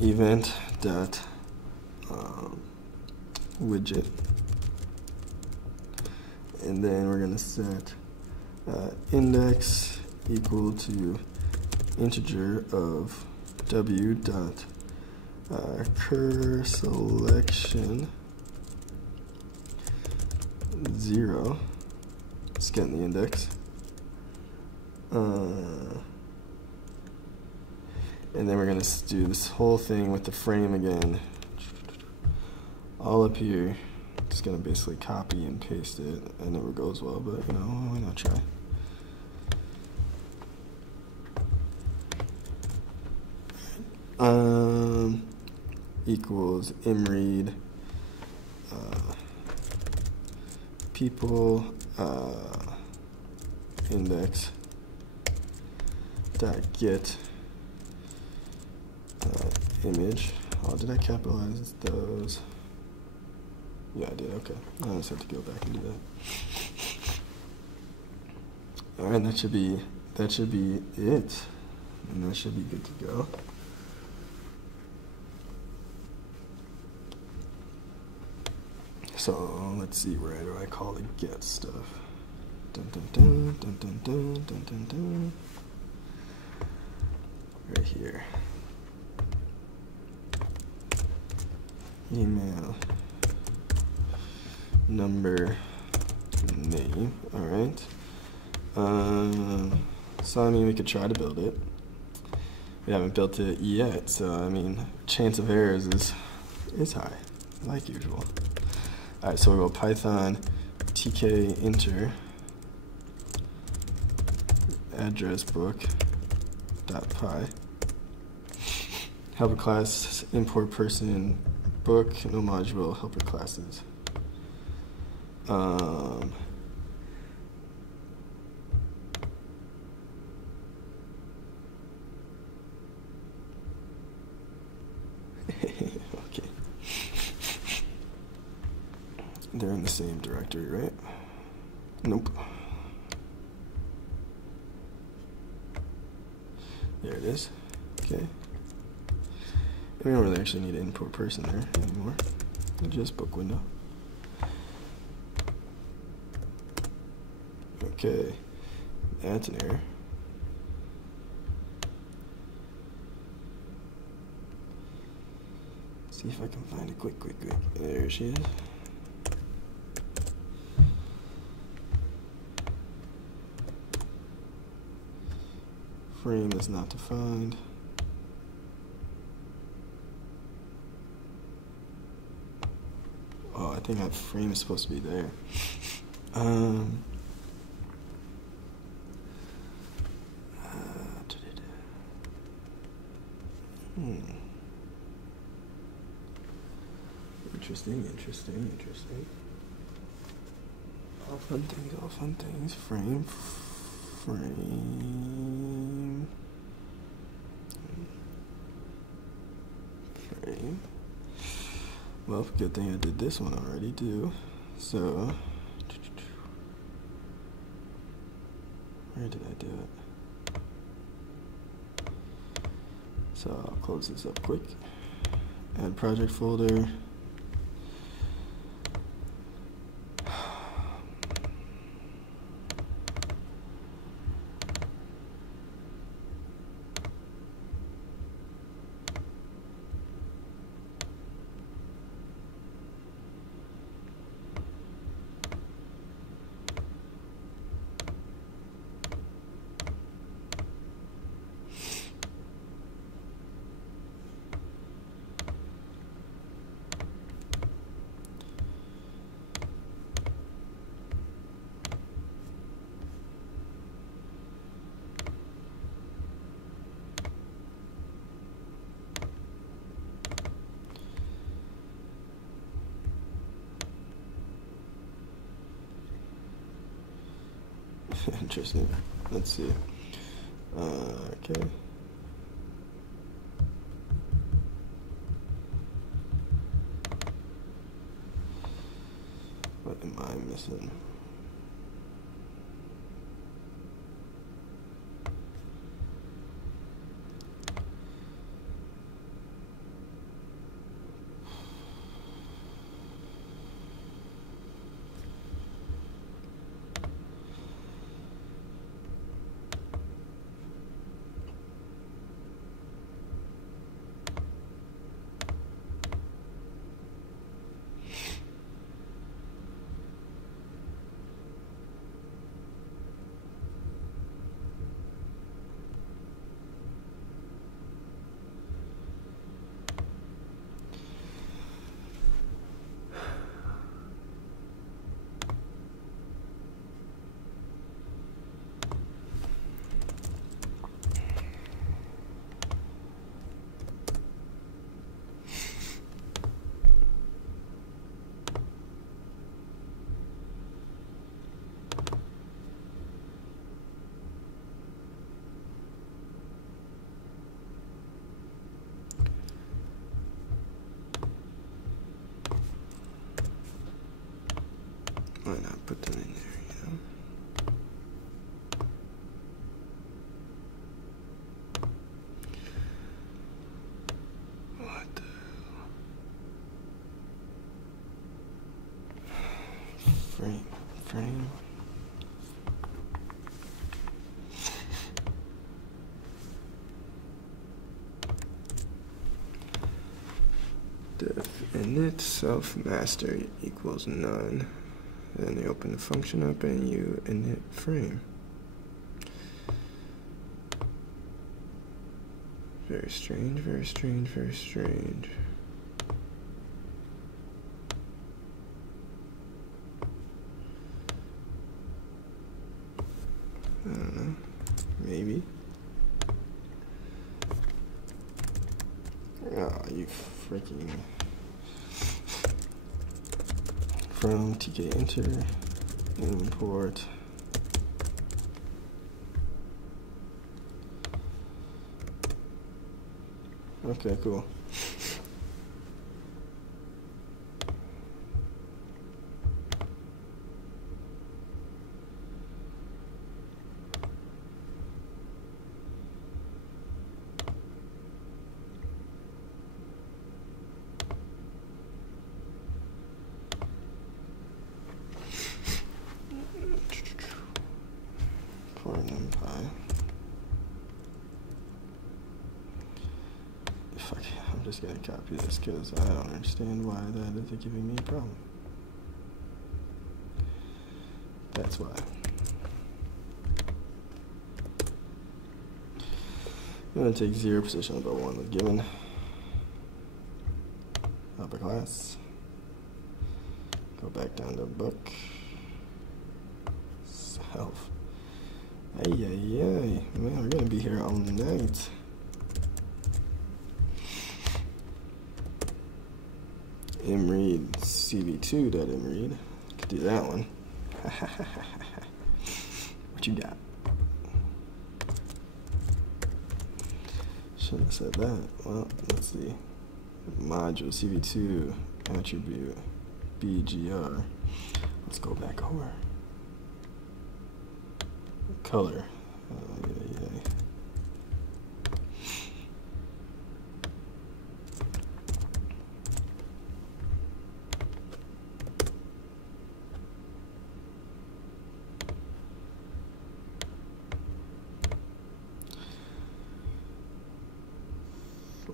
event dot widget, and then we're going to set index equal to integer of w dot cur selection 0. It's getting the index. And then we're going to do this whole thing with the frame again. All up here. Just going to basically copy and paste it. It never goes well, but you know, why not try? Equals imread people index dot get image. Oh, did I capitalize those? Yeah, I did. Okay, I just have to go back and do that. All right, that should be it, and that should be good to go. So let's see, where do I call the get stuff? Dun dun dun dun dun dun dun dun dun. Right here. Email, number, name. All right. So I mean, we could try to build it. We haven't built it yet, so I mean, chance of errors is high, like usual. All right, so we go Python Tkinter address book .py helper class import person book no module helper classes. Okay. They're in the same directory, right? Nope. There it is. Okay. We don't really actually need to import person there anymore. Just book window. Okay. That's an error. See if I can find it quick. There she is. Frame is not defined. Oh, I think that frame is supposed to be there. Interesting. All fun things. Frame. Well, good thing I did this one already too. So, where did I do it? So I'll close this up quick. Add project folder. Interesting. Let's see. Okay. What am I missing? Why not put them in there, you know? What the hell? Frame. Def init self master equals none. Then you open the function up and you init frame. Very strange. I don't know. Maybe. Ah, you freaking. From Tkinter, import. Okay, cool. fuck, I'm just gonna copy this because I don't understand why that isn't giving me a problem. That's why. I'm gonna take 0 position about 1 with given. Upper class. Go back down to book. Self. Ay, ay, ay. Man, we're gonna be here all night. Mread cv2.mread. Could do that one. What you got? Shouldn't have said that. Well, let's see. Module cv2 attribute bgr. Let's go back over. Color. Yeah.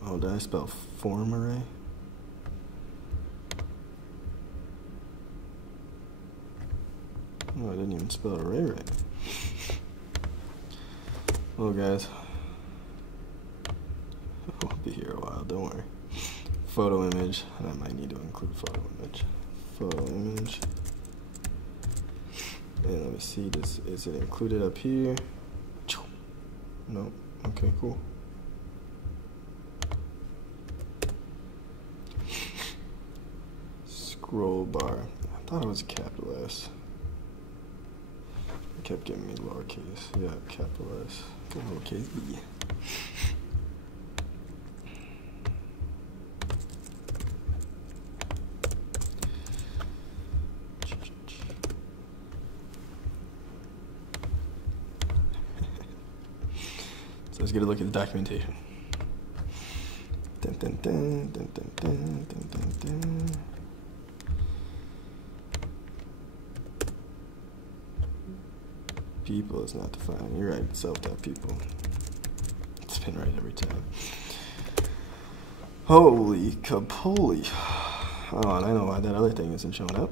Oh, did I spell form array? Oh, I didn't even spell array right. Well, guys, we'll be here a while, don't worry. Photo image, and I might need to include photo image. Photo image. And let me see, is it included up here? No. Okay, cool. Scroll bar. I thought it was a capital S. It kept giving me lowercase. Yeah, capital S. Lowercase b. So let's get a look at the documentation. Dun, dun, dun, dun, dun, dun, dun, dun, dun. People is not defined. You're right, self.people. It's been right every time. Holy capoly. Oh, and I know why that other thing isn't showing up.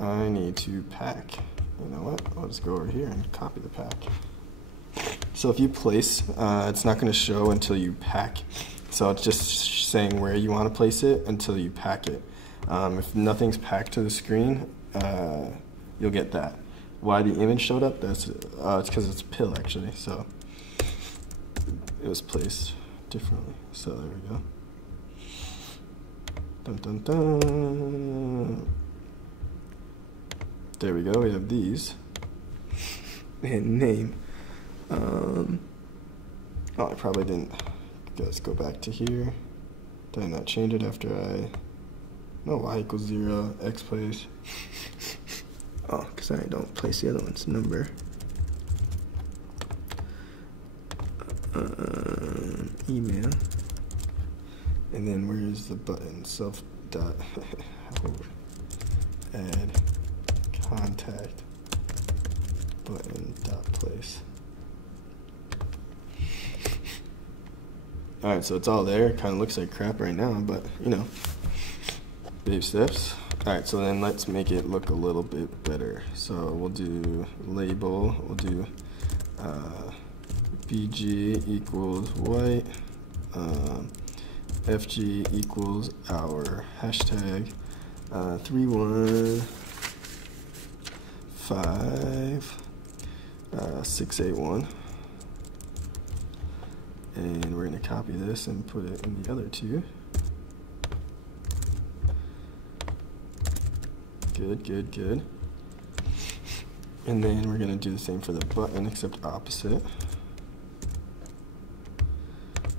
I need to pack. You know what? I'll just go over here and copy the pack. So if you place, it's not going to show until you pack. So it's just saying where you want to place it until you pack it. If nothing's packed to the screen, you'll get that. Why the image showed up? That's it's because it's a pill actually. So it was placed differently. So there we go. Dun, dun, dun. There we go. We have these and name. Oh, I probably didn't. Let's go back to here. Did I not change it after I? No, y equals 0. X place. Oh, because I don't place the other one's number. Email. And then where is the button? Self dot add contact button dot place. Alright, so it's all there. Kind of looks like crap right now, but you know, baby steps. Alright, so then let's make it look a little bit better. So we'll do label, we'll do BG equals white, FG equals our hashtag 315 681. And we're going to copy this and put it in the other two. Good, good, good. And then we're going to do the same for the button, except opposite.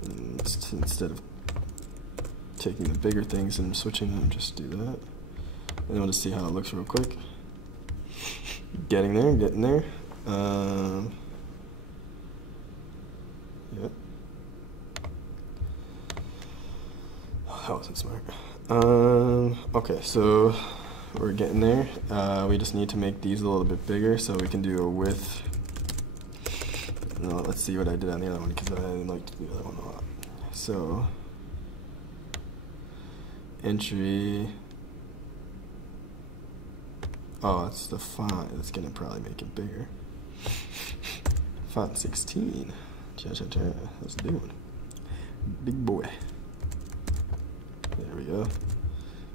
And instead of taking the bigger things and switching them, just do that. And then we'll just see how it looks real quick. Getting there, getting there. Yep. Oh, that wasn't smart. Okay, so we're getting there. We just need to make these a little bit bigger so we can do a width. No, let's see what I did on the other one because I liked the other one a lot. So entry. Oh, it's the font. It's gonna probably make it bigger. Font 16. How's it doing? Big boy. There we go.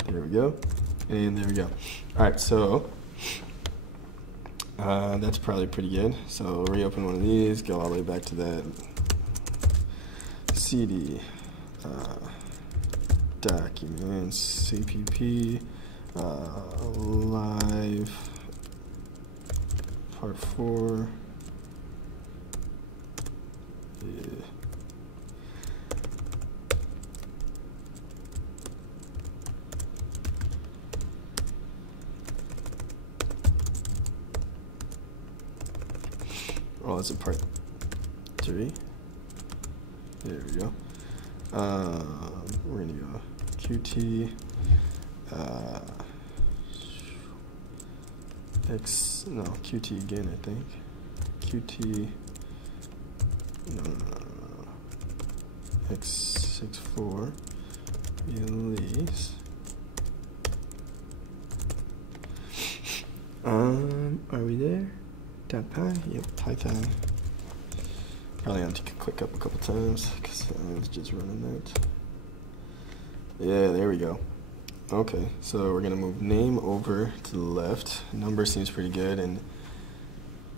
There we go. And there we go. All right, so that's probably pretty good. So reopen one of these, go all the way back to that CD, documents, CPP, live, part 4. Yeah. Oh, that's a part 3. There we go. We're gonna go QT QT again, I think. QT no. X64 release. Are we there? .py? Yep, Python. Probably have to click up a couple times because I was just running that. Yeah, there we go. Okay, so we're gonna move name over to the left. Number seems pretty good, and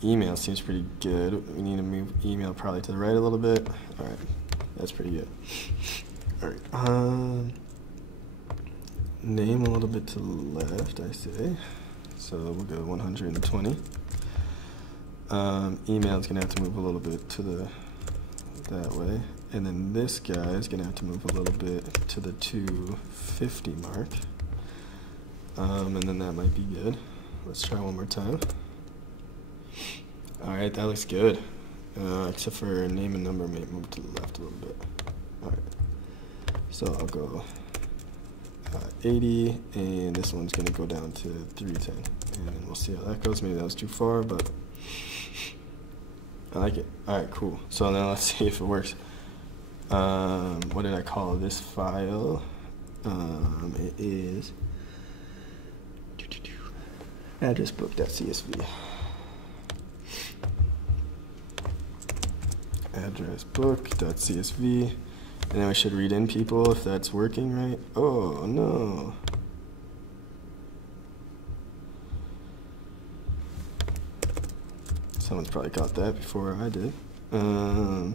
email seems pretty good. We need to move email probably to the right a little bit. All right, that's pretty good. All right, name a little bit to the left, I say. So we'll go 120. Email is gonna have to move a little bit to that way, and then this guy is gonna have to move a little bit to the 250 mark, and then that might be good. Let's try one more time. All right, that looks good, except for name and number may move to the left a little bit. All right, so I'll go 80, and this one's gonna go down to 310, and then we'll see how that goes. Maybe that was too far, but I like it. All right, cool. So now let's see if it works. What did I call this file? It is addressbook.csv. Addressbook.csv. And then we should read in people if that's working right. Oh, no. Someone's probably caught that before I did. Oh,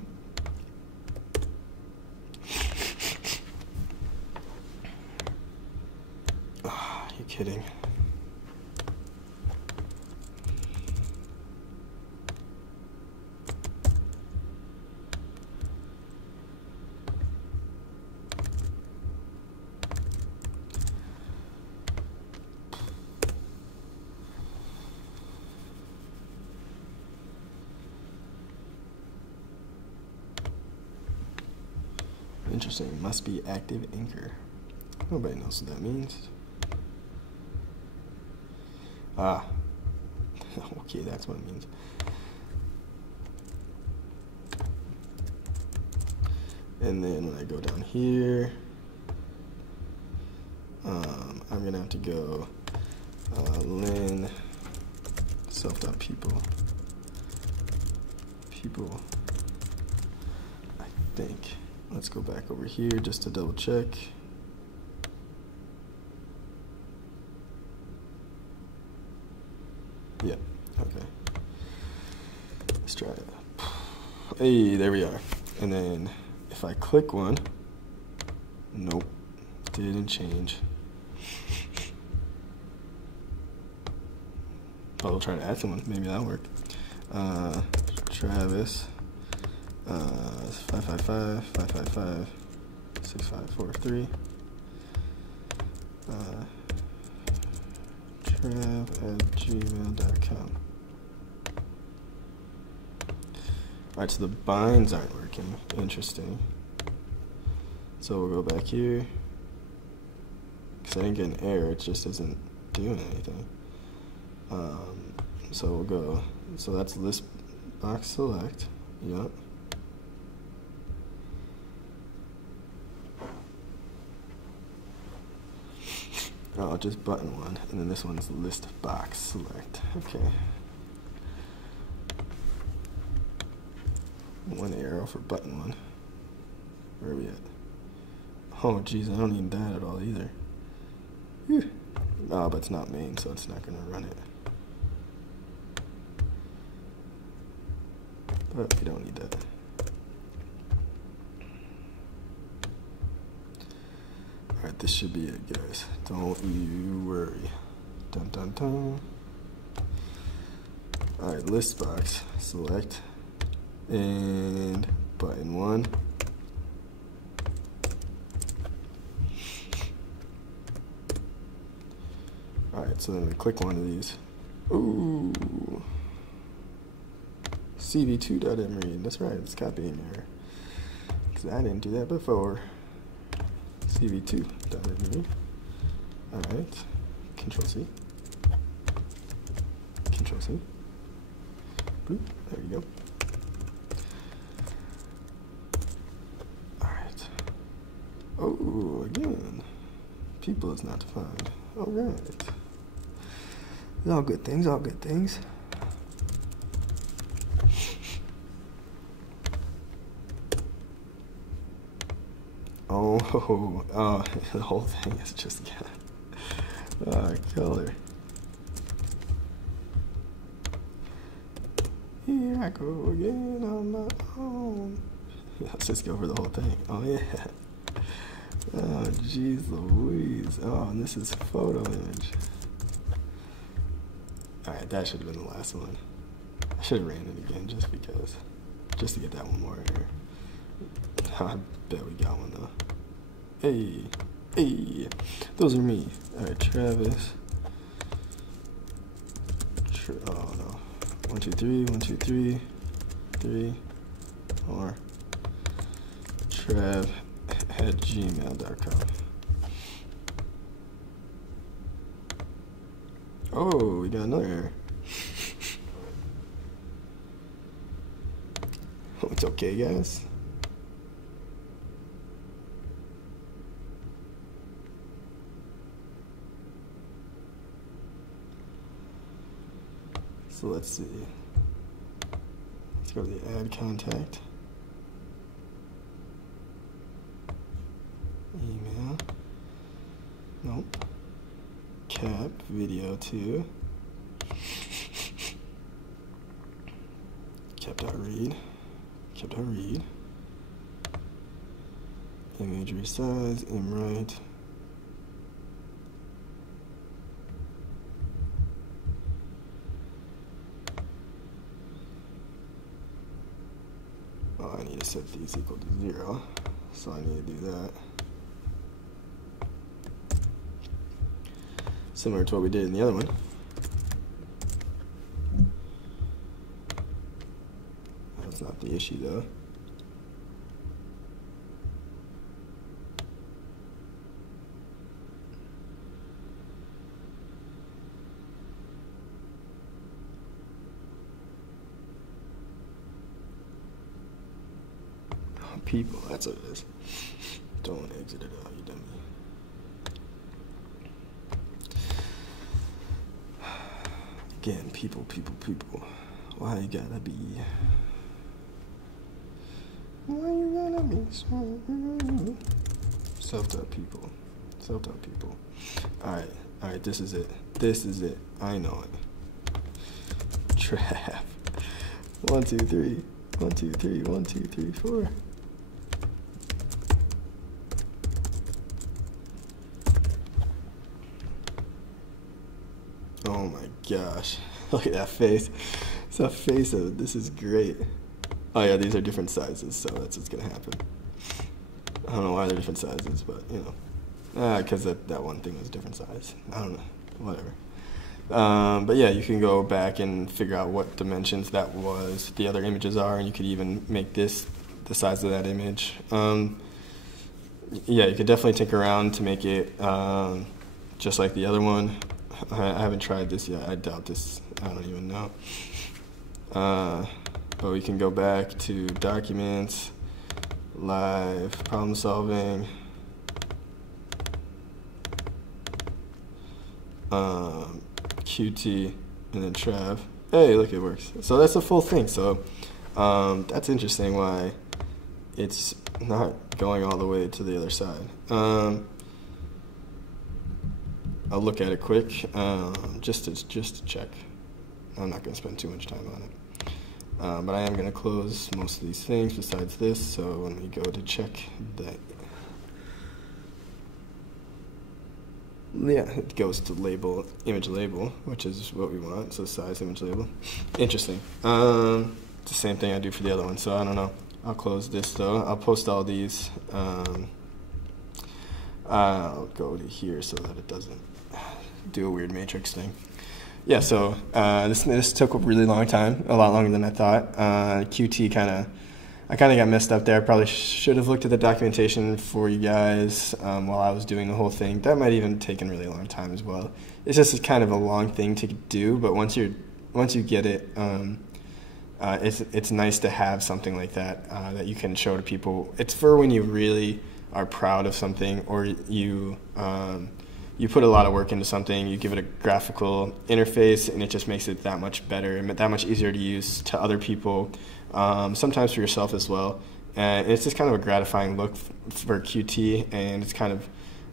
you kidding? Interesting. Must be active anchor. Nobody knows what that means. Ah. Okay, that's what it means. And then when I go down here, I'm gonna have to go len self.people. People, I think. Let's go back over here just to double check. Yeah, okay. Let's try it. Hey, there we are. And then if I click one, nope, didn't change. But we'll try to add someone, maybe that'll work. Travis. 555 555 6543. trav@gmail.com. Alright, so the binds aren't working. Interesting. So we'll go back here. Because I didn't get an error, it just isn't doing anything. So we'll go, so that's list box select. Yep. Oh, just button one, and then this one's list box select. Okay. One arrow for button one. Where are we at? Oh, geez, I don't need that at all either. Whew. Oh, but it's not main, so it's not going to run it. But we don't need that. Alright, this should be it, guys. Don't you worry. Dun dun dun. Alright, list box, select, and button one. Alright, so then we click one of these. Ooh. cv2.mread, that's right, it's copying error. Because I didn't do that before. cv2.mread. Alright, Control C. Control C. Boop, there you go. Alright. Oh, again. People is not defined. Alright. All good things, all good things. Oh, the whole thing is just color. Here I go again on my own. Let's just go over the whole thing. Oh yeah. Oh jeez Louise. Oh, and this is photo image. Alright, that should have been the last one. I should have ran it again just because. Just to get that one more error. I bet we got one though. Hey, hey, those are me. Alright, Travis. Oh no. 1, 2, 3, 1, 2, 3, 3, 4. Trav@gmail.com. Oh, we got another error. It's okay, guys. So let's see. Let's go to the add contact. Email. Nope. Cap video 2. Cap.read. Cap.read. Image resize, imwrite. Oh, I need to set these equal to 0, so I need to do that. Similar to what we did in the other one. That's not the issue though. People, that's what it is. Don't exit it out, you dummy. Again, people. Why you gotta be? Why you gotta be so? Self-taught people. Self-taught people. Alright, this is it. This is it. I know it. Trap. 1, 2, 3. 1, 2, 3. 1, 2, 3, 4. Oh my gosh. Look at that face. It's a face of it. This is great. Oh yeah, these are different sizes, so that's what's gonna happen. I don't know why they're different sizes, but you know. Because that one thing was a different size. I don't know. Whatever. But yeah, you can go back and figure out what dimensions the other images are, and you could even make this the size of that image. Yeah, you could definitely tinker around to make it just like the other one. I haven't tried this yet. I doubt this. I don't even know. But we can go back to documents, live, problem solving. Qt, and then trav. Hey, look, it works. So that's a full thing. So that's interesting why it's not going all the way to the other side. I'll look at it quick, just to check. I'm not going to spend too much time on it. But I am going to close most of these things besides this, so when we go to check that, yeah, it goes to label, image label, which is what we want, so size image label. Interesting. It's the same thing I do for the other one, so I don't know. I'll close this though. I'll post all these. I'll go to here so that it doesn't do a weird matrix thing. Yeah, so this took a really long time, a lot longer than I thought. Qt I kind of got messed up there. I probably should have looked at the documentation for you guys while I was doing the whole thing. That might even take a really long time as well. It's just kind of a long thing to do, but once you get it, it's nice to have something like that that you can show to people. It's for when you really are proud of something, or you put a lot of work into something, you give it a graphical interface, and it just makes it that much better and that much easier to use to other people, sometimes for yourself as well. And it's just kind of a gratifying look for Qt, and it's kind of,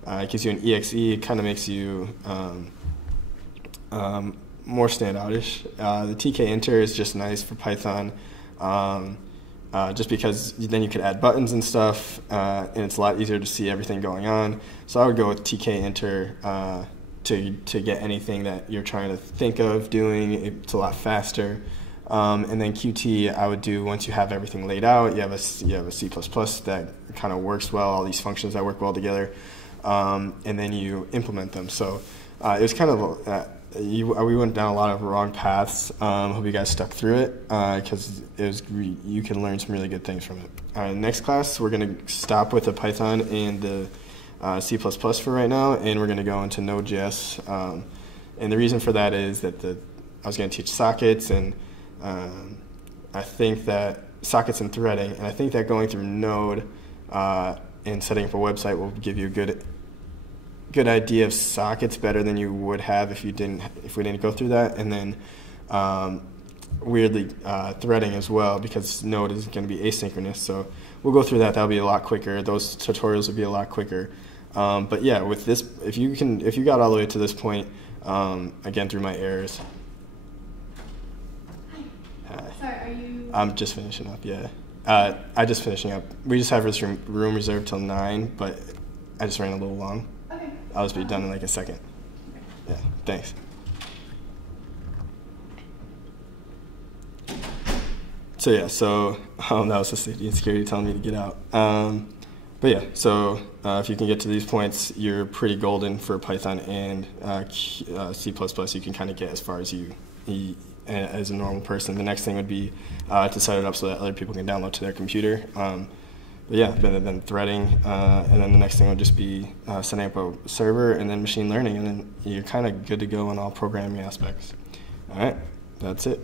it gives you an exe, it kind of makes you more standoutish. The Tkinter is just nice for Python, just because then you could add buttons and stuff, and it's a lot easier to see everything going on. So I would go with Tkinter to get anything that you're trying to think of doing. It's a lot faster. And then Qt, I would do once you have everything laid out. You have a C++ that kind of works well, all these functions that work well together, and then you implement them. So it was kind of we went down a lot of wrong paths. Hope you guys stuck through it, because you can learn some really good things from it. Next class, we're going to stop with the Python and the C++ for right now, and we're going to go into Node.js. And the reason for that is that I was going to teach sockets, and I think that sockets and threading, and I think that going through Node and setting up a website will give you a good idea of sockets better than you would have if we didn't go through that. And then weirdly threading as well, because Node is going to be asynchronous, so we'll go through that. That'll be a lot quicker. Those tutorials will be a lot quicker. But yeah, with this, if you got all the way to this point, again through my errors. Hi. Sorry, are you? I'm just finishing up. Yeah, I just finishing up. We just have this room reserved till 9, but I just ran a little long. Okay. I'll just be done in like a second. Yeah, thanks. So yeah, that was the safety and security telling me to get out. But yeah, so if you can get to these points, you're pretty golden for Python and C++. You can kind of get as far as you as a normal person. The next thing would be to set it up so that other people can download to their computer. But yeah, then threading, and then the next thing would just be setting up a server, and then machine learning, and then you're kind of good to go on all programming aspects. All right, that's it.